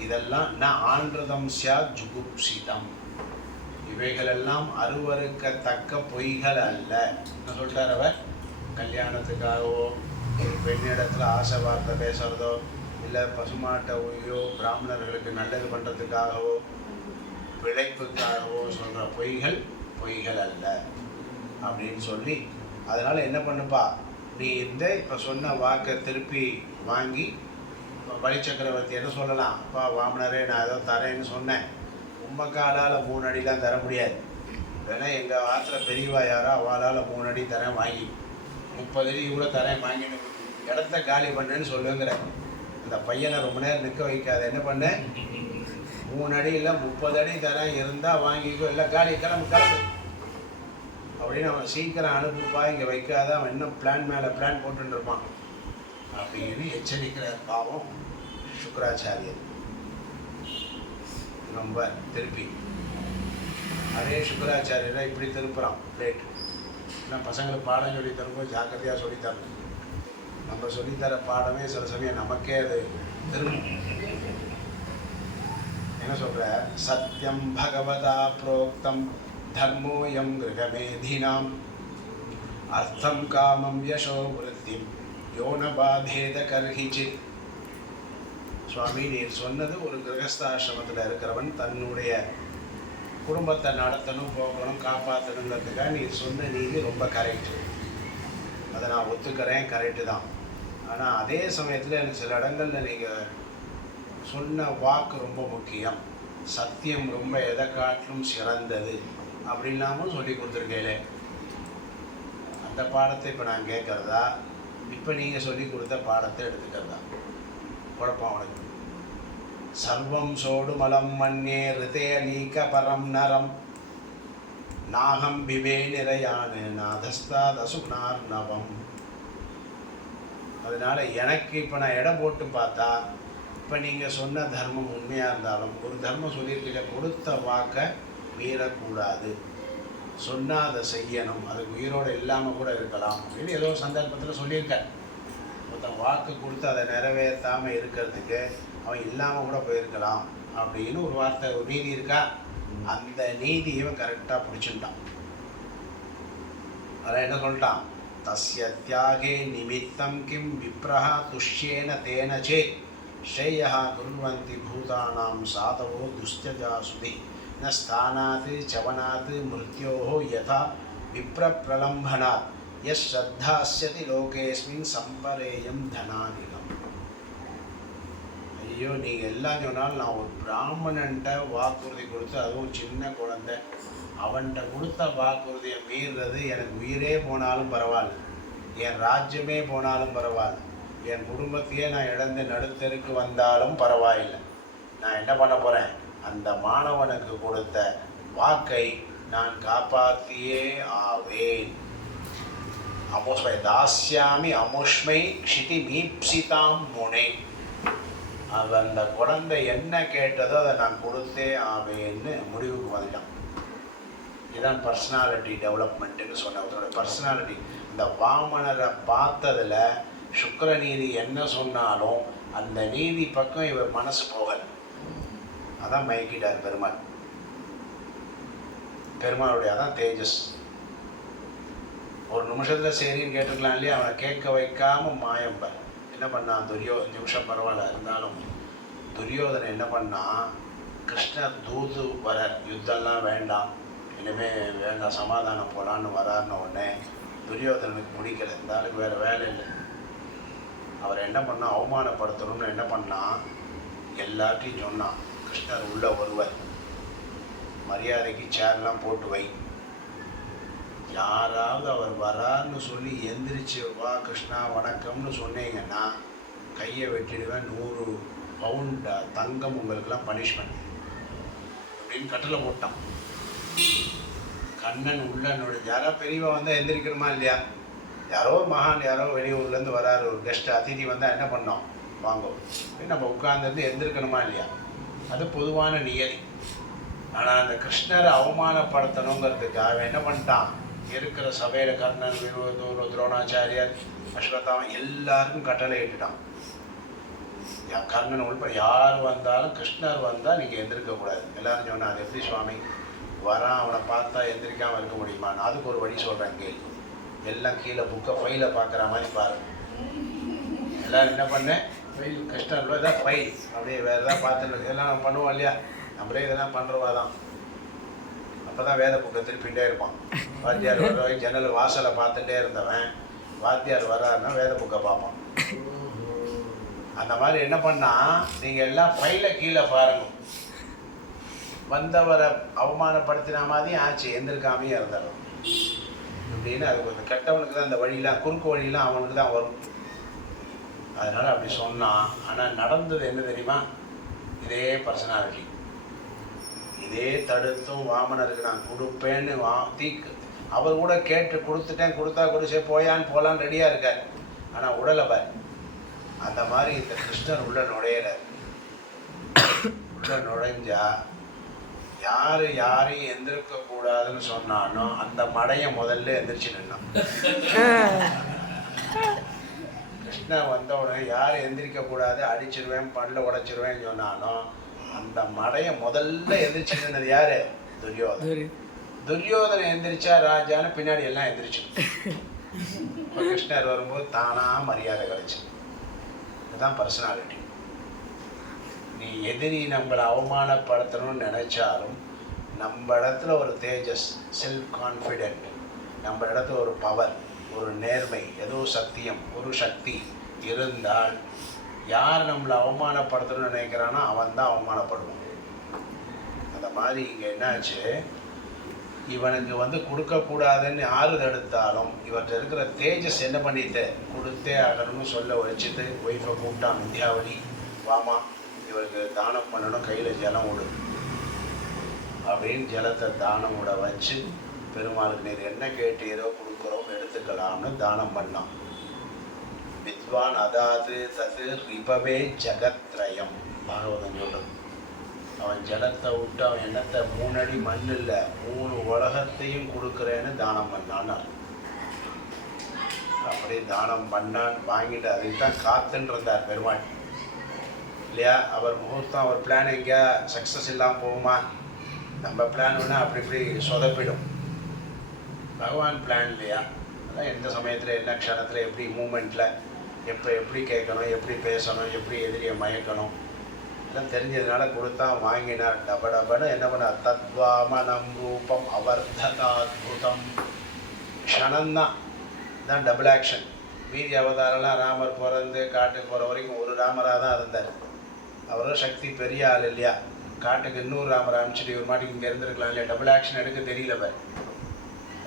இதெல்லாம் ந ஆன்ரதம் சியாத் ஜுகுப்சிதம், இவைகளெல்லாம் அருவருக்கத்தக்க பொய்கள் அல்ல. என்ன சொல்லிட்டார் அவர்? கல்யாணத்துக்காகவோ ஒரு பெண்ணிடத்தில் ஆசை வார்த்தை பேசுகிறதோ இல்லை பசுமாட்டையோ பிராமணர்களுக்கு நல்லது பண்ணுறதுக்காகவோ பிழைப்புக்காகவோ சொல்கிற பொய்கள் அல்ல அப்படின்னு சொல்லி, அதனால் என்ன பண்ணுப்பா, நீ இப்போ சொன்ன வாக்கை திருப்பி வாங்கி பலி சக்கரவர்த்தி என்ன சொல்லலாம், அப்பா வாமனரே நான் ஏதோ தரேன்னு சொன்னேன், உம்மக்காலால் 3 அடிலாம் தர முடியாது, வேணா எங்கள் ஆற்றுல பெரியவா யாரோ அவளால் 3 அடி தரேன் வாங்கி, 30 அடி கூட தரேன் வாங்கிட்டு இடத்த காலி பண்ணுன்னு சொல்லுங்கிற. அந்த பையனை ரொம்ப நேரம் நிற்க வைக்காத, என்ன பண்ண, 3 அடி இல்லை 30 அடி தரேன், இருந்தால் வாங்கிக்கோ, இல்லை காலி கிளம்பு அப்படின்னு அவன் சீக்கிரம் அனுப்புப்பா, இங்கே வைக்காத, அவன் இன்னும் பிளான் மேலே பிளான் போட்டுருப்பான் அப்படின்னு எச்சரிக்கிறார் பாவம் சுக்கராச்சாரியர். ரொம்ப திருப்பி அதே சுக்கராச்சாரியரை இப்படி திருப்புறான் பிளேட். ஏன்னா பசங்களுக்கு பாடம் சொல்லி தரும்போது ஜாக்கிரதையாக சொல்லித்தரணும். நம்ம சொல்லித்தர பாடமே சில சமயம் நமக்கே அது திரும்பும். என்ன சொல்ற, சத்யம் பகவதா புரோக்தம் தர்மோயம் கிரகமேதினாம் அர்த்தம் காமம் யசோ விருத்திம் யோன பாதேத கர்ஹிச்சித். சுவாமி நீர் சொன்னது ஒரு கிரகஸ்தாசிரமத்தில் இருக்கிறவன் தன்னுடைய குடும்பத்தை நடத்தணும், போகணும், காப்பாற்றணுங்கிறதுக்காக நீர் சொன்ன நீதி ரொம்ப கரெக்டு, அதை நான் ஒத்துக்கிறேன், கரெக்டு தான். ஆனால் அதே சமயத்தில் எனக்கு சில இடங்களில் நீங்கள் சொன்ன வாக்கு ரொம்ப முக்கியம், சத்தியம் ரொம்ப எதை காட்டிலும் சிறந்தது அப்படின்னாமும் சொல்லி கொடுத்துருக்கேளே, அந்த பாடத்தை இப்போ நான் கேட்குறதா, இப்போ நீங்கள் சொல்லி கொடுத்த பாடத்தை எடுத்துக்கிறதா? குழப்பம் அவனுக்கு. சர்வம் சோடு மலம் மண்ணே ரிதே நீக்க பரம் நரம் நாகம் பிவே நிறையானு நாதஸ்தாதசுனார் நவம். அதனால் எனக்கு இப்போ நான் எடை போட்டு பார்த்தா, இப்போ நீங்கள் சொன்ன தர்மம் உண்மையாக இருந்தாலும் ஒரு தர்மம் சொல்லியிருக்கீங்க, கொடுத்த வாக்கை மீறக்கூடாது, சொன்னால் அதை செய்யணும், அதுக்கு உயிரோடு இல்லாமல் கூட இருக்கலாம் அப்படின்னு ஏதோ சந்தர்ப்பத்தில் சொல்லியிருக்கேன். ஒருத்தன் வாக்கு கொடுத்து அதை நிறைவேற்றாமல் இருக்கிறதுக்கு அவன் இல்லாமல் கூட போயிருக்கலாம் அப்படின்னு ஒரு வார்த்தை, ஒரு நீதி இருக்கா? அந்த நீதியை கரெக்டாக பிடிச்சுட்டான். அதான் என்ன சொல்லிட்டான், தஸ்ய தியாகே நிமித்தம் கிம் விப்ரஹா துஷ்யேன தேன சேத் ஸ்ரேயா குர்வந்தி பூதானாம் சாதவோ துஸ்தஜா சுதி ந ஸ்தானாத் சவனாத் மிருத்யோஹோ யதா விப்ர பிரலம்பனாத் எஸ் ஸ்ரத்தாஸ்யதி லோகேஸ்மின் சம்பரேயம் தனானிலம். ஐயோ நீங்கள் எல்லாம் சொன்னாலும் நான் ஒரு பிராமணன்ட்ட வாக்குறுதி கொடுத்து, அதுவும் சின்ன குழந்தை, அவன்கிட்ட கொடுத்த வாக்குறுதியை மீறுறது எனக்கு உயிரே போனாலும் பரவாயில்ல, என் ராஜ்யமே போனாலும் பரவாயில்ல, என் குடும்பத்தையே நான் இழந்து நடுத்தருக்கு வந்தாலும் பரவாயில்லை, நான் என்ன பண்ண போகிறேன், அந்த மாணவனுக்கு கொடுத்த வாக்கை நான் காப்பாற்றியே ஆவேன் அமுஷ்மை தாஸ்யாமி அமுஷ்மை க்ஷிதி மீப்சிதாம் முனை. அந்த குழந்தை என்ன கேட்டதோ அதை நான் கொடுத்தே ஆவேன்னு முடிவுக்கு வந்துட்டான். இதுதான் பர்சனாலிட்டி டெவலப்மெண்ட்டுன்னு சொன்ன அவரோட பர்சனாலிட்டி. இந்த வாமனரை பார்த்ததில் சுக்கிர நீதி என்ன சொன்னாலும் அந்த நீதி பக்கம் இவர் மனசு போகலை. அதான் மயக்கிட்டார் பெருமாள். பெருமாளுடைய அதான் தேஜஸ். ஒரு நிமிஷத்தில் சரின்னு கேட்டுக்கலாம் இல்லையா, அவனை கேட்க வைக்காம மாயம்பர் என்ன பண்ணான் நிமிஷம் பரவாயில்ல இருந்தாலும் துரியோதனை என்ன பண்ணான், கிருஷ்ணர் தூது வர யுத்தம்லாம் வேண்டாம் இனிமேல் வேண்டாம் சமாதானம் போகலான்னு வராருன உடனே துரியோதனனுக்கு பிடிக்கல. இந்த ஆளுக்கு வேறு வேலை இல்லை. அவர் என்ன பண்ணால் அவமானப்படுத்தணும்னு என்ன பண்ணால் எல்லார்ட்டையும் சொன்னான், கிருஷ்ணர் உள்ள ஒருவர் மரியாதைக்கு சேர்லாம் போட்டு வை, யாராவது அவர் வரான்னு சொல்லி எந்திரிச்சு வா கிருஷ்ணா வணக்கம்னு சொன்னீங்கன்னா கையை வெட்டிடுவேன், 100 பவுண்ட் தங்கம் உங்களுக்கெல்லாம் பனிஷ்மெண்ட் அப்படின்னு கட்டளை போட்டான். கண்ணன் உள்ள யாரோ பெரியவன் வந்தால் எந்திரிக்கணுமா இல்லையா, யாரோ மகான் யாரோ வெளியூர்லேருந்து வராரு, ஒரு கெஸ்ட் அதிதி வந்தால் என்ன பண்ணோம், வாங்கும் நம்ம உட்கார்ந்துருந்து எந்திரிக்கணுமா இல்லையா, அது பொதுவான நியதி. ஆனால் அந்த கிருஷ்ணரை அவமானப்படுத்தணுங்கிறதுக்காக என்ன பண்ணிட்டான், இருக்கிற சபையில் கர்ணன் விரோதூர் துரோணாச்சாரியர் அஸ்வத்தாமன் எல்லாருக்கும் கட்டளை இட்டுட்டான். கர்ணன் உள்பட யார் வந்தாலும் கிருஷ்ணர் வந்தால் நீங்கள் எந்திரிக்கக்கூடாது. எல்லாரும் சொன்னால் அது எப்படி சுவாமி வரான் அவனை பார்த்தா எந்திரிக்காமல் இருக்க முடியுமா, நான் அதுக்கு ஒரு வழி சொல்கிறேன் கேள்வி. எல்லாம் கீழே புக்கை ஃபைலை பார்க்குற மாதிரி பாருங்க. எல்லோரும் என்ன பண்ணேன், கிருஷ்ணர் ஏதாவது ஃபைல் அப்படியே வேறு எதாவது பார்த்துட்டு இதெல்லாம் நம்ம பண்ணுவோம் இல்லையா, நம்மளே இதெல்லாம் பண்ணுறவா தான். அப்போ தான் வேத புக்கை திருப்பிகிட்டே இருப்பான். வாத்தியார் வர வரைக்கும் ஜன்னல் வாசலை பார்த்துட்டே இருந்தவன் வாத்தியார் வர்றாருன்னா வேத புக்கை பார்ப்பான். அந்த மாதிரி என்ன பண்ணால் நீங்கள் எல்லாம் ஃபைலை கீழே பாருங்க, வந்தவரை அவமானப்படுத்தின மாதிரி ஆச்சு, எந்திருக்காமையே இருந்தாலும் அப்படின்னு. அது கொஞ்சம் கெட்டவனுக்கு தான் அந்த வழியெலாம் குறுக்கு வழியெலாம் அவனுக்கு தான் வரும். அதனால் அப்படி சொன்னான். ஆனால் நடந்தது என்ன தெரியுமா, இதே பர்சனாலிட்டி இதே தடுத்தும் வாமனருக்கு நான் கொடுப்பேன்னு அவர் கூட கேட்டு கொடுத்துட்டேன், கொடுத்தா கொடுச்சே போயான்னு போகலான்னு ரெடியாக இருக்கார். ஆனால் உடலை பார். அந்த மாதிரி இந்த கிருஷ்ணர் உள்ள நுழையிற உள்ள நுழைஞ்சா யார் யாரையும் எந்திரிக்கக்கூடாதுன்னு சொன்னாலும் அந்த மடையை முதல்ல எந்திரிச்சு நின்னான். கிருஷ்ணன் வந்த உடனே யார் எந்திரிக்கக்கூடாது அடிச்சிருவேன் பல்ல உடைச்சிருவேன்னு சொன்னாலும் அந்த மடையை முதல்ல எந்திரிச்சு நின்னது யாரு, துரியோதனை. துரியோதனை எந்திரிச்சா ராஜான்னு பின்னாடி எல்லாம் எந்திரிச்சு. கிருஷ்ணர் வரும்போது தானாக மரியாதை கிடைச்சு. இதுதான் பர்சனாலிட்டி. நீ எதிரி நம்மளை அவமானப்படுத்தணும்னு நினைச்சாலும் நம்ம இடத்துல ஒரு தேஜஸ், செல்ஃப் கான்ஃபிடென்ட், நம்ம இடத்துல ஒரு பவர், ஒரு நேர்மை, ஏதோ சத்தியம், ஒரு சக்தி இருந்தால் யார் நம்மளை அவமானப்படுத்தணும்னு நினைக்கிறானோ அவன் தான் அவமானப்படுவான். அந்த மாதிரி இங்கே என்னாச்சு, இவனுக்கு கொடுக்கக்கூடாதுன்னு யாரு தடுத்தாலும் இவர்கிட்ட இருக்கிற தேஜஸ் என்ன பண்ணிட்டு கொடுத்தே ஆகணும்னு சொல்ல வச்சுட்டு ஒய்ஃபை கூப்பிட்டான் வித்யாவளி, வாமா இவருக்கு தானம் பண்ணணும், கையில் ஜலம் விடு அப்படின்னு ஜலத்தை தானம் விட வச்சு பெருமாளுக்கு நீர் என்ன கேட்டீரோ கொடுக்குறோம் எடுத்துக்கலாம்னு தானம் பண்ணான். வித்வான் அதாது தது ரிபவே ஜகத்ரயம் பாகவதம் சொல்றது. அவன் ஜலத்தை விட்டு அவன் எண்ணத்தை 3 அடி மண் இல்லை 3 உலகத்தையும் கொடுக்குறேன்னு தானம் பண்ணான்னு. அப்படி தானம் பண்ணான், வாங்கிட்டு அதைத்தான் காத்துன்னு இருந்தார் பெருமாள் இல்லையா. அவர் முகூர்த்தம் அவர் பிளான் எங்கேயா சக்ஸஸ் இல்லாமல் போகுமா, நம்ம பிளான் வேணால் அப்படி இப்படி சொதப்பிடும். பகவான் பிளான் இல்லையா, அதான் எந்த சமயத்தில் என்ன க்ஷணத்தில் எப்படி மூமெண்ட்டில் எப்படி கேட்கணும், எப்படி பேசணும், எப்படி எதிரியை மயக்கணும் எல்லாம் தெரிஞ்சதுனால கொடுத்தா வாங்கினார். டபடபன்னு என்ன பண்ணார், தத்வாமனம் ரூபம் அவர்ததாத்புதம். க்ஷணந்தான் தான் டபுள் ஆக்ஷன். மீதி அவதாரம்லாம் ராமர் பிறந்து காட்டுக்கு போகிற வரைக்கும் ஒரு ராமராக தான் இருந்தார். அவரும் சக்தி பெரிய ஆள் இல்லையா, காட்டுக்கு இன்னொரு ராமரை அனுப்பிச்சிட்டு ஒரு மாட்டிக்கு இங்கே இருந்திருக்கலாம் இல்லையா. டபுள் ஆக்ஷன் எடுக்க தெரியல பார்.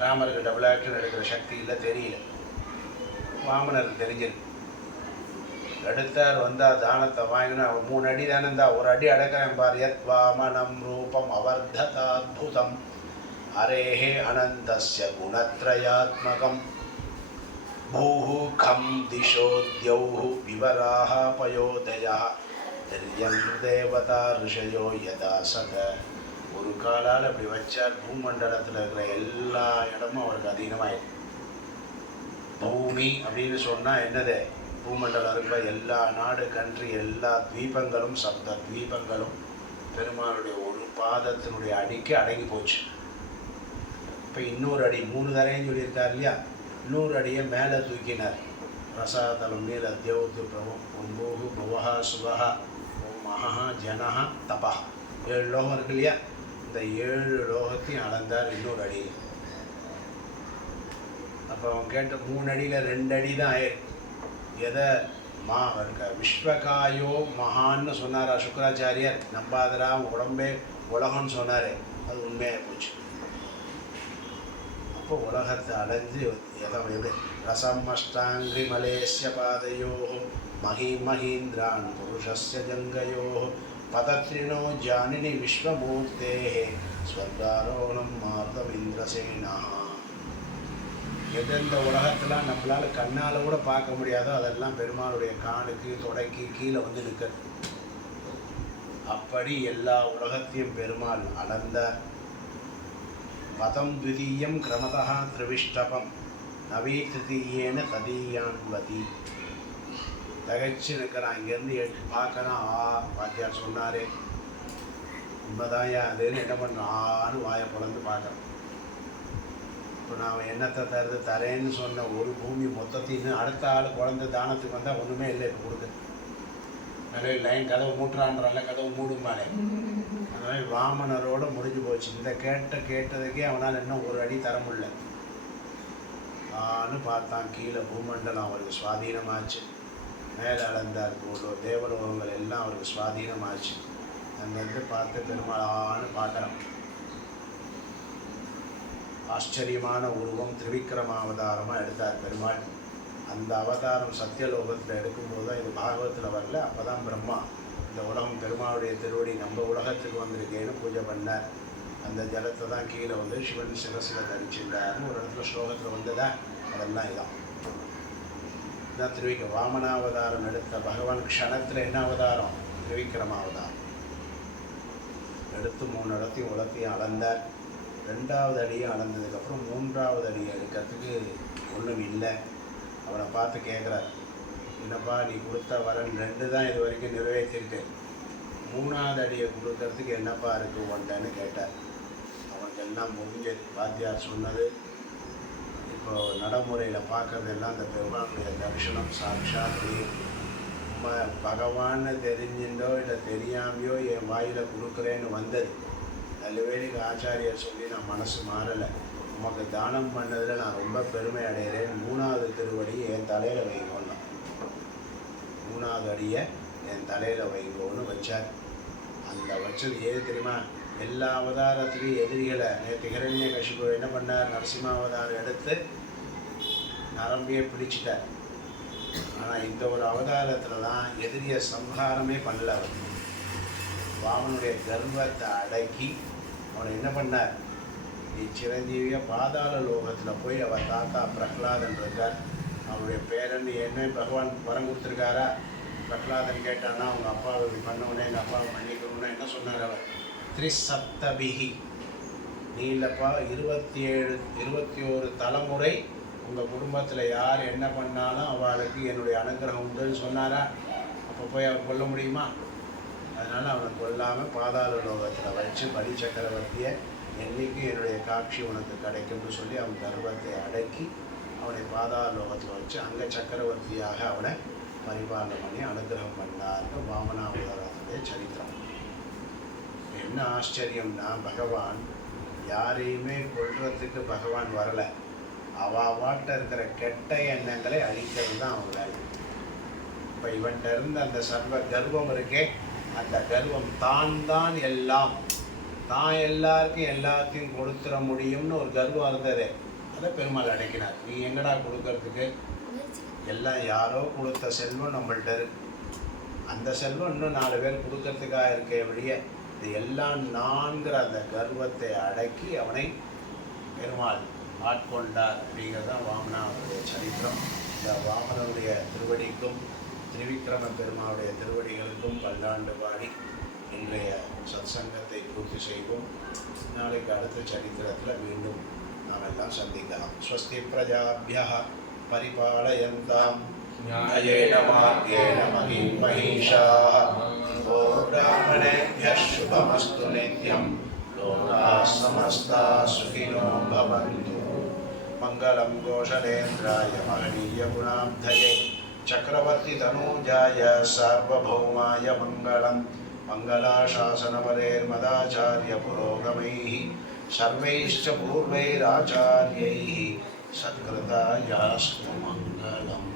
ராமருக்கு டபுள் ஆக்ஷன் எடுக்கிற சக்தி இல்லை, தெரியல. வாமனருக்கு தெரிஞ்சிருக்கு. எடுத்தார், வந்தால் தானத்தை வாங்கினா அவன் 3 அடி தானே இருந்தா, ஒரு அடி அடக்கிறேன் பார். யத் வாமனம் ரூபம் அவர்ததாத்புதம் அரேஹே அனந்தஸ்ய குணத்ரயாத்மகம். பூஹு கம் திசோ தியௌஹு விவராஹ பயோதயः திர்யம் தேவதா ரிஷயோ யதா சத. ஒரு காலால் அப்படி வச்சால் பூமண்டலத்தில் இருக்கிற எல்லா இடமும் அவருக்கு அதீனமாயிடும். பூமி அப்படின்னு சொன்னால் என்னது? பூமண்டலம் இருக்கிற எல்லா நாடு கண்ட்ரி எல்லா தீபங்களும் சப்த தீபங்களும் பெருமாளுடைய ஒரு பாதத்தினுடைய அடிக்கு அடங்கி போச்சு. இப்போ இன்னொரு அடி 3 தரையும் சொல்லியிருக்கார் இல்லையா, இன்னொரு அடியை மேலே தூக்கினார். ரசாதலம் நீல தேவத்து பிரபு ஓம் பூஹு புவஹா சுவஹா ஓம் மகா ஜனஹா தபா. 7 லோகம் இருக்கு இல்லையா, இந்த 7 லோகத்தையும் அளந்தார் இன்னொரு அடியில். அப்போ அவன் கேட்ட 3 அடியில் 2 அடி தான் ஆயிருக்கு. எதை இருக்க விஸ்வகாயோ மகான்னு சொன்னாரா சுக்கராச்சாரியர்? நம்பாதரா உடம்பே உலகம்னு சொன்னார், அது உண்மையாக போச்சு. அப்போ உலகத்தை அடைஞ்சு எப்படி ரசம் அஷ்டாங்கிரி மலேசிய பாதையோ மகீந்திரான் புருஷஸ்ய ஜங்கயோ பதத்ரிணோ ஜானினி விஸ்வமூர்த்தே ஸ்வர்காரோணம் மார்தம் இந்திரசேனா. எந்தெந்த உலகத்தெல்லாம் நம்மளால் கண்ணால் கூட பார்க்க முடியாதோ அதெல்லாம் பெருமாளுடைய காலுக்கு தொடைக்கு கீழே வந்து நிற்கிறது. அப்படி எல்லா உலகத்தையும் பெருமாள் அளந்தார். பதம் த்விதீயம் கிரமதா திரிவிஷ்டபம் நவீ திருத்தீயேன ததீயான்வதி. தகைச்சு நிற்கிறான். இங்கேருந்து பார்க்கறான். வாத்தியார் சொன்னாரே உண்மைதாயா அதுன்னு என்ன பண்ணான்னு வாயை பிளந்து பார்க்குறான். இப்போ நான் என்னத்தை தரேன்னு சொன்ன ஒரு பூமி மொத்தத்தையும் அடுத்த ஆள் குழந்தை தானத்துக்கு வந்தால் ஒன்றுமே இல்லை. இப்போ கொடுக்கு நிறைய லைன் கதவு மூட்டுறான்றால கதவு மூடுமானே. அந்த மாதிரி வாமனரோடு முடிஞ்சு போச்சு. இந்த கேட்டதுக்கே அவனால் இன்னும் ஒரு அடி தர முடியல. பார்த்தான். கீழே பூமண்டலம் அவருக்கு சுவாதீனமாச்சு. மேலே அளந்தார் தேவலோகங்கள் எல்லாம் அவருக்கு சுவாதீனமாச்சு. அங்கேருந்து பார்த்து பெருமாளான்னு பார்க்குறான். ஆச்சரியமான உருவம் திரிவிக்ரமாவதாரமாக எடுத்தார் பெருமாள். அந்த அவதாரம் சத்தியலோகத்தில் எடுக்கும்போது தான் இது பாகவத்தில் வரல. அப்போ தான் பிரம்மா இந்த உலகம் பெருமாளுடைய திருவடி நம்ம உலகத்துக்கு வந்திருக்கேன்னு பூஜை பண்ணார். அந்த ஜலத்தை தான் கீழே வந்து சிவன் சிரசில் தரிச்சிருந்தார்னு ஒரு இடத்துல ஸ்லோகத்தில் வந்ததா. அதெல்லாம் இதான் வாமனாவதாரம் எடுத்த பகவான் க்ஷணத்தில் என்ன அவதாரம்? திரிவிக்ரமாவதாரம் எடுத்து 3 இடத்தையும் உலகத்தையும் அளந்தார். 2வது அடியை அளந்ததுக்கப்புறம் 3வது அடியை எடுக்கிறதுக்கு ஒன்றும் இல்லை. அவனை பார்த்து கேட்குறார், என்னப்பா நீ கொடுத்த வரன் 2 தான் இது வரைக்கும் நிறைவேற்றிருக்கு, 3வது அடியை கொடுக்கறதுக்கு என்னப்பா இருக்குது ஒன்றைன்னு கேட்டார். அவனுக்கு எல்லாம் முடிஞ்சது. வாத்தியார் சொன்னது இப்போ நடைமுறையில் பார்க்குறதெல்லாம் அந்த பெருமானுடைய தரிசனம் சாட்சாத் பகவான்னு தெரிஞ்சுட்டோ இல்லை தெரியாமையோ என் வாயில் கொடுக்குறேன்னு வந்தது. நல்லவேளைக்கு ஆச்சாரியர் சொல்லி நான் மனசு மாறலை, உமக்கு தானம் பண்ணதில் நான் ரொம்ப பெருமை அடைகிறேன், 3வது திருவடி என் தலையில் வைங்கோன்னு 3வது அடியை என் தலையில் வைங்கோன்னு வச்சார். அந்த வச்சது ஏது தெரியுமா? எல்லா அவதாரத்துலேயும் எதிரிகளை நேற்று ஹிரண்ய கசிபு என்ன பண்ணார்? நரசிம்மாவதாரம் எடுத்து நரம்பியே பிடிச்சிட்டார். ஆனால் இந்த ஒரு அவதாரத்தில் தான் எதிரியை சம்ஹாரமே பண்ணல. அவர் வாமனுடைய கர்வத்தை அடக்கி அவனை என்ன பண்ணார்? நீ சிரஞ்சீவியாக பாதாள லோகத்தில் போய் அவர் தாத்தா பிரகலாதன் இருக்கார், அவருடைய பேரன் என்ன பகவான் வரம் கொடுத்துருக்காரா? பிரகலாதன் கேட்டானா அவங்க அப்பாவை இப்படி பண்ணவுடனே எங்கள் அப்பாவை மன்னிக்கணும்னா என்ன சொன்னார் அவர்? திரிசப்தபிகி, நீ இல்லைப்பா 21 தலைமுறை உங்கள் குடும்பத்தில் யார் என்ன பண்ணாலும் அவளுக்கு என்னுடைய அனுகிரகம் உண்டுன்னு சொன்னாரா? அப்போ போய் அவர் கொல்ல முடியுமா? அதனால் அவனை கொல்லாமல் பாதாள லோகத்தில் வச்சு பலி சக்கரவர்த்தியை என்றைக்கு என்னுடைய காட்சி உனக்கு கிடைக்கும்னு சொல்லி அவன் கர்வத்தை அடக்கி அவனை பாதாள லோகத்தில் வச்சு அங்கே சக்கரவர்த்தியாக அவனை பரிபாலனை பண்ணி அனுகிரகம் பண்ணார்னு வாமனாவதாரத்துடைய சரித்திரம். என்ன ஆச்சரியம்னா, பகவான் யாரையுமே கொல்றதுக்கு பகவான் வரலை, அவாட்ட இருக்கிற கெட்ட எண்ணங்களை அழிக்கிறது தான் அவன் வேலை. இப்போ இவன்கிட்ட இருந்த அந்த சர்வ கர்வம் இருக்கே, அந்த கர்வம் தான் எல்லாம், தான் எல்லாருக்கும் எல்லாத்தையும் கொடுத்துட முடியும்னு ஒரு கர்வம் இருந்ததே, அதை பெருமாள் அடைக்கினார். நீ எங்கடா கொடுக்கறதுக்கு? எல்லாம் யாரோ கொடுத்த செல்வம் நம்மள்ட்ட இருக்கு, அந்த செல்வம் இன்னும் 4 பேர் கொடுக்கறதுக்காக இருக்கே வழிய இது எல்லாம் நான்கிற அந்த கர்வத்தை அடக்கி அவனை பெருமாள் ஆட்கொண்டார். அப்படிங்கிறது தான் வாமனாவுடைய சரித்திரம். இந்த வாமனனுடைய திருவடிக்கும் திரிவிக்ரம பெருமாவுடைய திருவடிகளுக்கும் பல்லாண்டு பாடி இன்றைய சத்சங்கத்தை பூர்த்தி செய்வோம். நாளைக்கு அடுத்த சரித்திரத்தில் மீண்டும் நாம் எல்லாம் சந்திக்கலாம். ஸ்வஸ்தி பிரஜாபியா பரிபாலயந்தாம் न्यायेन मार्गेण महीं महिषाः गो ब्राह्मणेभ्यः शुभमस्तु नित्यं लोकाः समस्ताः सुखिनो भवन्तु. मङ्गलं घोषणेन्द्राय महनीयगुणाब्धये चक्रवर्ति तनूजाय सार्वभौमाय मङ्गलं. मङ्गलाशासनवरेर्मदाचार्य पुरोगमैः सर्वैश्च पूर्वैराचार्यैः सत्कृतायास्तु मङ्गलम्.